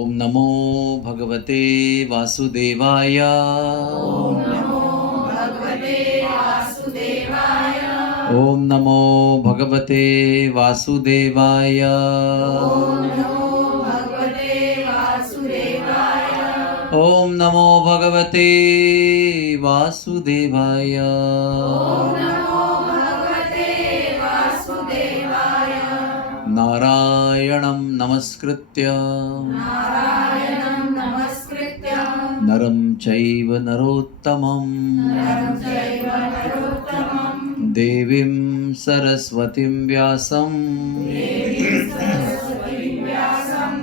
ओम नमो भगवते वासुदेवाय। ओम नमो भगवते वासुदेवाय। ओम नमो भगवते वासुदेवाय। ओम नमो भगवते वासुदेवाय। ओम नमो भगवते वासुदेवाय। ओम नमो भगवते वासुदेवाय। नारायणं नमस्कृत्य नारायणं नमस्कृत्य नरं चैव नरोत्तमं नरं चैव नरोत्तमं देवीं सरस्वतीं व्यासं देवीं सरस्वतीं व्यासं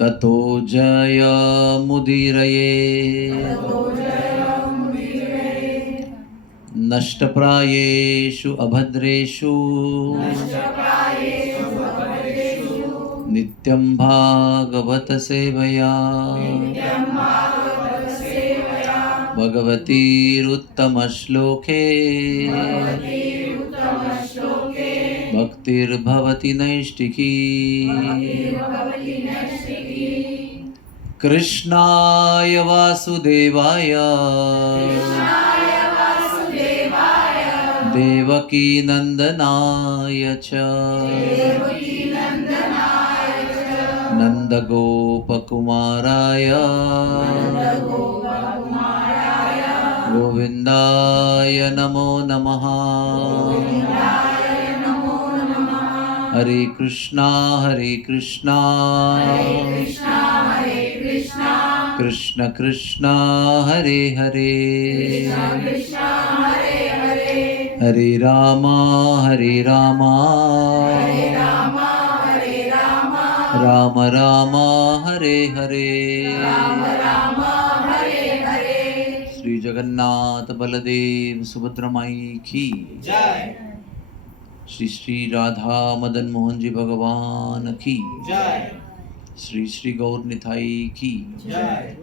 ततो जयमुदीरये। ततो जयमुदीरये। नष्टप्रायेषु अभद्रेषु नष्टप्रायेषु भद्रेषु नित्यं भागवत सेवया नित्यं भागवत सेवया भगवतीरुत्तमश्लोके भगवती उत्तमश्लोके भक्तिर्भवति नैष्टिकी। भक्तिर्भवति नैष्टिकी। कृष्णाय वासुदेवाय कृष्णाय वासुदेवाय देवकीनन्दनाय च देवकीनन्दनाय च नन्दगोपकुमाराय नन्दगोपकुमाराय गोविन्दाय नमो नमः। गोविन्दाय नमो नमः। हरे कृष्णा हरे कृष्णा कृष्ण कृष्ण हरे हरे कृष्ण कृष्ण हरे हरे हरे राम हरे राम हरे राम हरे राम राम राम हरे हरे। राम राम हरे हरे। श्री जगन्नाथ बलदेव सुभद्रा माई की जय। श्री श्री राधा मदन मोहन जी भगवान की जय। श्री श्री गौर निताई की जय।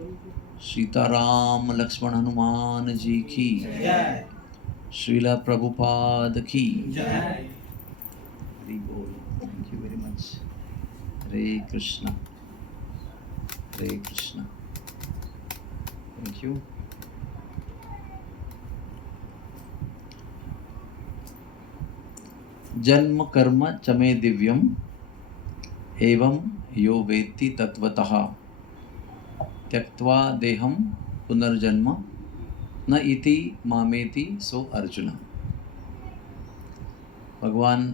सीताराम लक्ष्मण हनुमान जी की जय। श्रीला प्रभुपाद की जय। हरि बोल। Thank you very much. Hare Krishna Hare Krishna. Thank you. जन्म कर्म च मे दिव्यम एवं यो वेत्ति तत्वतः त्यक्त्वा देहं पुनर्जन्म न इति मामेति सो अर्जुन। भगवान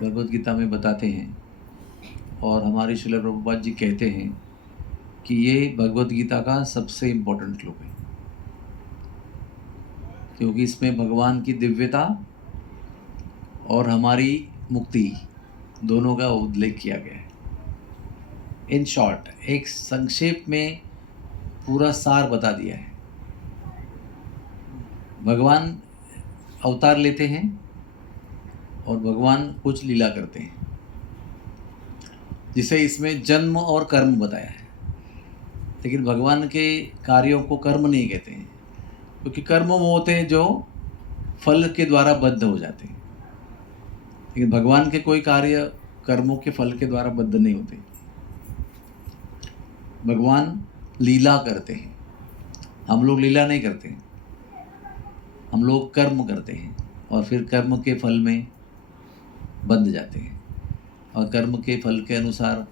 भगवद गीता में बताते हैं और हमारे श्रील प्रभुपाद जी कहते हैं कि ये भगवद गीता का सबसे इम्पोर्टेंट श्लोक है, क्योंकि इसमें भगवान की दिव्यता और हमारी मुक्ति दोनों का उल्लेख किया गया है। इन शॉर्ट एक संक्षेप में पूरा सार बता दिया है। भगवान अवतार लेते हैं और भगवान कुछ लीला करते हैं, जिसे इसमें जन्म और कर्म बताया है। लेकिन भगवान के कार्यों को कर्म नहीं कहते हैं, क्योंकि कर्म वो होते हैं जो फल के द्वारा बद्ध हो जाते हैं, लेकिन भगवान के कोई कार्य कर्मों के फल के द्वारा बद्ध नहीं होते। भगवान लीला करते हैं, हम लोग लीला नहीं करते हैं। हम लोग कर्म करते हैं और फिर कर्म के फल में बंध जाते हैं, और कर्म के फल के अनुसार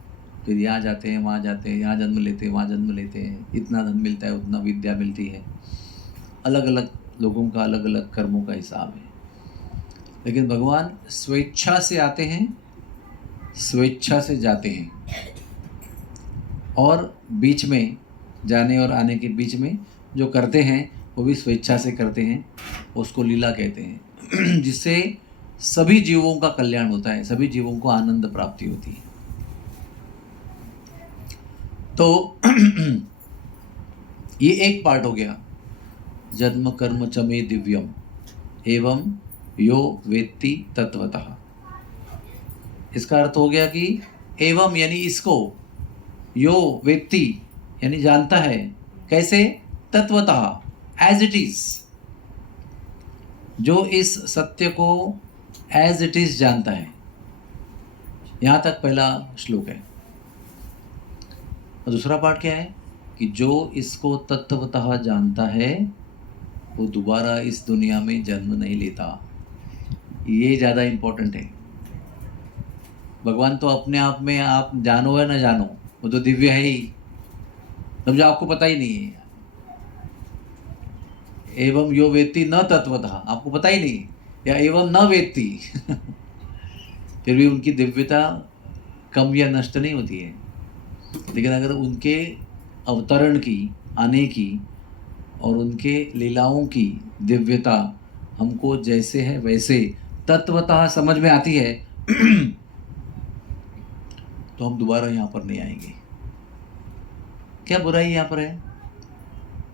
फिर यहाँ जाते हैं, वहाँ जाते हैं, यहाँ जन्म लेते हैं, वहाँ जन्म लेते हैं। इतना धन मिलता है, उतना विद्या मिलती है। अलग अलग लोगों का अलग अलग कर्मों का हिसाब है। लेकिन भगवान स्वेच्छा से आते हैं, स्वेच्छा से जाते हैं, और बीच में जाने और आने के बीच में जो करते हैं वो भी स्वेच्छा से करते हैं। उसको लीला कहते हैं, जिससे सभी जीवों का कल्याण होता है, सभी जीवों को आनंद प्राप्ति होती है। तो ये एक पार्ट हो गया, जन्म कर्म च मे दिव्यम एवं यो वेत्ति तत्वतः। इसका अर्थ हो गया कि एवं यानी इसको, यो वेत्ति यानी जानता है। कैसे? तत्वतः, एज इट इज। जो इस सत्य को एज इट इज जानता है। यहाँ तक पहला श्लोक है। और दूसरा पार्ट क्या है कि जो इसको तत्वतः जानता है वो दोबारा इस दुनिया में जन्म नहीं लेता। ये ज़्यादा इम्पोर्टेंट है। भगवान तो अपने आप में, आप जानो या ना जानो, वो तो दिव्य है ही, समझो आपको पता ही नहीं है। एवं यो वेत्ति न तत्वतः, आपको पता ही नहीं, या एवं न वेत्ति फिर भी उनकी दिव्यता कम या नष्ट नहीं होती है। लेकिन अगर उनके अवतरण की, आने की और उनके लीलाओं की दिव्यता हमको जैसे है वैसे तत्वतः समझ में आती है तो हम दोबारा यहाँ पर नहीं आएंगे। क्या बुराई यहाँ पर है?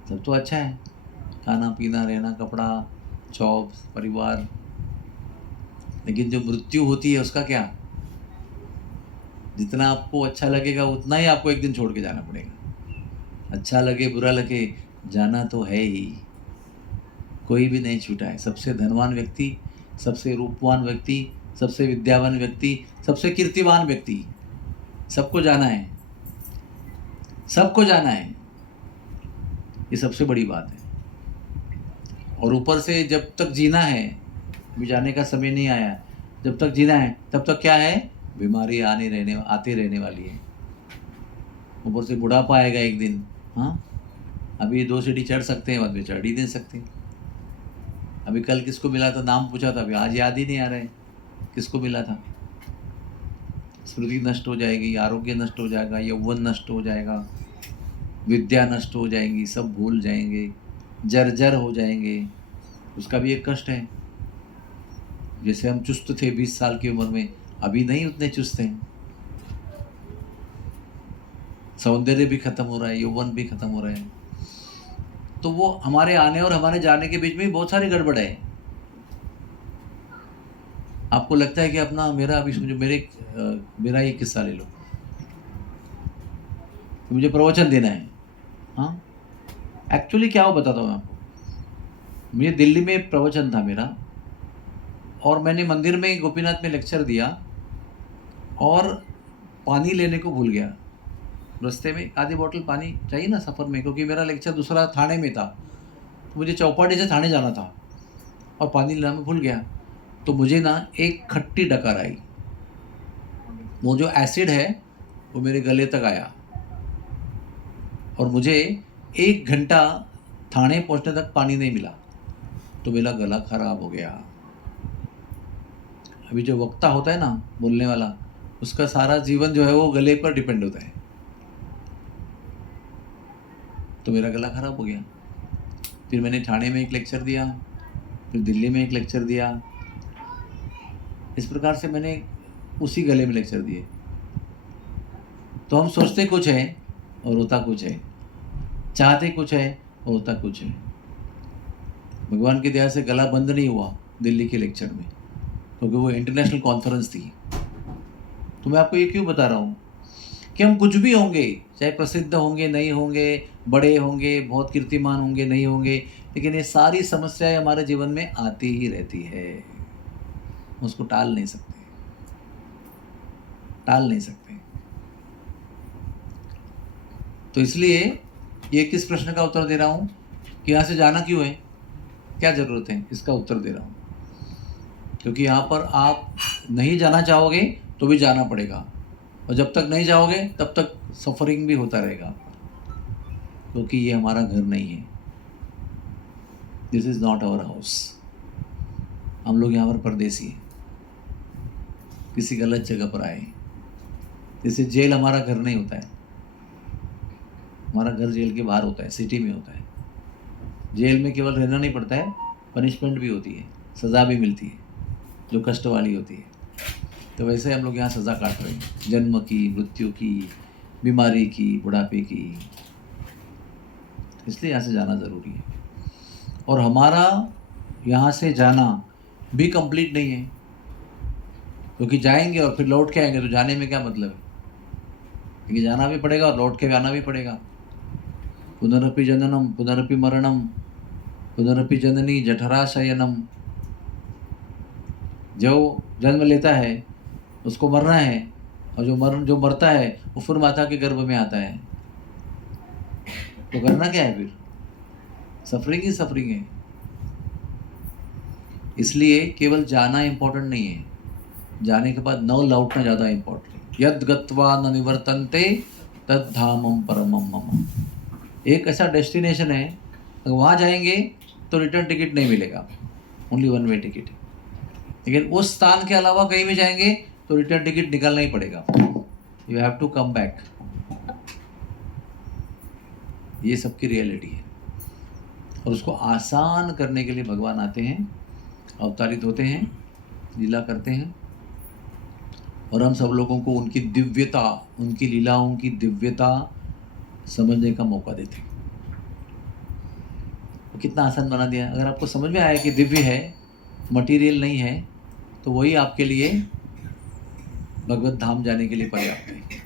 सब तो अच्छा है, खाना पीना, रहना, कपड़ा, जॉब, परिवार। लेकिन जो मृत्यु होती है उसका क्या? जितना आपको अच्छा लगेगा उतना ही आपको एक दिन छोड़ के जाना पड़ेगा। अच्छा लगे बुरा लगे, जाना तो है ही। कोई भी नहीं छूटा है। सबसे धनवान व्यक्ति, सबसे रूपवान व्यक्ति, सबसे विद्यावान व्यक्ति, सबसे कीर्तिवान व्यक्ति, सबको जाना है, सबको जाना है। ये सबसे बड़ी बात है। और ऊपर से जब तक जीना है, अभी जाने का समय नहीं आया, जब तक जीना है तब तक क्या है? बीमारी आती रहने वाली है। ऊपर से बुढ़ापा आएगा एक दिन। हाँ, अभी 2 सीढ़ी चढ़ सकते हैं, बाद में चढ़ ही नहीं सकते। अभी कल किसको मिला था, नाम पूछा था, अभी आज याद ही नहीं आ रहा है किसको मिला था। स्मृति नष्ट हो जाएगी, आरोग्य नष्ट हो जाएगा, यौवन नष्ट हो जाएगा, विद्या नष्ट हो जाएंगी, सब भूल जाएंगे, जर्जर हो जाएंगे। उसका भी एक कष्ट है। जैसे हम चुस्त थे 20 साल की उम्र में, अभी नहीं उतने चुस्त हैं। सौंदर्य भी खत्म हो रहा है, यौवन भी खत्म हो रहा है। तो वो हमारे आने और हमारे जाने के बीच में बहुत सारी गड़बड़ है। आपको लगता है कि अपना मेरा अभी समझो, मेरा ये किस्सा ले लो, मुझे प्रवचन देना है। हाँ, एक्चुअली क्या हो बताता हूँ आपको। मुझे दिल्ली में एक प्रवचन था मेरा, और मैंने मंदिर में गोपीनाथ में लेक्चर दिया और पानी लेने को भूल गया। रास्ते में आधी बोतल पानी चाहिए ना सफ़र में, क्योंकि मेरा लेक्चर दूसरा थाने में था, तो मुझे चौपाटी से थाने जाना था और पानी लेना मैं भूल गया। तो मुझे ना एक खट्टी डकार आई। वो जो एसिड है वो मेरे गले तक आया और मुझे 1 घंटा थाने पहुंचने तक पानी नहीं मिला, तो मेरा गला खराब हो गया। अभी जो वक्ता होता है ना, बोलने वाला, उसका सारा जीवन जो है वो गले पर डिपेंड होता है। तो मेरा गला खराब हो गया। फिर मैंने ठाणे में एक लेक्चर दिया, फिर दिल्ली में एक लेक्चर दिया। इस प्रकार से मैंने उसी गले में लेक्चर दिए। तो हम सोचते कुछ है और होता कुछ है, चाहते कुछ है और होता कुछ है। भगवान की दया से गला बंद नहीं हुआ दिल्ली के लेक्चर में, क्योंकि वो इंटरनेशनल कॉन्फ्रेंस थी। तो मैं आपको ये क्यों बता रहा हूँ कि हम कुछ भी होंगे, चाहे प्रसिद्ध होंगे नहीं होंगे, बड़े होंगे, बहुत कीर्तिमान होंगे नहीं होंगे, लेकिन ये सारी समस्याएं हमारे जीवन में आती ही रहती है। उसको टाल नहीं सकते, टाल नहीं सकते। तो इसलिए ये किस प्रश्न का उत्तर दे रहा हूँ कि यहाँ से जाना क्यों है, क्या ज़रूरत है, इसका उत्तर दे रहा हूँ। क्योंकि यहाँ पर आप नहीं जाना चाहोगे तो भी जाना पड़ेगा, और जब तक नहीं जाओगे तब तक सफरिंग भी होता रहेगा, क्योंकि ये हमारा घर नहीं है। This is not our house. हम लोग यहाँ पर परदेसी हैं, किसी गलत जगह पर आए। जैसे जेल हमारा घर नहीं होता है, हमारा घर जेल के बाहर होता है, सिटी में होता है। जेल में केवल रहना नहीं पड़ता है, पनिशमेंट भी होती है, सज़ा भी मिलती है जो कष्ट वाली होती है। तो वैसे हम लोग यहाँ सज़ा काट रहे हैं, जन्म की, मृत्यु की, बीमारी की, बुढ़ापे की। इसलिए यहाँ से जाना ज़रूरी है। और हमारा यहाँ से जाना भी कंप्लीट नहीं है, क्योंकि जाएंगे और फिर लौट के आएंगे, तो जाने में क्या मतलब है? क्योंकि जाना भी पड़ेगा और लौट के आना भी पड़ेगा। पुनरपि जननम पुनरपि मरणम पुनरपि जननी जठरा शयनम। जो जन्म लेता है उसको मरना है, और जो मरता है वो फिर माता के गर्भ में आता है। तो करना क्या है फिर? सफरिंग ही सफरिंग है। इसलिए केवल जाना इम्पोर्टेंट नहीं है, जाने के बाद न लौटना ज़्यादा इम्पोर्टेंट है। यद गत्वा न निवर्तन्ते तद धामम परमम मम। एक ऐसा डेस्टिनेशन है, अगर वहाँ जाएंगे तो रिटर्न टिकट नहीं मिलेगा, ओनली वन वे टिकट। लेकिन उस स्थान के अलावा कहीं भी जाएंगे तो रिटर्न टिकट निकालना ही पड़ेगा। You have to come back. ये सबकी रियलिटी है, और उसको आसान करने के लिए भगवान आते हैं, अवतारित होते हैं, लीला करते हैं, और हम सब लोगों को उनकी दिव्यता, उनकी लीलाओं की दिव्यता समझने का मौका देते हैं। तो कितना आसान बना दिया। अगर आपको समझ में आया कि दिव्य है, मटेरियल नहीं है, तो वही आपके लिए भगवत धाम जाने के लिए पर्याप्त है,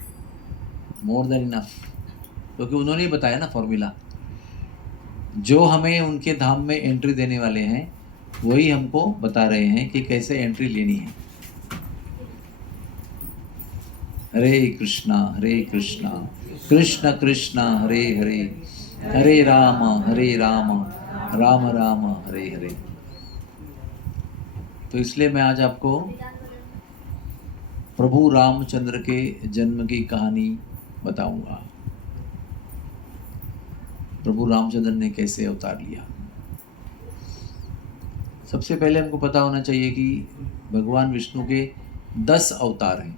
मोर देन इनफ। क्योंकि उन्होंने ही बताया ना फॉर्मूला। जो हमें उनके धाम में एंट्री देने वाले हैं वही हमको बता रहे हैं कि कैसे एंट्री लेनी है। हरे कृष्णा कृष्ण कृष्ण हरे हरे, हरे राम राम राम हरे हरे। तो इसलिए मैं आज आपको प्रभु रामचंद्र के जन्म की कहानी बताऊंगा। प्रभु रामचंद्र ने कैसे अवतार लिया। सबसे पहले हमको पता होना चाहिए कि भगवान विष्णु के 10 अवतार हैं।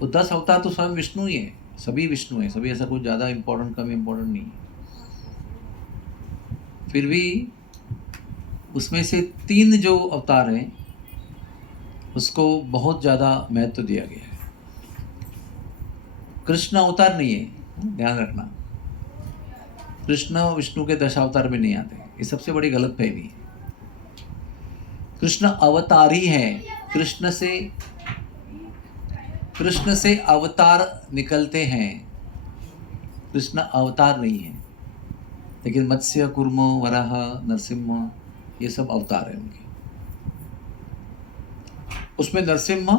वो 10 अवतार तो स्वयं विष्णु ही है, सभी विष्णु हैं, सभी, ऐसा कुछ ज़्यादा इम्पोर्टेंट कम इम्पोर्टेंट नहीं है। फिर भी उसमें से 3 जो अवतार हैं उसको बहुत ज़्यादा महत्व दिया गया है। कृष्ण अवतार नहीं है, ध्यान रखना। कृष्ण विष्णु के 10 अवतार में नहीं आते, ये सबसे बड़ी गलतफहमी है। कृष्ण अवतारी है, कृष्ण से अवतार निकलते हैं, कृष्ण अवतार नहीं है। लेकिन मत्स्य, कूर्म, वराह, नरसिम्हा, ये सब अवतार है उनके। उसमें नरसिम्हा,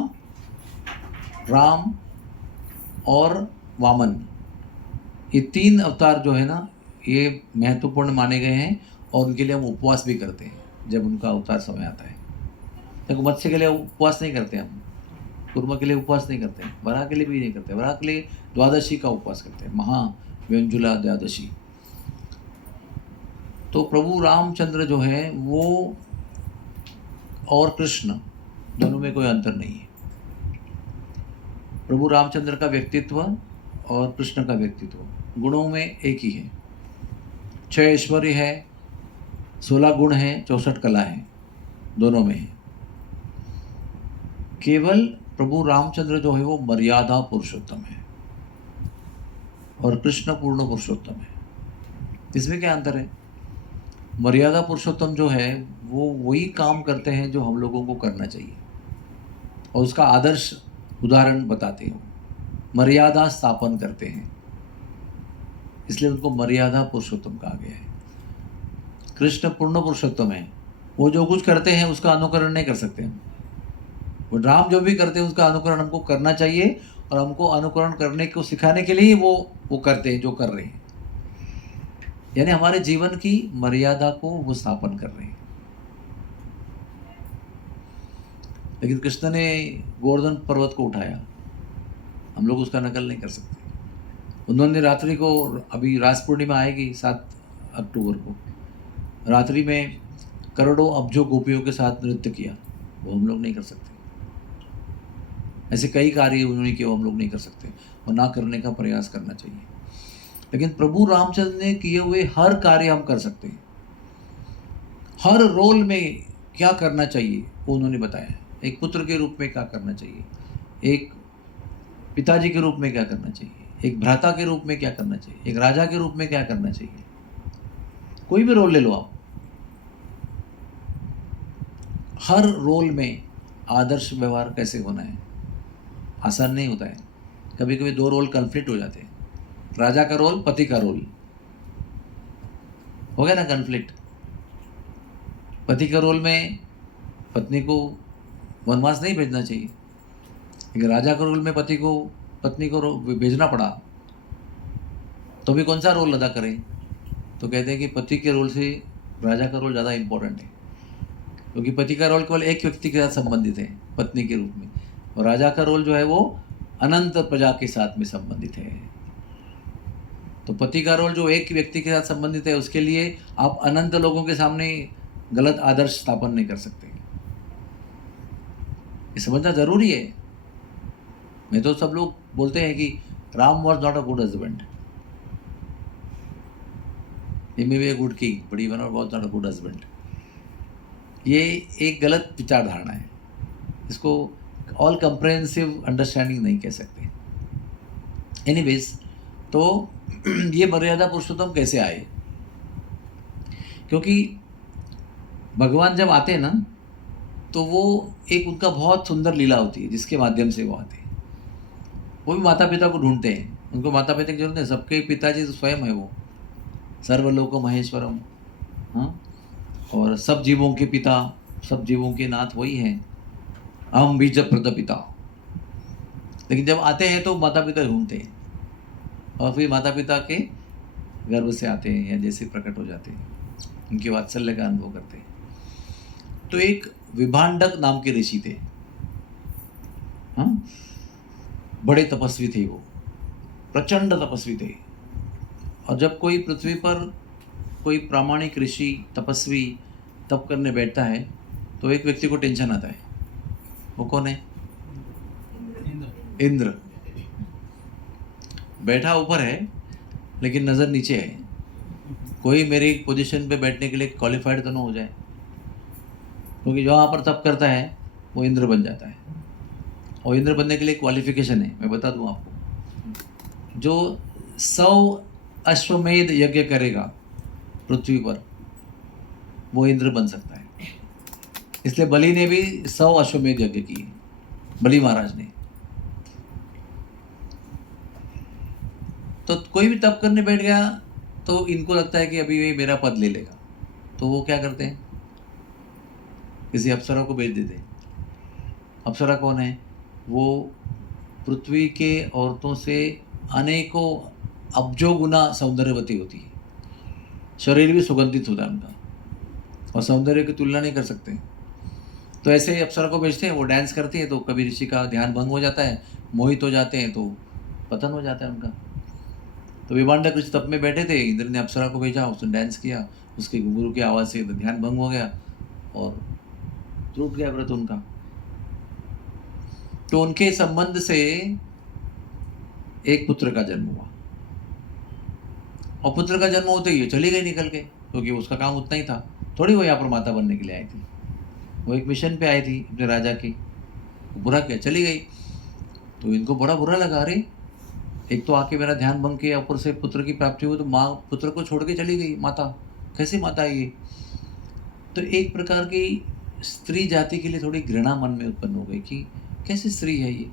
राम और वामन, ये 3 अवतार जो है ना, ये महत्वपूर्ण माने गए हैं, और उनके लिए हम उपवास भी करते हैं जब उनका अवतार समय आता है। देखो, मत्स्य के लिए उपवास नहीं करते हम, कूर्म के लिए उपवास नहीं करते, वराह के लिए भी नहीं करते। वराह के लिए द्वादशी का उपवास करते हैं, महाव्यंजुला द्वादशी। तो प्रभु रामचंद्र जो है वो और कृष्ण दोनों में कोई अंतर नहीं है। प्रभु रामचंद्र का व्यक्तित्व और कृष्ण का व्यक्तित्व गुणों में एक ही है। 6 ऐश्वर्य है, 16 गुण है, 64 कला है, दोनों में है। केवल प्रभु रामचंद्र जो है वो मर्यादा पुरुषोत्तम है और कृष्ण पूर्ण पुरुषोत्तम है। इसमें क्या अंतर है? मर्यादा पुरुषोत्तम जो है वो वही काम करते हैं जो हम लोगों को करना चाहिए, और उसका आदर्श उदाहरण बताते हैं, मर्यादा स्थापन करते हैं, इसलिए उनको मर्यादा पुरुषोत्तम कहा गया है। कृष्ण पूर्ण पुरुषोत्तम है, वो जो कुछ करते हैं उसका अनुकरण नहीं कर सकते हम। वो राम जो भी करते हैं उसका अनुकरण हमको करना चाहिए, और हमको अनुकरण करने को सिखाने के लिए वो करते हैं जो कर रहे हैं। यानी हमारे जीवन की मर्यादा को वो स्थापन कर रहे हैं। लेकिन कृष्ण ने गोवर्धन पर्वत को उठाया, हम लोग उसका नकल नहीं कर सकते। उन्होंने रात्रि को, अभी रास पूर्णिमा आएगी 7 अक्टूबर को, रात्रि में करोड़ों अब्जों गोपियों के साथ नृत्य किया, वो हम लोग नहीं कर सकते। ऐसे कई कार्य उन्होंने किए, वो हम लोग नहीं कर सकते, और ना करने का प्रयास करना चाहिए। लेकिन प्रभु रामचंद्र ने किए हुए हर कार्य हम कर सकते हैं। हर रोल में क्या करना चाहिए वो उन्होंने बताया। एक पुत्र के रूप में क्या करना चाहिए, एक पिताजी के रूप में क्या करना चाहिए, एक भ्राता के रूप में क्या करना चाहिए, एक राजा के रूप में क्या करना चाहिए। कोई भी रोल ले लो आप, हर रोल में आदर्श व्यवहार कैसे होना है आसान नहीं होता है। कभी कभी 2 रोल कन्फ्लिक्ट हो जाते हैं। राजा का रोल, पति का रोल, हो गया ना कन्फ्लिक्ट। पति का रोल में पत्नी को वनवास नहीं भेजना चाहिए, लेकिन राजा के रोल में पत्नी को भेजना पड़ा, तो भी कौन सा रोल अदा करें? तो कहते हैं कि पति के रोल से राजा का रोल ज़्यादा इम्पोर्टेंट है, क्योंकि पति का रोल केवल एक व्यक्ति के साथ संबंधित है, पत्नी के रूप में, और राजा का रोल जो है वो अनंत प्रजा के साथ में संबंधित है। तो पति का रोल जो एक व्यक्ति के साथ संबंधित है, उसके लिए आप अनंत लोगों के सामने गलत आदर्श स्थापन नहीं कर सकते। ये समझना जरूरी है। मैं तो सब लोग बोलते हैं कि Ram was not a good husband, he may be a good king, but he was not a good husband। ये एक गलत विचारधारणा है, इसको ऑल कंप्रेहेंसिव अंडरस्टैंडिंग नहीं कह सकते। एनीवेज, तो ये मर्यादा पुरुषोत्तम कैसे आए? क्योंकि भगवान जब आते हैं ना, तो वो एक उनका बहुत सुंदर लीला होती है जिसके माध्यम से वो आते हैं। वो भी माता पिता को ढूंढते हैं, उनको माता पिता की जरूरत है, सबके पिताजी तो स्वयं है, वो सर्वलोक महेश्वरम, हाँ, और सब जीवों के पिता, सब जीवों के नाथ वही हैं, अहम बीज प्रदपिता। लेकिन जब आते हैं तो माता पिता ढूंढते हैं, और फिर माता पिता के गर्भ से आते हैं या जैसे प्रकट हो जाते हैं, उनके वात्सल्य का अनुभव करते हैं। तो एक विभांडक नाम के ऋषि थे, हाँ, बड़े तपस्वी थे, वो प्रचंड तपस्वी थे। और जब कोई पृथ्वी पर कोई प्रामाणिक ऋषि तपस्वी तप करने बैठता है तो एक व्यक्ति को टेंशन आता है। वो कौन है? इंद्र। बैठा ऊपर है लेकिन नज़र नीचे है। कोई मेरी पोजीशन पे बैठने के लिए क्वालिफाइड तो ना हो जाए, क्योंकि जो वहाँ पर तप करता है वो इंद्र बन जाता है। और इंद्र बनने के लिए क्वालिफिकेशन है, मैं बता दूँ आपको। जो 100 अश्वमेध यज्ञ करेगा पृथ्वी पर, वो इंद्र बन सकता है। इसलिए बलि ने भी 100 अश्वमेध यज्ञ किए, बलि महाराज ने। तो कोई भी तप करने बैठ गया तो इनको लगता है कि अभी ये मेरा पद ले लेगा, तो वो क्या करते हैं? किसी अप्सरा को भेज देते हैं। अप्सरा कौन है? वो पृथ्वी के औरतों से अनेकों अब्जो गुना सौंदर्यवती होती है, शरीर भी सुगंधित होता है उनका, और सौंदर्य की तुलना नहीं कर सकते। तो ऐसे ही अप्सरा को भेजते हैं, वो डांस करती है, तो कभी ऋषि का ध्यान भंग हो जाता है, मोहित हो जाते हैं, तो पतन हो जाता है उनका। तो विभांडक ऋषि तप में बैठे थे, इंद्र ने अप्सरा को भेजा, उसने डांस किया, उसके गुरु की आवाज़ से ध्यान भंग हो गया और टूट गया व्रत उनका। तो उनके संबंध से एक पुत्र का जन्म हुआ, और पुत्र का जन्म होते ही चली गई निकल के, क्योंकि उसका काम उतना ही था। थोड़ी वो यहाँ पर माता बनने के लिए आई थी, वो एक मिशन पे आई थी अपने राजा की, बुरा किया, चली गई। तो इनको बड़ा बुरा लगा, अरे एक तो आके मेरा ध्यान भंग किया, ऊपर से पुत्र की प्राप्ति हुई, तो माँ पुत्र को छोड़ के चली गई, माता कैसी माता है ये? तो एक प्रकार की स्त्री जाति के लिए थोड़ी घृणा मन में उत्पन्न हो गई कि कैसी स्त्री है ये।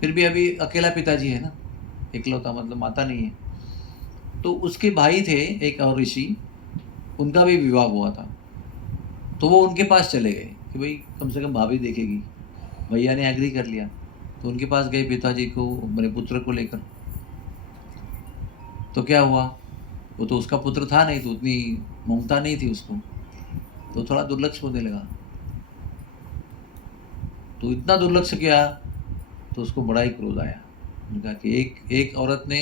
फिर भी अभी अकेला पिताजी है ना, इकलौता, मतलब माता नहीं है। तो उसके भाई थे एक और ऋषि, उनका भी विवाह हुआ था, तो वो उनके पास चले गए कि भाई कम से कम भाभी देखेगी। भैया ने एग्री कर लिया, तो उनके पास गए पिताजी को, मेरे पुत्र को लेकर। तो क्या हुआ, वो तो उसका पुत्र था नहीं, तो उतनी ममता नहीं थी उसको, तो थोड़ा दुर्लक्ष होने लगा। तो इतना दुर्लक्ष किया तो उसको बड़ा ही क्रोध आया। उन्होंने कहा कि एक औरत ने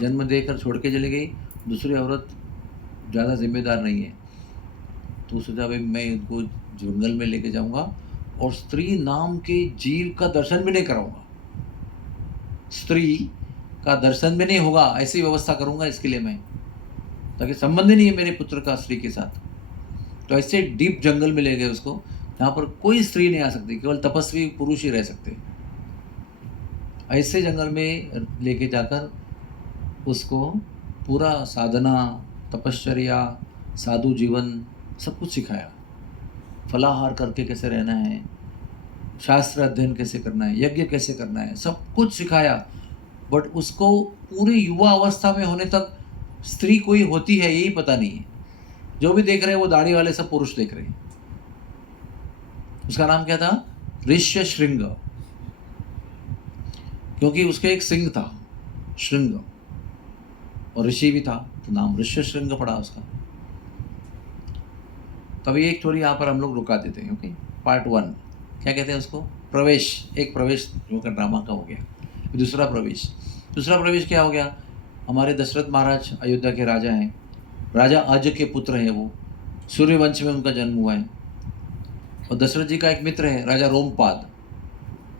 जन्म देकर छोड़ के चली गई, दूसरी औरत ज़्यादा जिम्मेदार नहीं है। तो सोचा भाई मैं इनको जंगल में लेके जाऊंगा और स्त्री नाम के जीव का दर्शन भी नहीं कराऊंगा, स्त्री का दर्शन भी नहीं होगा, ऐसी व्यवस्था करूंगा इसके लिए मैं, ताकि संबंध ही नहीं है मेरे पुत्र का स्त्री के साथ। तो ऐसे डीप जंगल में ले गए उसको, जहाँ पर कोई स्त्री नहीं आ सकती, केवल तपस्वी पुरुष ही रह सकते। ऐसे जंगल में लेके जाकर उसको पूरा साधना, तपश्चर्या, साधु जीवन सब कुछ सिखाया। फलाहार करके कैसे रहना है, शास्त्र अध्ययन कैसे करना है, यज्ञ कैसे करना है, सब कुछ सिखाया। बट उसको पूरी युवा अवस्था में होने तक स्त्री कोई होती है यही पता नहीं है। जो भी देख रहे हैं वो दाढ़ी वाले सब पुरुष देख रहे हैं। उसका नाम क्या था? ऋष्य श्रृंग, क्योंकि उसके एक सिंह था, श्रृंग, और ऋषि भी था तो नाम ऋष्यशृंग पड़ा उसका। तभी एक थोड़ी यहाँ पर हम लोग रुका देते हैं। ओके, पार्ट 1 क्या कहते हैं उसको, प्रवेश। एक प्रवेश जो का ड्रामा का हो गया। दूसरा प्रवेश क्या हो गया, हमारे दशरथ महाराज अयोध्या के राजा हैं, राजा अज के पुत्र हैं, वो सूर्यवंश में उनका जन्म हुआ है। और दशरथ जी का एक मित्र है राजा रोमपाद,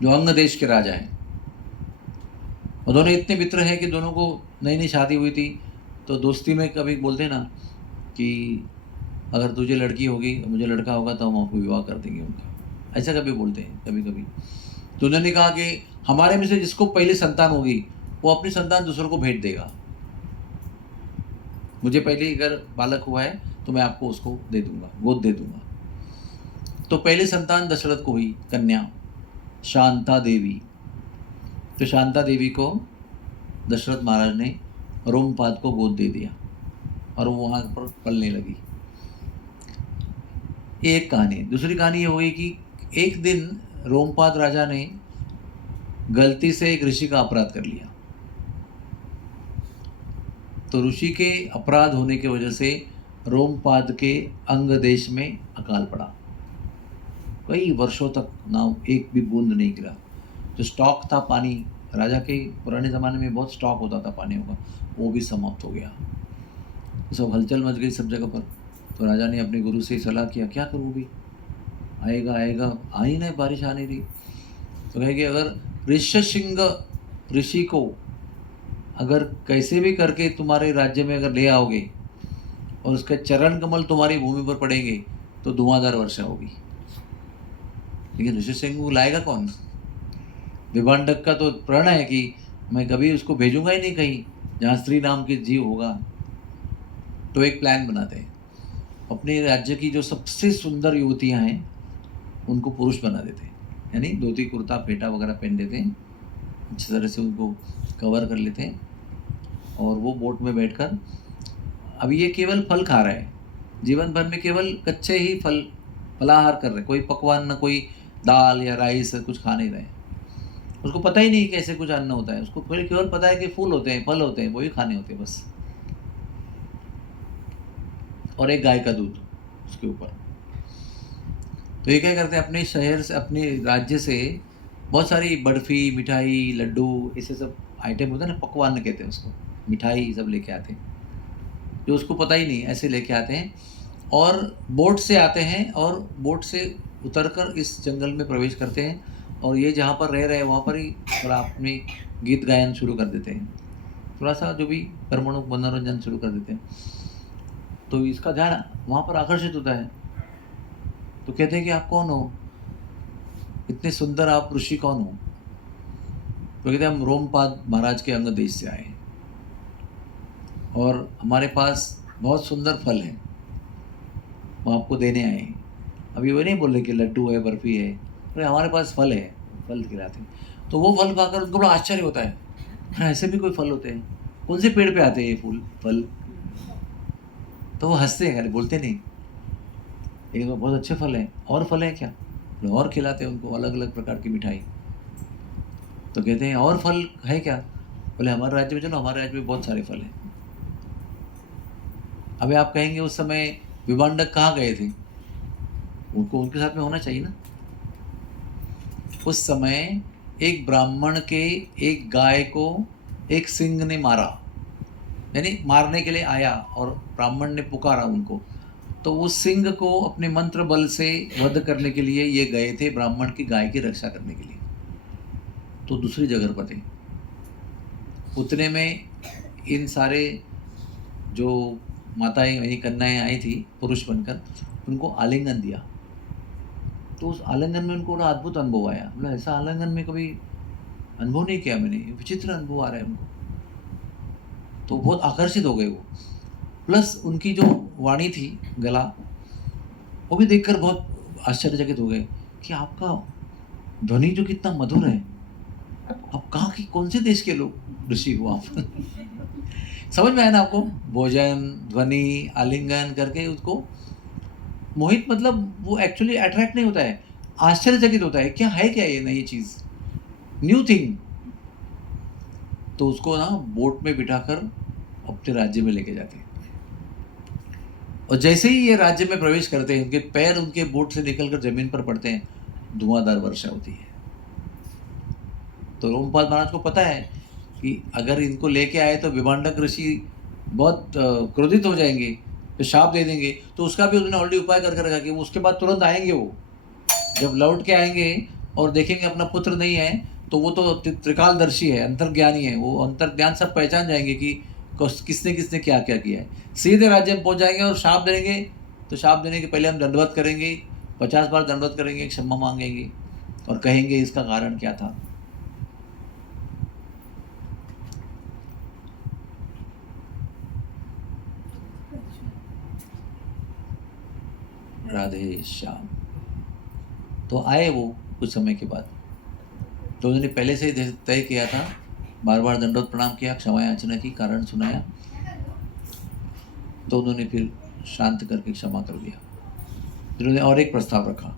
जो अंग देश के राजा हैं। और दोनों इतने मित्र हैं कि दोनों को नई नई शादी हुई थी, तो दोस्ती में कभी बोलते ना कि अगर तुझे लड़की होगी मुझे लड़का होगा तो हम आपको विवाह कर देंगे उनका, ऐसा कभी बोलते हैं कभी कभी। तो उन्होंने कहा कि हमारे में से जिसको पहले संतान होगी वो अपनी संतान दूसरों को भेंट देगा। मुझे पहले अगर बालक हुआ है तो मैं आपको उसको दे दूंगा, गोद दे दूंगा। तो पहली संतान दशरथ को हुई, कन्या शांता देवी। तो शांता देवी को दशरथ महाराज ने रोमपाद को गोद दे दिया और वो वहाँ पर पलने लगी। ये एक कहानी है। दूसरी कहानी ये हो गई कि एक दिन रोमपाद राजा ने गलती से एक ऋषि का अपराध कर लिया। तो ऋषि के अपराध होने की वजह से रोमपाद के अंग देश में अकाल पड़ा। कई वर्षों तक ना एक भी बूंद नहीं गिरा। जो स्टॉक था पानी, राजा के पुराने ज़माने में बहुत स्टॉक होता था पानी का, वो भी समाप्त हो गया। सब हलचल मच गई सब जगह पर। तो राजा ने अपने गुरु से सलाह किया, क्या करूँ भी, आएगा आ ही नहीं, बारिश आ नहीं रही। तो कहे कि अगर ऋष्यशृंग ऋषि को अगर कैसे भी करके तुम्हारे राज्य में अगर ले आओगे और उसके चरण कमल तुम्हारी भूमि पर पड़ेंगे तो धुआंधार वर्षा होगी। लेकिन ऋष्यशृंग को लाएगा कौन? विभांडक का तो प्रण है कि मैं कभी उसको भेजूंगा ही नहीं कहीं जहाँ स्त्री नाम के जीव होगा। तो एक प्लान बनाते हैं, अपने राज्य की जो सबसे सुंदर युवतियाँ हैं उनको पुरुष बना देते हैं, यानी धोती कुर्ता फेटा वगैरह पहन देते हैं, अच्छी तरह से उनको कवर कर लेते हैं। और वो बोट में बैठकर, अभी ये केवल फल खा रहा है, जीवन भर में केवल कच्चे ही फलाहार कर रहे, कोई पकवान न, कोई दाल या राइस कुछ खा नहीं रहे। उसको पता ही नहीं कैसे कुछ अन्न होता है, उसको केवल पता है कि फूल होते हैं, फल होते हैं, वही खाने होते हैं बस। और एक गाय का दूध उसके ऊपर। तो ये क्या करते हैं, अपने शहर से, अपने राज्य से बहुत सारी बर्फ़ी, मिठाई, लड्डू, ऐसे सब आइटम होते हैं ना, पकवान कहते हैं उसको, मिठाई सब लेके आते हैं, जो उसको पता ही नहीं, ऐसे लेके आते हैं। और बोट से आते हैं और बोट से उतरकर इस जंगल में प्रवेश करते हैं। और ये जहाँ पर रह रहे हैं वहाँ पर ही थोड़ा अपने गीत गायन शुरू कर देते हैं, थोड़ा सा जो भी परमाणु मनोरंजन शुरू कर देते हैं। तो इसका ध्यान वहाँ पर आकर्षित होता है। तो कहते हैं कि आप कौन हो, इतने सुंदर आप ऋषि कौन हो? तो कहते हैं हम रोमपाद महाराज के अंग देश से आए हैं और हमारे पास बहुत सुंदर फल हैं, वो आपको देने आए हैं। अभी वो नहीं बोल रहे कि लड्डू है, बर्फ़ी है, अरे हमारे पास फल है, फल खिलाते हैं। तो वो फल पाकर उनको बड़ा आश्चर्य होता है, हाँ ऐसे भी कोई फल होते हैं, कौन से पेड़ पे आते हैं ये फल? तो वो हंसते हैं, अरे बोलते नहीं, ये तो बहुत अच्छे फल हैं, और फल है क्या? और खिलाते हैं उनको अलग अलग प्रकार की मिठाई। तो कहते हैं और फल है क्या? बोले हमारे राज्य में चलो, हमारे राज्य में बहुत सारे फल हैं। अभी आप कहेंगे उस समय विभांडक कहाँ गए थे? उनको उनके साथ में होना चाहिए ना। उस समय एक ब्राह्मण के एक गाय को एक सिंह ने मारा, यानी मारने के लिए आया और ब्राह्मण ने पुकारा उनको, तो वो सिंह को अपने मंत्र बल से वध करने के लिए ये गए थे, ब्राह्मण की गाय की रक्षा करने के लिए। तो दूसरी जगह पर थे, उतने में इन सारे जो माताएं यानी कन्याएं आई थी पुरुष बनकर, उनको आलिंगन दिया। तो उस आलिंगन में उनको बड़ा अद्भुत अनुभव आया। बोला ऐसा आलिंगन में कभी अनुभव नहीं किया मैंने, विचित्र अनुभव आ रहा है उनको। तो बहुत आकर्षित हो गए वो। प्लस उनकी जो वाणी थी, गला, वो भी देखकर बहुत आश्चर्यचकित हो गए कि आपका ध्वनि जो कितना मधुर है, आप कहाँ की, कौन से देश के लोग ऋषि हो आप? समझ में आया ना आपको? भोजन, ध्वनि, आलिंगन करके उसको मोहित, मतलब वो एक्चुअली अट्रैक्ट नहीं होता है, आश्चर्यचकित होता है, क्या है क्या ये नई चीज़, न्यू थिंग। तो उसको ना बोट में बिठाकर अपने राज्य में लेके जाते हैं। और जैसे ही ये राज्य में प्रवेश करते हैं, उनके पैर उनके बोट से निकलकर जमीन पर पड़ते हैं, धुआंधार वर्षा होती है। तो रोमपाल महाराज को पता है कि अगर इनको लेके आए तो विभांडक ऋषि बहुत क्रोधित हो जाएंगे, तो शाप दे देंगे। तो उसका भी उन्होंने ऑलरेडी उपाय करके रखा कि उसके बाद तुरंत आएंगे। वो जब लौट के आएंगे और देखेंगे अपना पुत्र नहीं है, तो वो तो त्रिकालदर्शी है, अंतर्ज्ञानी है, वो अंतर्ज्ञान सब पहचान जाएंगे कि किसने किसने क्या क्या किया है। सीधे राज्य में पहुंच जाएंगे और शाप देंगे। तो शाप देने के पहले हम दंडवत करेंगे, 50 बार दंडवत करेंगे, क्षमा मांगेंगे और कहेंगे इसका कारण क्या था। राधे श्याम। तो आए वो कुछ समय के बाद, तो उन्होंने पहले से ही तय किया था, बार बार दंडवत प्रणाम किया, क्षमा याचना की, कारण सुनाया। तो उन्होंने फिर शांत करके क्षमा कर दिया। फिर उन्होंने और एक प्रस्ताव रखा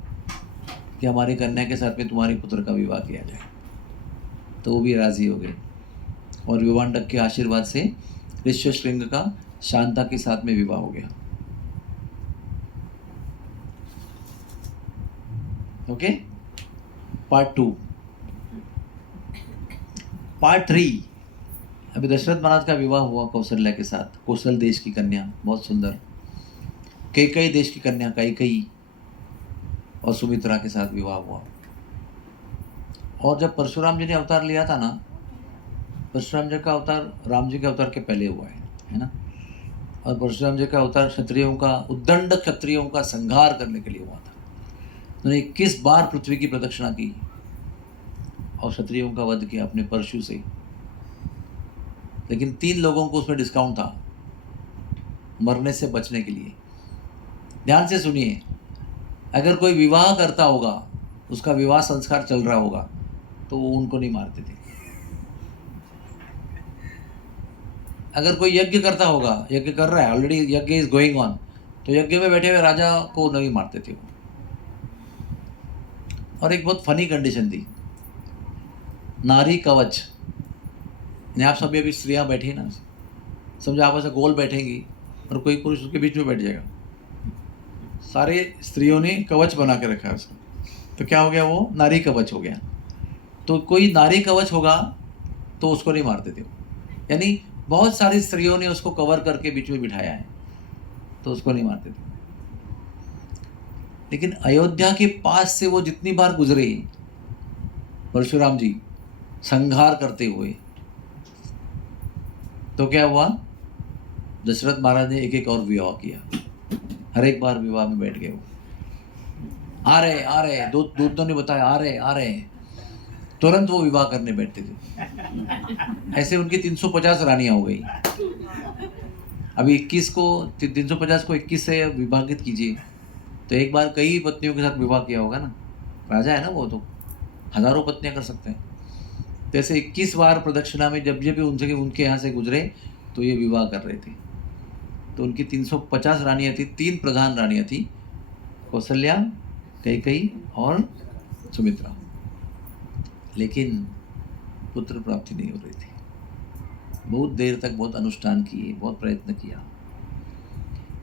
कि हमारी कन्या के साथ में तुम्हारे पुत्र का विवाह किया जाए। तो वो भी राजी हो गए और विभांडक के आशीर्वाद से ऋष्यशृंग का शांता के साथ में विवाह हो गया। Okay, part 2। पार्ट 3, अभी दशरथ महाराज का विवाह हुआ कौशल्या के साथ। कौशल देश की कन्या, बहुत सुंदर। कैकेयी देश की कन्या कैकेयी और सुमित्रा के साथ विवाह हुआ। और जब परशुराम जी ने अवतार लिया था ना, परशुराम जी का अवतार राम जी के अवतार के पहले हुआ है ना। और परशुराम जी का अवतार क्षत्रियों का, उद्दंड क्षत्रियों का संहार करने के लिए हुआ था। उन्होंने 21 बार पृथ्वी की प्रदक्षिणा की और क्षत्रियों का वध किया अपने परशु से। लेकिन 3 लोगों को उसमें डिस्काउंट था मरने से बचने के लिए। ध्यान से सुनिए, अगर कोई विवाह करता होगा, उसका विवाह संस्कार चल रहा होगा, तो वो उनको नहीं मारते थे। अगर कोई यज्ञ करता होगा, यज्ञ कर रहा है, ऑलरेडी यज्ञ इज गोइंग ऑन, तो यज्ञ में बैठे हुए राजा को नहीं मारते थे वो। और एक बहुत फनी कंडीशन थी, नारी कवच। आप सभी अभी स्त्रियां बैठी ना, समझो आपस में गोल बैठेंगी और कोई पुरुष उसके बीच में बैठ जाएगा। सारे स्त्रियों ने कवच बना के रखा है उसको, तो क्या हो गया, वो नारी कवच हो गया। तो कोई नारी कवच होगा तो उसको नहीं मारते थे, यानी बहुत सारी स्त्रियों ने उसको कवर करके बीच में बिठाया है, तो उसको नहीं मारते थे। लेकिन अयोध्या के पास से वो जितनी बार गुजरे परशुराम जी संहार करते हुए, तो क्या हुआ, दशरथ महाराज ने एक एक और विवाह किया। हर एक बार विवाह में बैठ गए वो, आ रहे, दूतों ने बताया आ रहे, तुरंत वो विवाह करने बैठते थे। ऐसे उनकी 350 रानियां हो गई। अभी 21 को 350 को 21 से विभाजित कीजिए, तो एक बार कई पत्नियों के साथ विवाह किया होगा ना। राजा है ना वो, तो हजारों पत्नियां कर सकते हैं। तो ऐसे 21 बार प्रदक्षिणा में जब भी उनके यहाँ से गुजरे तो ये विवाह कर रहे थे। तो उनकी 350 रानियां थी, 3 प्रधान रानियां थी, कौशल्या, कैकेयी और सुमित्रा। लेकिन पुत्र प्राप्ति नहीं हो रही थी। बहुत देर तक बहुत अनुष्ठान किए, बहुत प्रयत्न किया,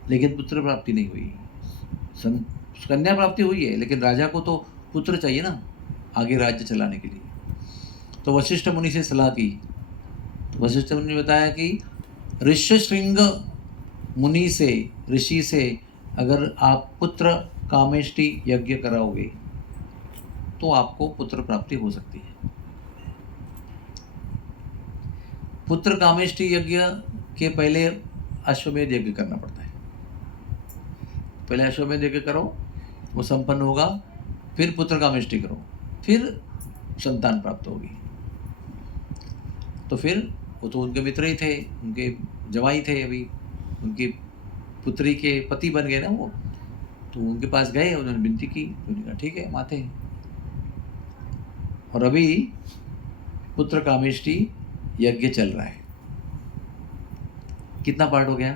लेकिन पुत्र प्राप्ति नहीं हुई। कन्या प्राप्ति हुई है, लेकिन राजा को तो पुत्र चाहिए ना आगे राज्य चलाने के लिए। तो वशिष्ठ मुनि से सलाह की, तो वशिष्ठ मुनि ने बताया कि ऋष्यशृंग मुनि से, ऋषि से अगर आप पुत्र कामेष्टि यज्ञ कराओगे तो आपको पुत्र प्राप्ति हो सकती है। पुत्र कामेष्टि यज्ञ के पहले अश्वमेध यज्ञ करना पड़ता है। पहले अश्वमेध यज्ञ करो, वो संपन्न होगा, फिर पुत्र कामेष्टि करो, फिर संतान प्राप्त होगी। तो फिर वो तो उनके मित्र ही थे, उनके जवाई थे, अभी उनकी पुत्री के पति बन गए ना वो। तो उनके पास गए, उन्होंने विनती की, उन्होंने कहा ठीक है माते हैं। और अभी पुत्र कामेष्टि यज्ञ चल रहा है। कितना पार्ट हो गया?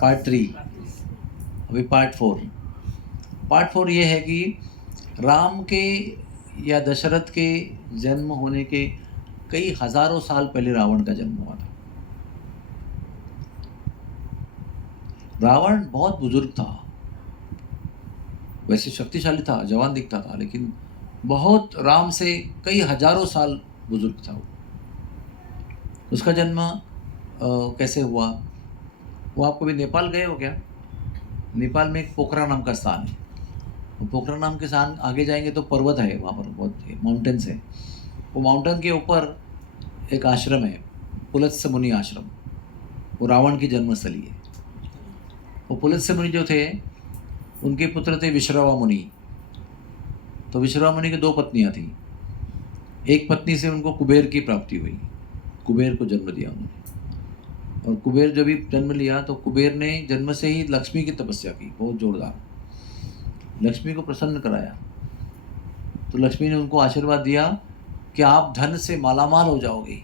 पार्ट 3। अभी पार्ट 4। पार्ट 4 ये है कि राम के या दशरथ के जन्म होने के कई हजारों साल पहले रावण का जन्म हुआ था। रावण बहुत बुजुर्ग था, वैसे शक्तिशाली था, जवान दिखता था, लेकिन बहुत राम से कई हजारों साल बुजुर्ग था वो। उसका जन्म कैसे हुआ? वो आप कभी नेपाल गए हो क्या? नेपाल में एक पोखरा नाम का स्थान है। वो पोखरा नाम के स्थान आगे जाएंगे तो पर्वत है, वहाँ पर बहुत माउंटेन्स है। वो माउंटेन के ऊपर एक आश्रम है, पुलत्स्य मुनि आश्रम। वो रावण की जन्मस्थली है। वो पुलत्स्य मुनि जो थे, उनके पुत्र थे विश्रवा मुनि। तो विश्रवा मुनि की 2 पत्नियां थी। एक पत्नी से उनको कुबेर की प्राप्ति हुई, कुबेर को जन्म दिया उन्होंने। और कुबेर जब भी जन्म लिया तो कुबेर ने जन्म से ही लक्ष्मी की तपस्या की, बहुत जोरदार, लक्ष्मी को प्रसन्न कराया। तो लक्ष्मी ने उनको आशीर्वाद दिया कि आप धन से मालामाल हो जाओगे,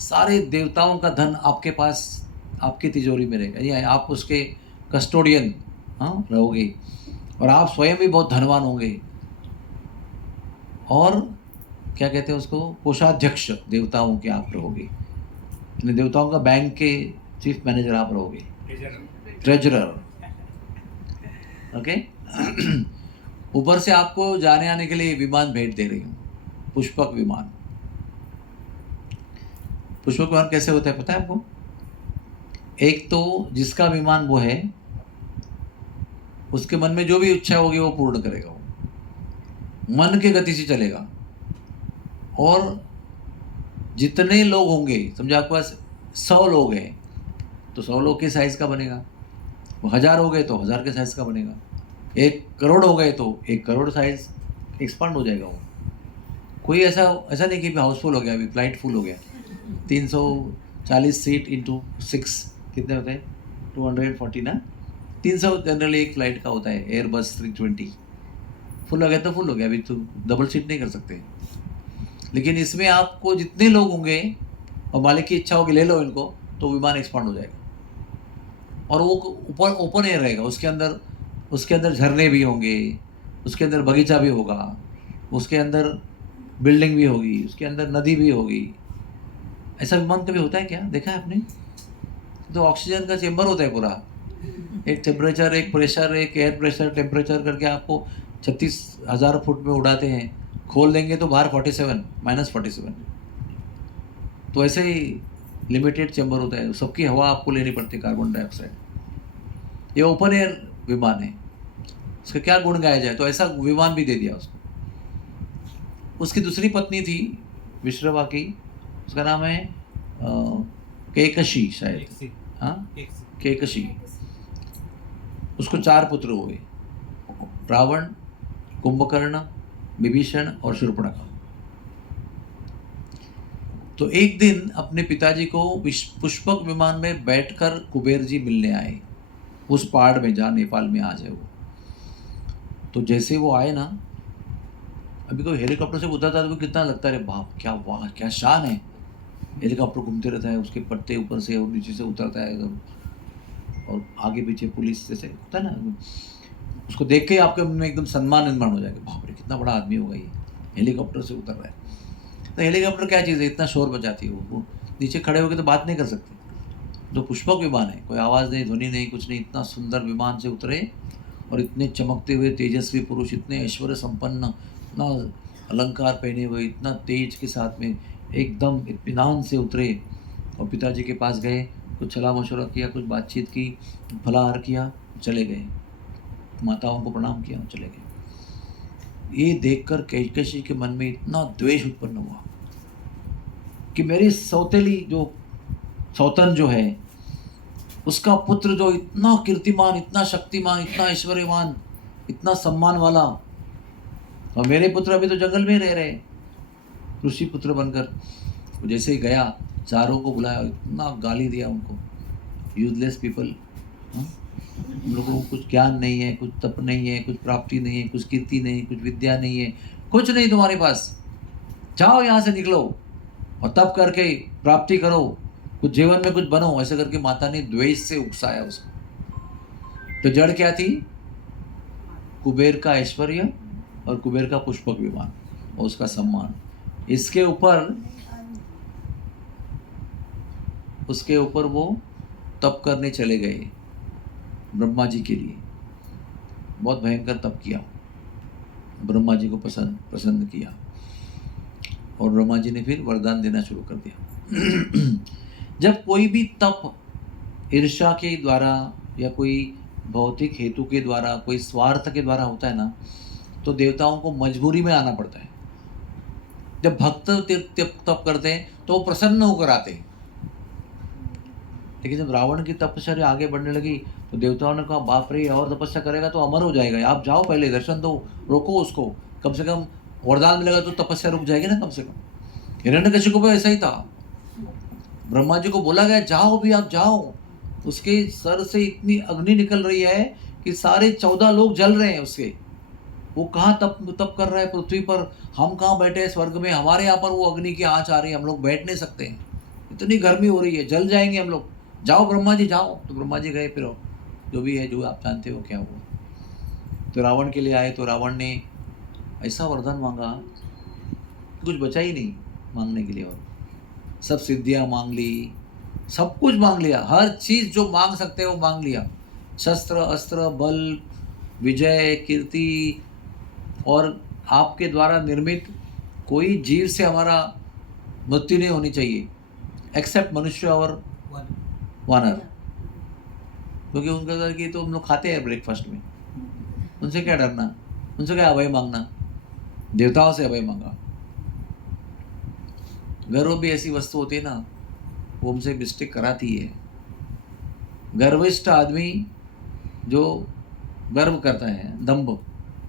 सारे देवताओं का धन आपके पास, आपकी तिजोरी में रहेगा, यानी आप उसके कस्टोडियन रहोगे, और आप स्वयं भी बहुत धनवान होंगे। और क्या कहते हैं उसको, कोषाध्यक्ष देवताओं के आप रहोगे, यानी देवताओं का बैंक के चीफ मैनेजर आप रहोगे, ट्रेजरर। ओके। ऊपर से आपको जाने आने के लिए विमान भेंट दे रही हूँ, पुष्पक विमान। पुष्पक विमान कैसे होता है पता है आपको? एक तो जिसका विमान वो है, उसके मन में जो भी इच्छा होगी वो पूर्ण करेगा, वो मन की गति से चलेगा। और जितने लोग होंगे, समझो आपके पास 100 लोग हैं तो 100 लोग के साइज का बनेगा। वो 1000 हो गए तो 1000 के साइज का बनेगा। 1 करोड़ हो गए तो 1 करोड़ साइज एक्सपांड हो जाएगा वो। कोई ऐसा नहीं कि हाउसफुल हो गया, अभी फ्लाइट फुल हो गया। 340 सीट इंटू 6 कितने होते हैं? 240 ना। 300 जनरली एक फ्लाइट का होता है, एयरबस 320। फुल हो गया तो फुल हो गया, अभी तो डबल सीट नहीं कर सकते। लेकिन इसमें आपको जितने लोग होंगे और मालिक की इच्छा होगी ले लो इनको, तो विमान एक्सपांड हो जाएगा। और वो ऊपर ओपन एयर रहेगा, उसके अंदर झरने भी होंगे, उसके अंदर बगीचा भी होगा, उसके अंदर बिल्डिंग भी होगी, उसके अंदर नदी भी होगी। ऐसा विमान कभी होता है क्या? देखा है आपने? तो ऑक्सीजन का चेंबर होता है पूरा, एक टेम्परेचर, एक प्रेशर, एक एयर प्रेशर टेम्परेचर करके आपको 36,000 फुट में उड़ाते हैं। खोल देंगे तो बाहर -47। तो ऐसे ही लिमिटेड चेंबर होता है, सबकी हवा आपको लेनी पड़ती है, कार्बन डाइऑक्साइड। ये ओपन एयर विमान है, उसका क्या गुण गाया जाए, तो ऐसा विमान भी दे दिया उसको। उसकी दूसरी पत्नी थी विश्रवा की, उसका नाम है केकशी शायद, हाँ केकशी। उसको 4 पुत्र हुए, रावण, कुंभकर्ण, विभीषण और शूर्पणखा। तो एक दिन अपने पिताजी को पुष्पक विमान में बैठकर कुबेर जी मिलने आए, उस पहाड़ में जहाँ नेपाल में आज है वो। तो जैसे वो आए ना, अभी कोई हेलीकॉप्टर से उतरता तो कितना लगता है, बाप क्या वाह क्या शान है। हेलीकॉप्टर घूमते रहता है, उसके पट्टे ऊपर से और नीचे से उतरता है एकदम, और आगे पीछे पुलिस जैसे होता है ना, उसको देख के आपके मन में एकदम सम्मान हो जाएगा, बाप रे कितना बड़ा आदमी होगा ये, हेलीकॉप्टर से उतर रहा है। तो हेलीकॉप्टर क्या चीज़ है, इतना शोर बचाती है वो नीचे खड़े होकर तो बात नहीं कर सकते। जो पुष्पक विमान है, कोई आवाज़ नहीं, ध्वनि नहीं, कुछ नहीं, इतना सुंदर विमान से उतरे, और इतने चमकते हुए तेजस्वी पुरुष, इतने ऐश्वर्य संपन्न, इतना अलंकार पहने हुए, इतना तेज के साथ में एकदम इत्मीनान से उतरे। और पिताजी के पास गए, कुछ सलाह मशवरा किया, कुछ बातचीत की, फलाहार किया, चले गए, माताओं को प्रणाम किया, चले गए। ये देखकर कैकशी के मन में इतना द्वेष उत्पन्न हुआ कि मेरी सौतेली जो सौतन जो है, उसका पुत्र जो इतना कीर्तिमान, इतना शक्तिमान, इतना ऐश्वर्यवान, इतना सम्मान वाला, और मेरे पुत्र अभी तो जंगल में रह रहे, ऋषि पुत्र बनकर। वो जैसे ही गया, चारों को बुलाया, इतना गाली दिया उनको, यूजलेस पीपल, हम लोगों को कुछ ज्ञान नहीं है, कुछ तप नहीं है, कुछ प्राप्ति नहीं है, कुछ कीर्ति नहीं, कुछ विद्या नहीं है, कुछ नहीं तुम्हारे पास, जाओ यहाँ से, निकलो और तप करके प्राप्ति करो, कुछ जीवन में कुछ बनो। ऐसे करके माता ने द्वेष से उकसाया उसको। तो जड़ क्या थी? कुबेर का ऐश्वर्य और कुबेर का पुष्पक विमान और उसका सम्मान। इसके ऊपर उसके ऊपर वो तप करने चले गए ब्रह्मा जी के लिए। बहुत भयंकर तप किया, ब्रह्मा जी को प्रसन्न किया, और ब्रह्मा जी ने फिर वरदान देना शुरू कर दिया। जब कोई भी तप ईर्ष्या के द्वारा या कोई भौतिक हेतु के द्वारा, कोई स्वार्थ के द्वारा होता है ना, तो देवताओं को मजबूरी में आना पड़ता है। जब भक्त तप करते हैं तो वो प्रसन्न होकर आते हैं। लेकिन जब रावण की तपस्या आगे बढ़ने लगी तो देवताओं ने कहा, बाप रे, और तपस्या करेगा तो अमर हो जाएगा, आप जाओ, पहले दर्शन दो, रोको उसको, कम से कम वरदान मिलेगा तो तपस्या रुक जाएगी ना कम से कम। हिरण्यकशिपु को ऐसा ही था। ब्रह्मा जी को बोला गया, जाओ भी, आप जाओ, उसके सर से इतनी अग्नि निकल रही है कि सारे 14 लोग जल रहे हैं उसके। वो कहाँ तप कर रहा है पृथ्वी पर, हम कहाँ बैठे हैं स्वर्ग में, हमारे यहाँ पर वो अग्नि की आँच आ रही है, हम लोग बैठ नहीं सकते हैं, इतनी गर्मी हो रही है, जल जाएंगे हम लोग, जाओ ब्रह्मा जी जाओ। तो ब्रह्मा जी गए, फिर जो भी है, जो आप जानते हो क्या हुआ। तो रावण के लिए आए तो रावण ने ऐसा वरदान मांगा, कुछ बचा ही नहीं मांगने के लिए, और सब सिद्धियाँ मांग ली, सब कुछ मांग लिया, हर चीज़ जो मांग सकते हैं वो मांग लिया। शस्त्र, अस्त्र, बल, विजय, कीर्ति, और आपके द्वारा निर्मित कोई जीव से हमारा मृत्यु नहीं होनी चाहिए, एक्सेप्ट मनुष्य और वानर, क्योंकि उनका घर की तो हम लोग खाते हैं ब्रेकफास्ट में, उनसे क्या डरना, उनसे क्या अभय मांगना। देवताओं से अभय मांगा। गर्व भी ऐसी वस्तु होती है ना, वो हमसे मिस्टेक कराती है। गर्विष्ठ आदमी जो गर्व करता है, दंभ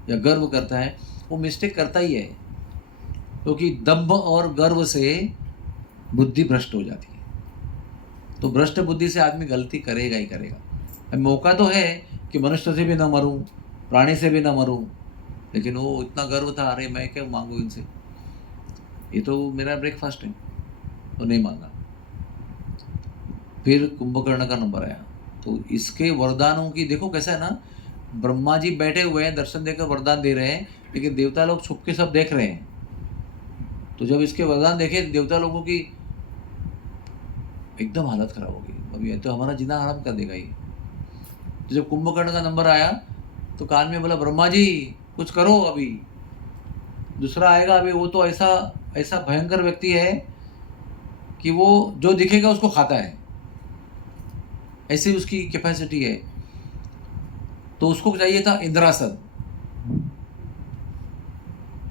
या गर्व करता है, वो मिस्टेक करता ही है, क्योंकि दंभ और गर्व से बुद्धि भ्रष्ट हो जाती है। तो भ्रष्ट बुद्धि से आदमी गलती करेगा ही करेगा। अब मौका तो है कि मनुष्य से भी ना मरूं, प्राणी से भी ना मरूं, लेकिन वो इतना गर्व था, अरे मैं क्या मांगू इनसे, ये तो मेरा ब्रेकफास्ट है, तो नहीं मांगा। फिर कुंभकर्ण का नंबर आया, तो इसके वरदानों की देखो कैसा है ना, ब्रह्मा जी बैठे हुए हैं, दर्शन देकर वरदान दे रहे हैं, लेकिन देवता लोग छुप के सब देख रहे हैं। तो जब इसके वरदान देखे देवता लोगों की एकदम हालत खराब हो गई, अभी ये तो हमारा जीना हराम कर देगा ये। तो जब कुंभकर्ण का नंबर आया तो कान में बोला, ब्रह्मा जी कुछ करो, अभी दूसरा आएगा, अभी वो तो ऐसा ऐसा भयंकर व्यक्ति है कि वो जो दिखेगा उसको खाता है, ऐसी उसकी कैपेसिटी है। तो उसको चाहिए था इंद्रासन,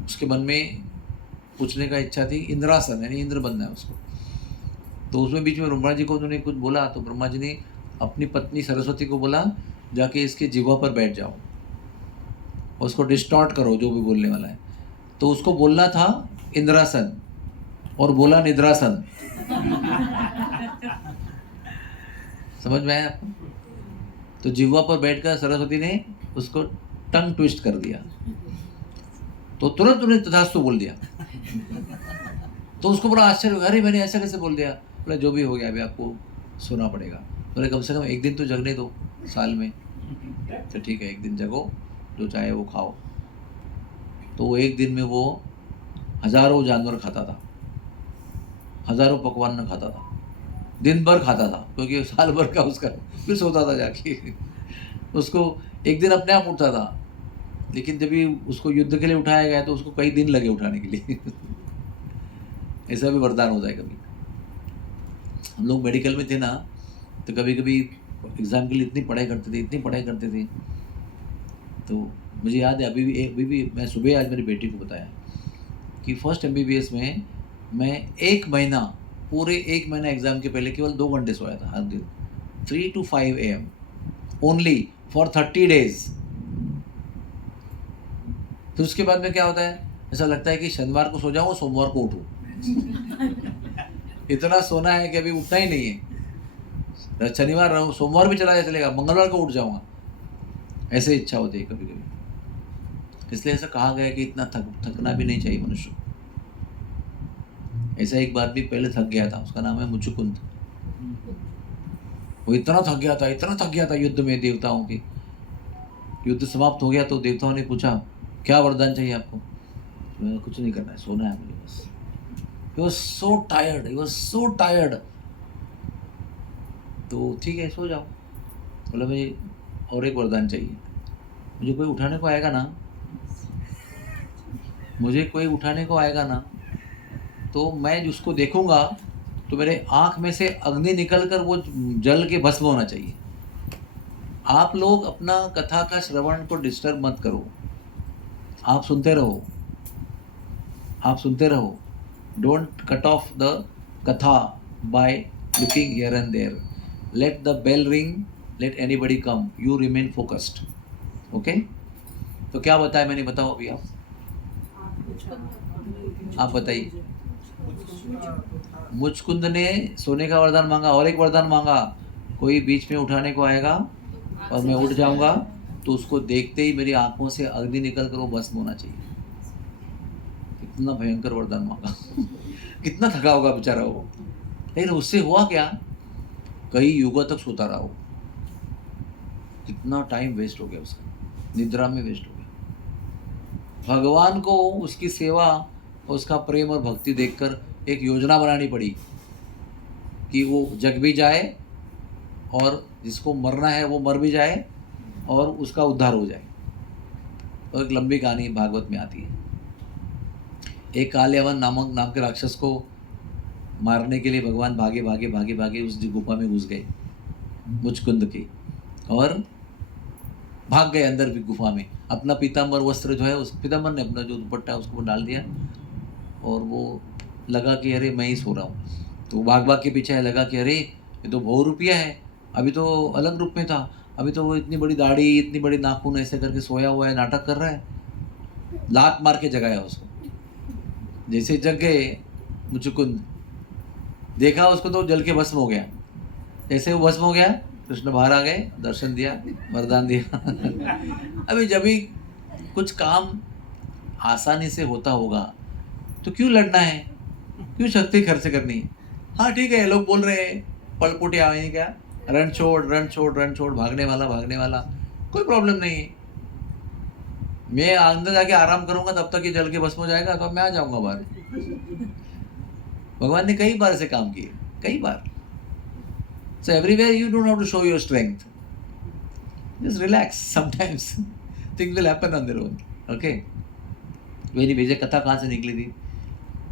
उसके मन में पूछने का इच्छा थी, इंद्रासन यानी इंद्र बनना है उसको। तो उसमें बीच में ब्रह्मा जी को उन्होंने कुछ बोला, तो ब्रह्मा जी ने अपनी पत्नी सरस्वती को बोला, जाके इसके जिह्वा पर बैठ जाओ, उसको डिस्टॉर्ट करो जो भी बोलने वाला है। तो उसको बोलना था इंद्रासन और बोला निद्रासन। समझ में आया आपको? तो जिह्वा पर बैठकर सरस्वती ने उसको टंग ट्विस्ट कर दिया, तो तुरंत उन्हें तथास्तु बोल दिया। तो उसको बड़ा आश्चर्य हुआ, अरे मैंने ऐसा कैसे बोल दिया। बोला जो भी हो गया अभी आपको सोना पड़ेगा। बोले कम से कम एक दिन तो जगने दो साल में। तो ठीक है, एक दिन जगो, जो चाहे वो खाओ। तो वो एक दिन में वो हजारों जानवर खाता था, हजारों पकवान खाता था, दिन भर खाता था, क्योंकि साल भर का उसका, फिर सोता था जाके। उसको एक दिन अपने आप उठता था, लेकिन जब भी उसको युद्ध के लिए उठाया गया तो उसको कई दिन लगे उठाने के लिए। ऐसा भी वरदान होता है कभी। हम लोग मेडिकल में थे ना, तो कभी कभी एग्ज़ाम के लिए इतनी पढ़ाई करते थे। तो मुझे याद है, अभी भी मैं सुबह आज मेरी बेटी को बताया कि फर्स्ट MBBS में मैं पूरे एक महीना एग्ज़ाम के पहले केवल 2 घंटे सोया था हर दिन, 3 to 5 AM only for 30 days। फिर उसके बाद में क्या होता है, ऐसा लगता है कि शनिवार को सो जाऊँ, सोमवार को उठूँ। इतना सोना है कि अभी उठना ही नहीं है। शनिवार रहूँ, सोमवार भी चलेगा, मंगलवार को उठ जाऊँगा, ऐसे इच्छा होती है कभी कभी। इसलिए ऐसा कहा गया है कि इतना थकना भी नहीं चाहिए मनुष्य को। ऐसा एक आदमी पहले थक गया था, उसका नाम है मुचुकुंद। वो इतना थक गया था युद्ध में देवताओं की। युद्ध समाप्त हो गया तो देवताओं ने पूछा, क्या वरदान चाहिए आपको? मैंने कुछ नहीं करना है, सोना है मुझे बस। He was so tired. तो ठीक है, सो जाओ। बोला मुझे और एक वरदान चाहिए, मुझे कोई उठाने को आएगा ना, मुझे कोई उठाने को आएगा ना, तो मैं जिसको देखूंगा तो मेरे आँख में से अग्नि निकल कर वो जल के भस्म होना चाहिए। आप लोग अपना कथा का श्रवण को डिस्टर्ब मत करो, आप सुनते रहो, आप सुनते रहो। Don't cut off the katha by looking here and there. Let the bell ring, let anybody come, you remain focused. Okay, तो क्या बताया मैंने, बताओ अभी आप बताइए। मुचकुंद ने सोने का वरदान मांगा और एक वरदान मांगा, कोई बीच में उठाने को आएगा और मैं उठ जाऊंगा तो उसको देखते ही मेरी आंखों से अग्नि निकल कर वो भस्म होना चाहिए। कितना भयंकर वरदान मांगा कितना थका होगा बेचारा वो। लेकिन उससे हुआ क्या, कई युगों तक सोता रहा वो। कितना टाइम वेस्ट हो गया उसका, निद्रा में वेस्ट हो गया। भगवान को उसकी सेवा, उसका प्रेम और भक्ति देखकर एक योजना बनानी पड़ी कि वो जग भी जाए और जिसको मरना है वो मर भी जाए और उसका उद्धार हो जाए। तो एक लंबी कहानी भागवत में आती है। एक काल्यावन नाम के राक्षस को मारने के लिए भगवान भागे भागे भागे भागे उस गुफा में घुस गए मुचकुंद के, और भाग गए अंदर भी गुफा में। अपना पीताम्बर वस्त्र जो है, उस पीताम्बर ने अपना जो दुपट्टा है उसको डाल दिया और वो लगा कि अरे मैं ही सो रहा हूँ। तो भाग भाग के पीछे लगा कि अरे ये तो बहुरूपिया है, अभी तो अलग रूप में था, अभी तो वो इतनी बड़ी दाढ़ी, इतनी बड़ी नाखून ऐसे करके सोया हुआ है, नाटक कर रहा है। लात मार के जगाया उसको। जैसे जग गए मुचुकुंद, देखा उसको तो जल के भस्म हो गया। जैसे वो भस्म हो गया, कृष्ण बाहर आ गए, दर्शन दिया, वरदान दिया अभी जब भी कुछ काम आसानी से होता होगा तो क्यों लड़ना है, क्यों शक्ति खर्च करनी है। हाँ ठीक है, लोग बोल रहे हैं पलपुटे आए क्या, रन छोड़ रन छोड़ रन छोड़, भागने वाला, कोई प्रॉब्लम नहीं है। मैं अंदर जाके आराम करूंगा तब तक ये जल के भस्म हो जाएगा, तो मैं आ जाऊंगा बाहर। भगवान ने कई बार ऐसे काम किए, कई बार। So everywhere you don't have to show your strength. Just relax. Sometimes things will happen on their own. Okay? मेरी भेजे कथा कहाँ से निकली थी,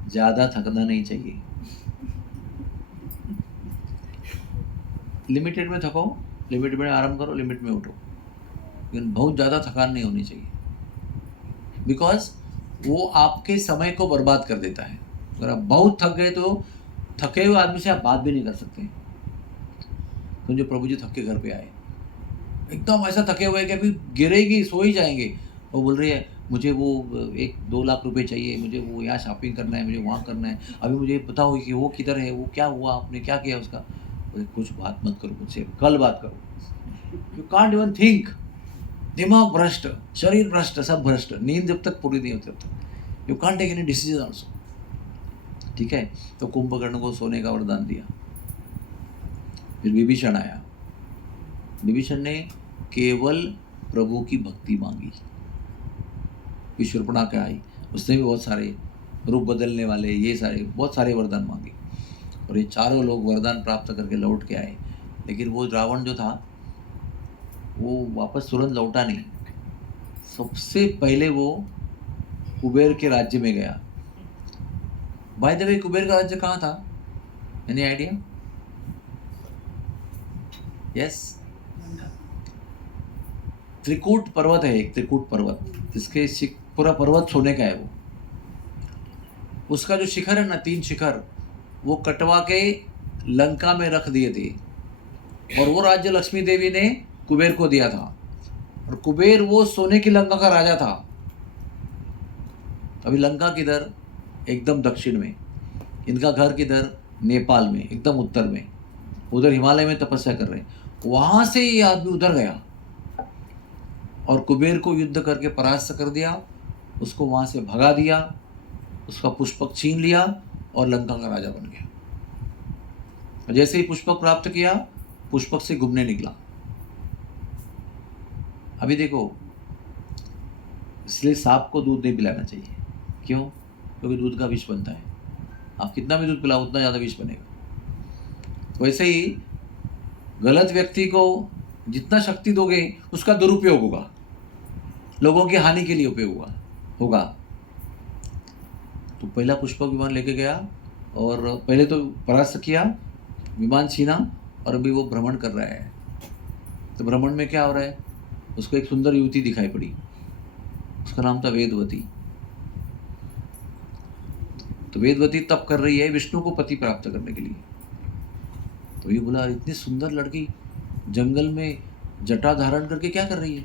ज़्यादा थकना नहीं चाहिए। लिमिटेड में थको, लिमिट में आराम करो, लिमिट में उठो, लेकिन बहुत ज़्यादा थकान नहीं होनी चाहिए। बिकॉज वो आपके समय को बर्बाद कर देता है। अगर आप बहुत थक गए तो थके हुए आदमी से आप बात भी नहीं कर सकते। तो जो प्रभु जी थक के घर पे आए, एकदम ऐसा थके हुए कि अभी गिरेगी, सो ही जाएंगे। वो बोल रही है मुझे वो 1-2 लाख रुपए चाहिए, मुझे वो यहाँ शॉपिंग करना है, मुझे वहाँ करना है, अभी मुझे बताओ कि वो किधर है, वो क्या हुआ, आपने क्या किया उसका। बोले कुछ बात मत करो मुझसे, कल बात करो। You can't even think. दिमाग भ्रष्ट, शरीर भ्रष्ट, सब भ्रष्ट। नींद जब तक पूरी नहीं होती तब तक you can't take any decision also. ठीक है, तो कुंभकर्ण को सोने का वरदान दिया। फिर विभीषण आया। विभीषण ने केवल प्रभु की भक्ति मांगी। फिर शूर्पणखा आई, उसने भी बहुत सारे रूप बदलने वाले, ये सारे बहुत सारे वरदान मांगे, और ये चारों लोग वरदान प्राप्त करके लौट के आए। लेकिन वो रावण जो था वो वापस तुरंत लौटा नहीं। सबसे पहले वो कुबेर के राज्य में गया। बाय द वे, कुबेर का राज्य कहाँ था? Any idea? यस, त्रिकूट पर्वत है, एक त्रिकूट पर्वत, जिसके पूरा पर्वत सोने का है। वो उसका जो शिखर है ना, 3 शिखर, वो कटवा के लंका में रख दिए थे, और वो राज्य लक्ष्मी देवी ने कुबेर को दिया था। और कुबेर वो सोने की लंका का राजा था। अभी लंका किधर? एकदम दक्षिण में। इनका घर किधर? नेपाल में, एकदम उत्तर में। उधर हिमालय में तपस्या कर रहे हैं। वहाँ से ये आदमी उधर गया और कुबेर को युद्ध करके परास्त कर दिया, उसको वहाँ से भगा दिया, उसका पुष्पक छीन लिया और लंका का राजा बन गया। जैसे ही पुष्पक प्राप्त किया, पुष्पक से घूमने निकला। अभी देखो, इसलिए सांप को दूध नहीं पिलाना चाहिए। क्यों? क्योंकि दूध का विष बनता है। आप कितना भी दूध पिलाओ उतना ज़्यादा विष बनेगा। वैसे ही गलत व्यक्ति को जितना शक्ति दोगे उसका दुरुपयोग होगा, लोगों की हानि के लिए उपयोग होगा। तो पहला पुष्पक विमान लेके गया और पहले तो परास्त किया, विमान छीना, और अभी वो भ्रमण कर रहा है। तो भ्रमण में क्या हो रहा है, उसको एक सुंदर युवती दिखाई पड़ी, उसका नाम था वेदवती। तो वेदवती तप कर रही है विष्णु को पति प्राप्त करने के लिए। तो ये बोला, इतनी सुंदर लड़की जंगल में जटा धारण करके क्या कर रही है,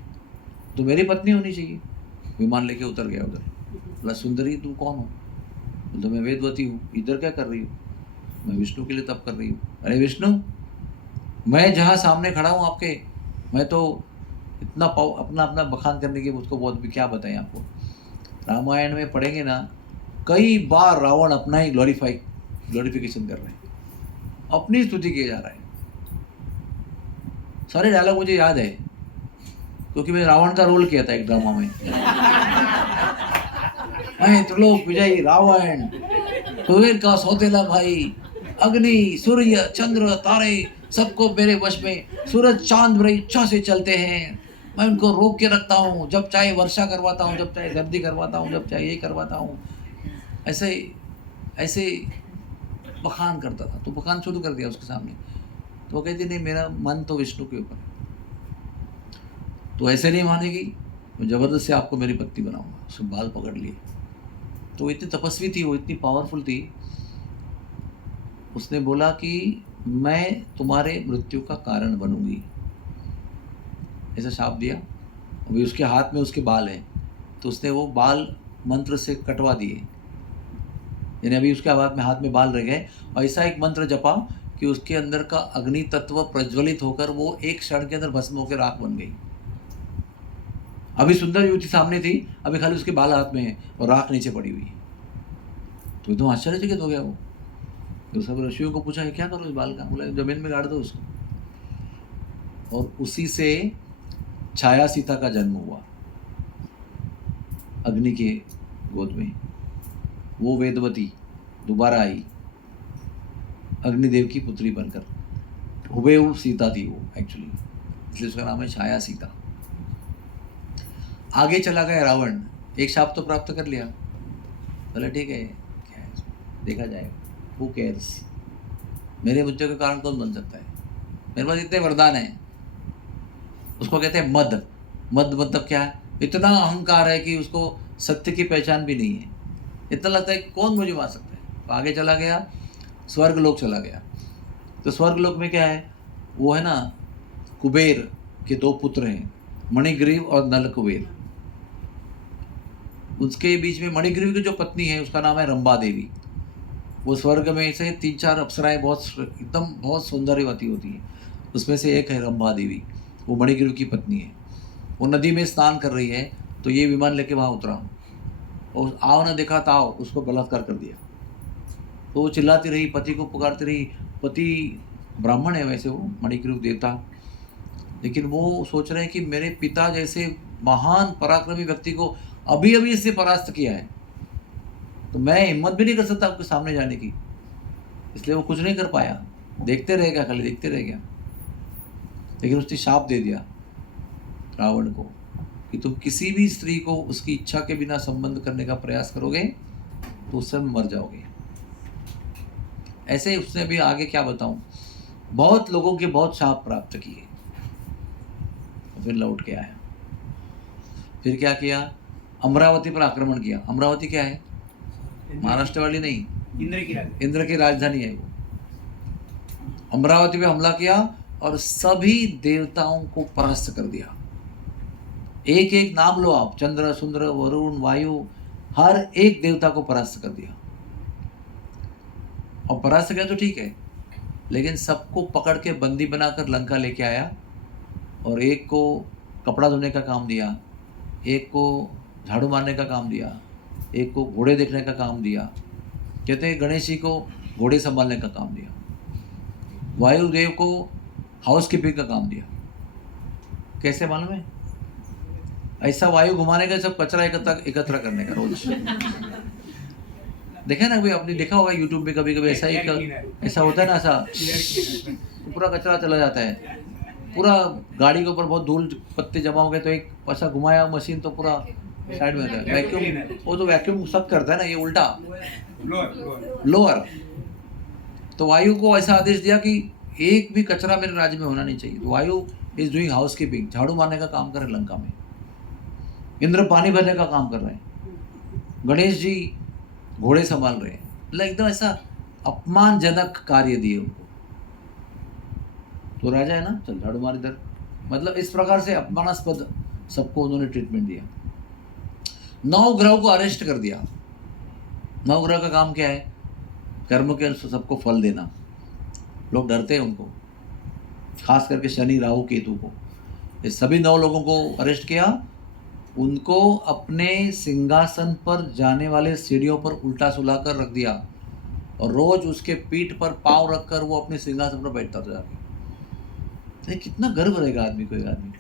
तो मेरी पत्नी होनी चाहिए। विमान लेके उतर गया उधर। बोला, सुंदरी तुम कौन हो? बोलते, मैं वेदवती हूँ। इधर क्या कर रही हूँ? मैं विष्णु के लिए तप कर रही हूँ। अरे विष्णु, मैं जहाँ सामने खड़ा हूँ आपके, मैं तो इतना अपना अपना बखान करने की मुझको बहुत भी क्या बताएं आपको। रामायण में पढ़ेंगे ना, कई बार रावण अपना ही ग्लोरिफिकेशन कर रहे हैं, अपनी स्तुति किए जा रहा है। सारे डायलॉग मुझे याद है क्योंकि मैं रावण का रोल किया था एक ड्रामा में। मैं त्रिलोक विजयी रावण, कुबेर का सौतेला भाई, अग्नि सूर्य चंद्र तारे सबको मेरे वश में, सूरज चांद मेरी इच्छा से चलते हैं, मैं उनको रोक के रखता हूँ, जब चाहे वर्षा करवाता हूँ, जब चाहे सर्दी करवाता हूँ, जब चाहे ये करवाता हूँ। ऐसे ऐसे बखान करता था। तो बखान शुरू कर दिया उसके सामने। तो वो कहती, नहीं, मेरा मन तो विष्णु के ऊपर है। तो ऐसे नहीं मानेगी, मैं जबरदस्त से आपको मेरी पत्नी बनाऊंगा। उसके बाल पकड़ लिए। तो इतनी तपस्वी थी वो, इतनी पावरफुल थी। उसने बोला कि मैं तुम्हारे मृत्यु का कारण बनूंगी, ऐसा शाप दिया। अभी उसके हाथ में उसके बाल हैं, तो उसने वो बाल मंत्र से कटवा दिए, यानी अभी उसके हाथ में बाल रह गए। और ऐसा एक मंत्र जपा कि उसके अंदर का अग्नि तत्व प्रज्वलित होकर वो एक क्षण के अंदर भस्म होकर राख बन गई। अभी सुंदर युवती सामने थी, अभी खाली उसके बाल हाथ में है और राख नीचे पड़ी हुई है। तो एकदम आश्चर्यचकित हो गया वो। तो सब ऋषियों को पूछा, क्या करो इस बाल का? बोला, जमीन में गाड़ दो उसको। और उसी से छाया सीता का जन्म हुआ, अग्नि के गोद में। वो वेदवती दोबारा आई, अग्निदेव की पुत्री बनकर। हुबेहू सीता थी वो एक्चुअली, इसलिए उसका नाम है छाया सीता। आगे चला गया रावण, एक शाप तो प्राप्त कर लिया। बोला, ठीक है, क्या है, देखा जाएगा, हु केयर्स, मेरे मृत्यु के कारण कौन बन सकता है, मेरे पास इतने वरदान हैं। उसको कहते हैं मद। मद मतलब क्या है? इतना अहंकार है कि उसको सत्य की पहचान भी नहीं है। इतना लगता है कि कौन मुझे मार सकता है। तो आगे चला गया, स्वर्गलोक चला गया। तो स्वर्गलोक में क्या है, वो है ना, कुबेर के दो पुत्र हैं, मणिग्रीव और नल कुबेर। उसके बीच में मणिग्रीव की जो पत्नी है उसका नाम है रंबा देवी। वो स्वर्ग में से 3-4 अप्सराएं बहुत सौंदर्यवती होती हैं, उसमें से एक है रंबा देवी। वो मणिग्रीव की पत्नी है। वो नदी में स्नान कर रही है, तो ये विमान लेके वहाँ उतरा और आओ ना देखा ताओ, उसको बलात्कार कर दिया। तो वो चिल्लाती रही, पति को पुकारती रही। पति ब्राह्मण है वैसे वो, मणिग्रीव देवता, लेकिन वो सोच रहे हैं कि मेरे पिता जैसे महान पराक्रमी व्यक्ति को अभी अभी इससे परास्त किया है, तो मैं हिम्मत भी नहीं कर सकता आपके सामने जाने की। इसलिए वो कुछ नहीं कर पाया, देखते रह गया, खाली देखते रह गया। लेकिन उसने शाप दे दिया रावण को कि तुम किसी भी स्त्री को उसकी इच्छा के बिना संबंध करने का प्रयास करोगे तो उस समय मर जाओगे। ऐसे उसने भी आगे क्या बताऊं, बहुत लोगों के बहुत शाप प्राप्त किए, फिर लौट के आया। फिर क्या किया, अमरावती पर आक्रमण किया। अमरावती क्या है? महाराष्ट्र वाली नहीं, इंद्र की राजधानी है वो। अमरावती पे हमला किया और सभी देवताओं को परास्त कर दिया। एक एक नाम लो आप, चंद्र, सुंदर, वरुण, वायु, हर एक देवता को परास्त कर दिया। और परास्त किया तो ठीक है, लेकिन सबको पकड़ के बंदी बनाकर लंका लेके आया और एक को कपड़ा धोने का काम दिया, एक को झाड़ू मारने का काम दिया, एक को घोड़े देखने का काम दिया। कहते हैं गणेश जी को घोड़े संभालने का काम दिया, वायुदेव को हाउस कीपिंग का काम दिया। कैसे मालूम है? ऐसा वायु घुमाने का, सब कचरा एकत्र करने का रोज। देखा ना भाई, आपने देखा होगा यूट्यूब में कभी कभी ऐसा ऐसा होता है ना, ऐसा पूरा कचरा चला जाता है, पूरा गाड़ी के ऊपर बहुत धूल पत्ते जमा हो गए तो एक ऐसा घुमाया मशीन तो पूरा साइड में होता है। वैक्यूम, वो तो वैक्यूम सब करता है ना, ये उल्टा लोअर। तो वायु को ऐसा आदेश दिया कि एक भी कचरा मेरे राज्य में होना नहीं चाहिए। तो वायु इज डूइंग हाउस कीपिंग, झाड़ू मारने का काम कर रहे लंका में। इंद्र पानी भरने का काम कर रहे हैं, गणेश जी घोड़े संभाल रहे हैं। मतलब एकदम ऐसा अपमानजनक कार्य दिए उनको। तो राजा है ना, चल झाड़ू मार इधर। मतलब इस प्रकार से अपमानास्पद सबको उन्होंने ट्रीटमेंट दिया। 9 ग्रहों को अरेस्ट कर दिया। 9 ग्रह का काम क्या है? कर्म के अनुसार सबको फल देना। लोग डरते हैं उनको, खास करके शनि, राहु, केतु को। ये सभी 9 लोगों को अरेस्ट किया। उनको अपने सिंहासन पर जाने वाले सीढ़ियों पर उल्टा सुलाकर रख दिया और रोज उसके पीठ पर पांव रखकर वो अपने सिंहासन पर बैठता था जाके। तो कितना गर्व रहेगा आदमी को, एक आदमी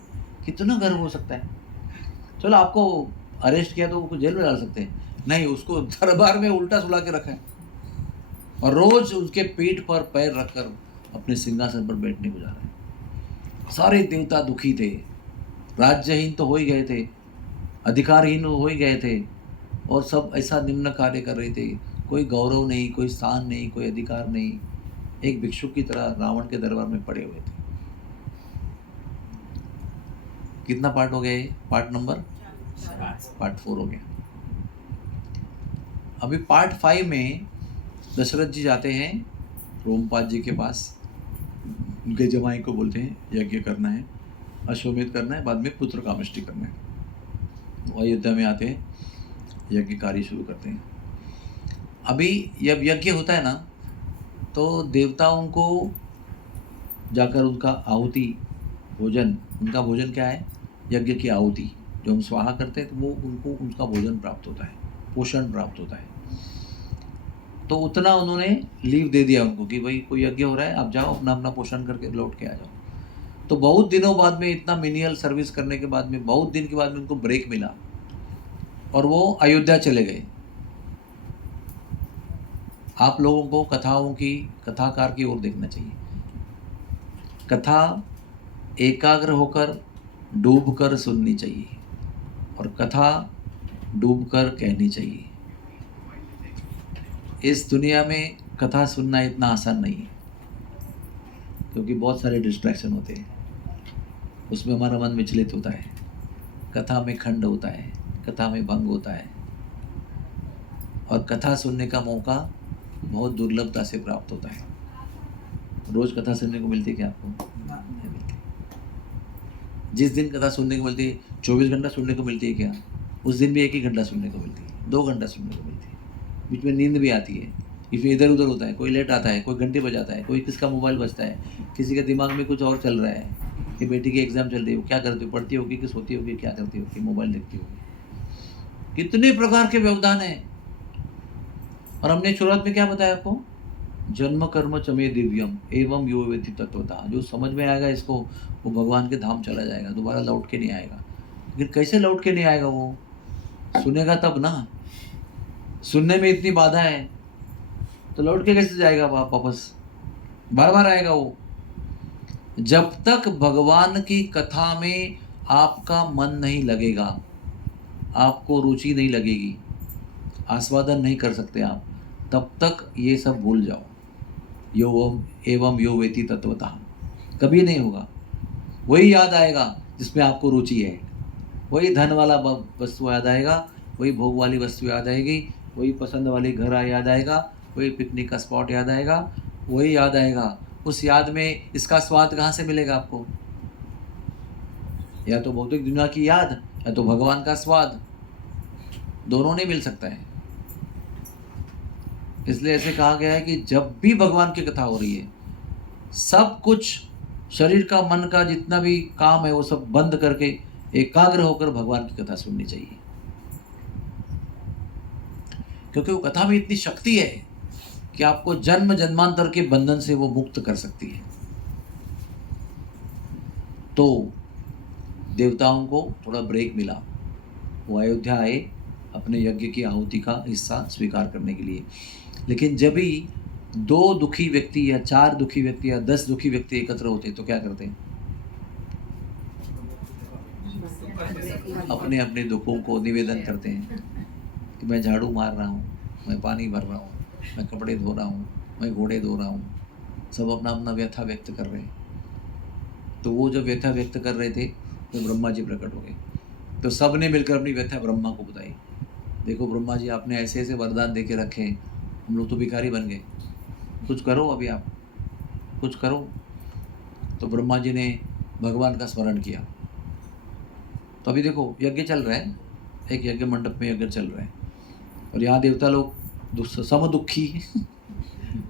कितना गर्व हो सकता है। चलो आपको अरेस्ट किया तो वो जेल में डाल सकते हैं, नहीं, उसको दरबार में उल्टा सुला के रखा है और रोज उसके पीठ पर पैर रखकर अपने सिंहासन पर बैठने को जा रहे हैं। सारे देवता दुखी थे, राज्यहीन तो हो ही गए थे, अधिकारहीन हो ही गए थे और सब ऐसा निम्न कार्य कर रहे थे। कोई गौरव नहीं, कोई स्थान नहीं, कोई अधिकार नहीं, एक भिक्षुक की तरह रावण के दरबार में पड़े हुए थे। कितना पार्ट हो गया ये? पार्ट नंबर 4 हो गया। अभी पार्ट 5 में दशरथ जी जाते हैं रोमपाद जी के पास। उनके जमाई को बोलते हैं यज्ञ करना है, अश्वमेध करना है, बाद में पुत्र कामेष्टि करना है। वो अयोध्या में आते हैं, यज्ञ कार्य शुरू करते हैं। अभी जब यज्ञ होता है ना तो देवताओं को जाकर उनका आहुति भोजन, उनका भोजन क्या है? यज्ञ की आहुति जो हम स्वाहा करते हैं तो वो उनको उनका भोजन प्राप्त होता है, पोषण प्राप्त होता है। तो उतना उन्होंने लीव दे दिया उनको कि भाई कोई यज्ञ हो रहा है, आप जाओ अपना अपना पोषण करके लौट के आ जाओ। तो बहुत दिनों बाद में, इतना मिनियल सर्विस करने के बाद में, बहुत दिन के बाद में उनको ब्रेक मिला और वो अयोध्या चले गए। आप लोगों को कथाओं की, कथाकार की ओर देखना चाहिए। कथा एकाग्र होकर डूबकर सुननी चाहिए और कथा डूबकर कहनी चाहिए। इस दुनिया में कथा सुनना इतना आसान नहीं है क्योंकि बहुत सारे डिस्ट्रैक्शन होते हैं, उसमें हमारा मन विचलित होता है, कथा में खंड होता है, कथा में भंग होता है और कथा सुनने का मौका बहुत दुर्लभता से प्राप्त होता है। रोज कथा सुनने को मिलती है क्या आपको? नहीं मिलती। जिस दिन कथा सुनने को मिलती है, 24 घंटा सुनने को मिलती है क्या? उस दिन भी 1 ही घंटा सुनने को मिलती है, 2 घंटा सुनने को मिलती है। बीच में नींद भी आती है, इसमें इधर उधर होता है, कोई लेट आता है, कोई घंटे बजाता है, कोई किसका मोबाइल बजता है, किसी के दिमाग में कुछ और चल रहा है कि बेटी की एग्ज़ाम चल रही हो, क्या करती हो, पढ़ती होगी कि सोती होगी, क्या करती होगी, मोबाइल देखती होगी। कितने प्रकार के व्यवधान हैं। और हमने शुरुआत में क्या बताया आपको? जन्म कर्म चमे दिव्यम एवं यो वेति तत्वता। जो समझ में आएगा इसको, वो भगवान के धाम चला जाएगा, दोबारा लौट के नहीं आएगा। लेकिन कैसे लौट के नहीं आएगा? वो सुनेगा तब ना। सुनने में इतनी बाधा है तो लौट के कैसे जाएगा वापस? बार बार आएगा वो। जब तक भगवान की कथा में आपका मन नहीं लगेगा, आपको रुचि नहीं लगेगी, आस्वादन नहीं कर सकते आप, तब तक ये सब भूल जाओ। यो एवं यो वेति तत्वतः कभी नहीं होगा। वही याद आएगा जिसमें आपको रुचि है, वही धन वाला वस्तु याद आएगा, वही भोग वाली वस्तु याद आएगी, वही पसंद वाली घर याद आएगा, वही पिकनिक का स्पॉट याद आएगा, वही याद आएगा। उस याद में इसका स्वाद कहाँ से मिलेगा आपको? या तो भौतिक दुनिया की याद या तो भगवान का स्वाद, दोनों नहीं मिल सकता है। इसलिए ऐसे कहा गया है कि जब भी भगवान की कथा हो रही है, सब कुछ शरीर का, मन का जितना भी काम है वो सब बंद करके एकाग्र होकर भगवान की कथा सुननी चाहिए। क्योंकि वो कथा में इतनी शक्ति है कि आपको जन्म जन्मांतर के बंधन से वो मुक्त कर सकती है। तो देवताओं को थोड़ा ब्रेक मिला, वो अयोध्या आए, अपने यज्ञ की आहुति का हिस्सा स्वीकार करने के लिए। लेकिन जब भी 2 दुखी व्यक्ति या 4 दुखी व्यक्ति या 10 दुखी व्यक्ति एकत्र होते तो क्या करते हैं? अपने अपने दुखों को निवेदन करते हैं कि मैं झाड़ू मार रहा हूँ, मैं पानी भर रहा हूँ, मैं कपड़े धो रहा हूँ, मैं घोड़े धो रहा हूँ। सब अपना अपना व्यथा व्यक्त कर रहे हैं। तो वो जब व्यथा व्यक्त कर रहे थे तो ब्रह्मा जी प्रकट हो गए। तो सब ने मिलकर अपनी व्यथा ब्रह्मा को बताई। देखो ब्रह्मा जी, आपने ऐसे ऐसे वरदान दे के रखे हैं, हम लोग तो भिखारी बन गए, कुछ करो, अभी आप कुछ करो। तो ब्रह्मा जी ने भगवान का स्मरण किया। तो अभी देखो यज्ञ चल रहा है, एक यज्ञ मंडप में यज्ञ चल रहा है और यहाँ देवता लोग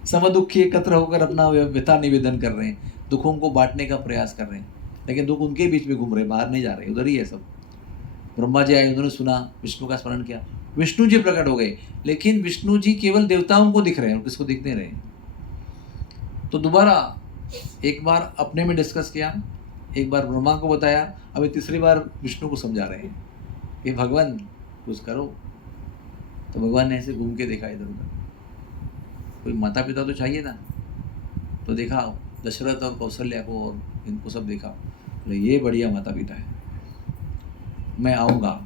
समदुखी एकत्र होकर अपना व्यथा निवेदन कर रहे हैं, दुखों को बांटने का प्रयास कर रहे हैं। लेकिन दुख उनके बीच में घूम रहे, बाहर नहीं जा रहे, उधर ही है सब। ब्रह्मा जी आए, उन्होंने सुना, विष्णु का स्मरण किया, विष्णु जी प्रकट हो गए। लेकिन विष्णु जी केवल देवताओं को दिख रहे हैं, किसको दिख नहीं रहे। तो दोबारा एक बार अपने में डिस्कस किया, एक बार ब्रह्मा को बताया, अभी तीसरी बार विष्णु को समझा रहे हैं कि भगवान कुछ करो। तो भगवान ने ऐसे घूम के देखा इधर उधर, कोई माता पिता तो चाहिए ना। तो देखा दशरथ और कौशल्या को और इनको सब देखा, तो ये बढ़िया माता पिता है, मैं आऊँगा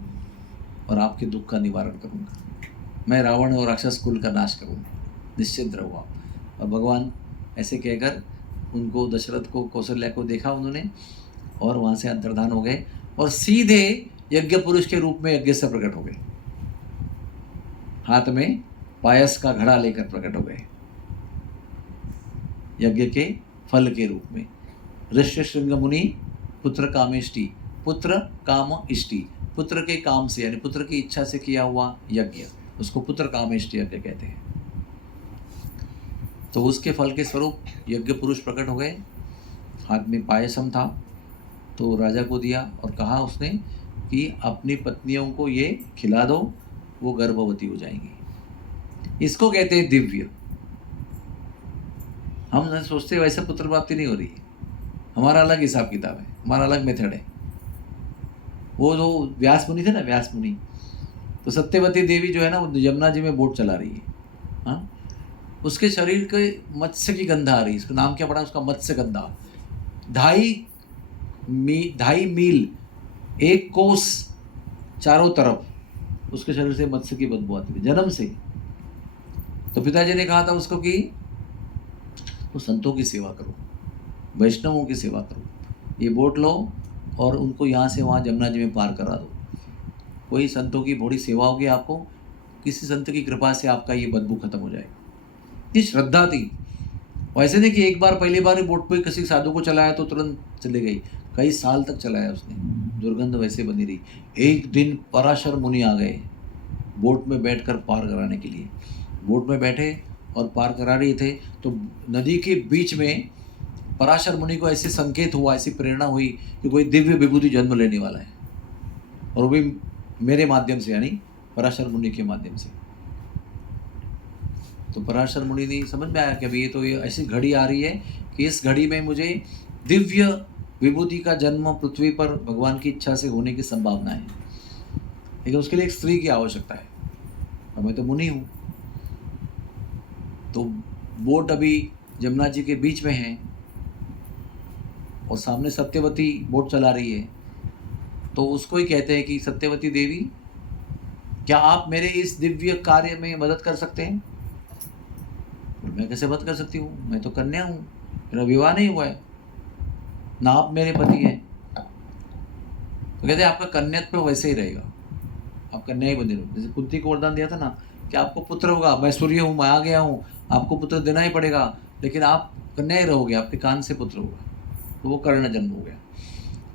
और आपके दुख का निवारण करूँगा, मैं रावण और राक्षस कुल का नाश करूँगा, निश्चिंत रहो आप। और भगवान ऐसे कहकर उनको, दशरथ को, कौशल्या को देखा उन्होंने और वहाँ से अंतर्धान हो गए और सीधे यज्ञ पुरुष के रूप में यज्ञ से प्रकट हो गए। हाथ में पायस का घड़ा लेकर प्रकट हो गए यज्ञ के फल के रूप में। ऋष्यशृंग मुनि पुत्र कामेष्टि, पुत्र काम इष्टि, पुत्र के काम से यानी पुत्र की इच्छा से किया हुआ यज्ञ, उसको पुत्र कामेष्टि यज्ञ कहते हैं। तो उसके फल के स्वरूप यज्ञ पुरुष प्रकट हो गए। हाथ में पायसम था तो राजा को दिया और कहा उसने कि अपनी पत्नियों को ये खिला दो, वो गर्भवती हो जाएंगी। इसको कहते हैं दिव्य। हम सोचते वैसे पुत्र प्राप्ति नहीं हो रही है, हमारा अलग हिसाब किताब है, हमारा अलग मेथड है। वो जो व्यास मुनि थे ना, व्यास मुनि, तो सत्यवती देवी जो है ना, वो यमुना जी में बोट चला रही है। हाँ, उसके शरीर के मत्स्य की गंधा आ रही है। इसका नाम क्या पड़ा उसका? मत्स्य गंधा। 2.5 मील, 1 कोस चारों तरफ उसके शरीर से मत्स्य की बदबू आती थी जन्म से। तो पिताजी ने कहा था उसको कि तो संतों की सेवा करो, वैष्णवों की सेवा करो, ये बोट लो और उनको यहाँ से वहाँ जमुना जी में पार करा दो। कोई संतों की बड़ी सेवा होगी आपको, किसी संत की कृपा से आपका ये बदबू खत्म हो जाएगा। ये श्रद्धा थी। वैसे नहीं कि एक बार पहली बार बोट पे किसी साधु को चलाया तो तुरंत चले गई, कई साल तक चलाया उसने, दुर्गंध वैसे बनी रही। एक दिन पराशर मुनि आ गए बोट में बैठकर पार कराने के लिए। बोट में बैठे और पार करा रहे थे तो नदी के बीच में पराशर मुनि को ऐसे संकेत हुआ, ऐसी प्रेरणा हुई कि कोई दिव्य विभूति जन्म लेने वाला है, और वो भी मेरे माध्यम से, यानी पराशर मुनि के माध्यम से। तो पराशर मुनि ने समझ में आया कि अभी ये तो ये ऐसी घड़ी आ रही है कि इस घड़ी में मुझे दिव्य विभूति का जन्म पृथ्वी पर भगवान की इच्छा से होने की संभावना है, लेकिन उसके लिए एक स्त्री की आवश्यकता है और मैं तो मुनि हूँ। तो बोट अभी जमुना जी के बीच में है और सामने सत्यवती बोट चला रही है। तो उसको ही कहते हैं कि सत्यवती देवी, क्या आप मेरे इस दिव्य कार्य में मदद कर सकते हैं? मैं कैसे मदद कर सकती हूँ, मैं तो कन्या हूँ, मेरा विवाह नहीं हुआ है, ना आप मेरे पति हैं। तो कहते हैं आपका कन्यात्व वैसे ही रहेगा, आप कन्या ही बने रहो। जैसे कुंती को वरदान दिया था ना कि आपको पुत्र होगा, मैं सूर्य हूँ, मैं आ गया हूँ, आपको पुत्र देना ही पड़ेगा, लेकिन आप कन्या ही रहोगे, आपके कान से पुत्र होगा। तो वो कर्ण जन्म हो गया।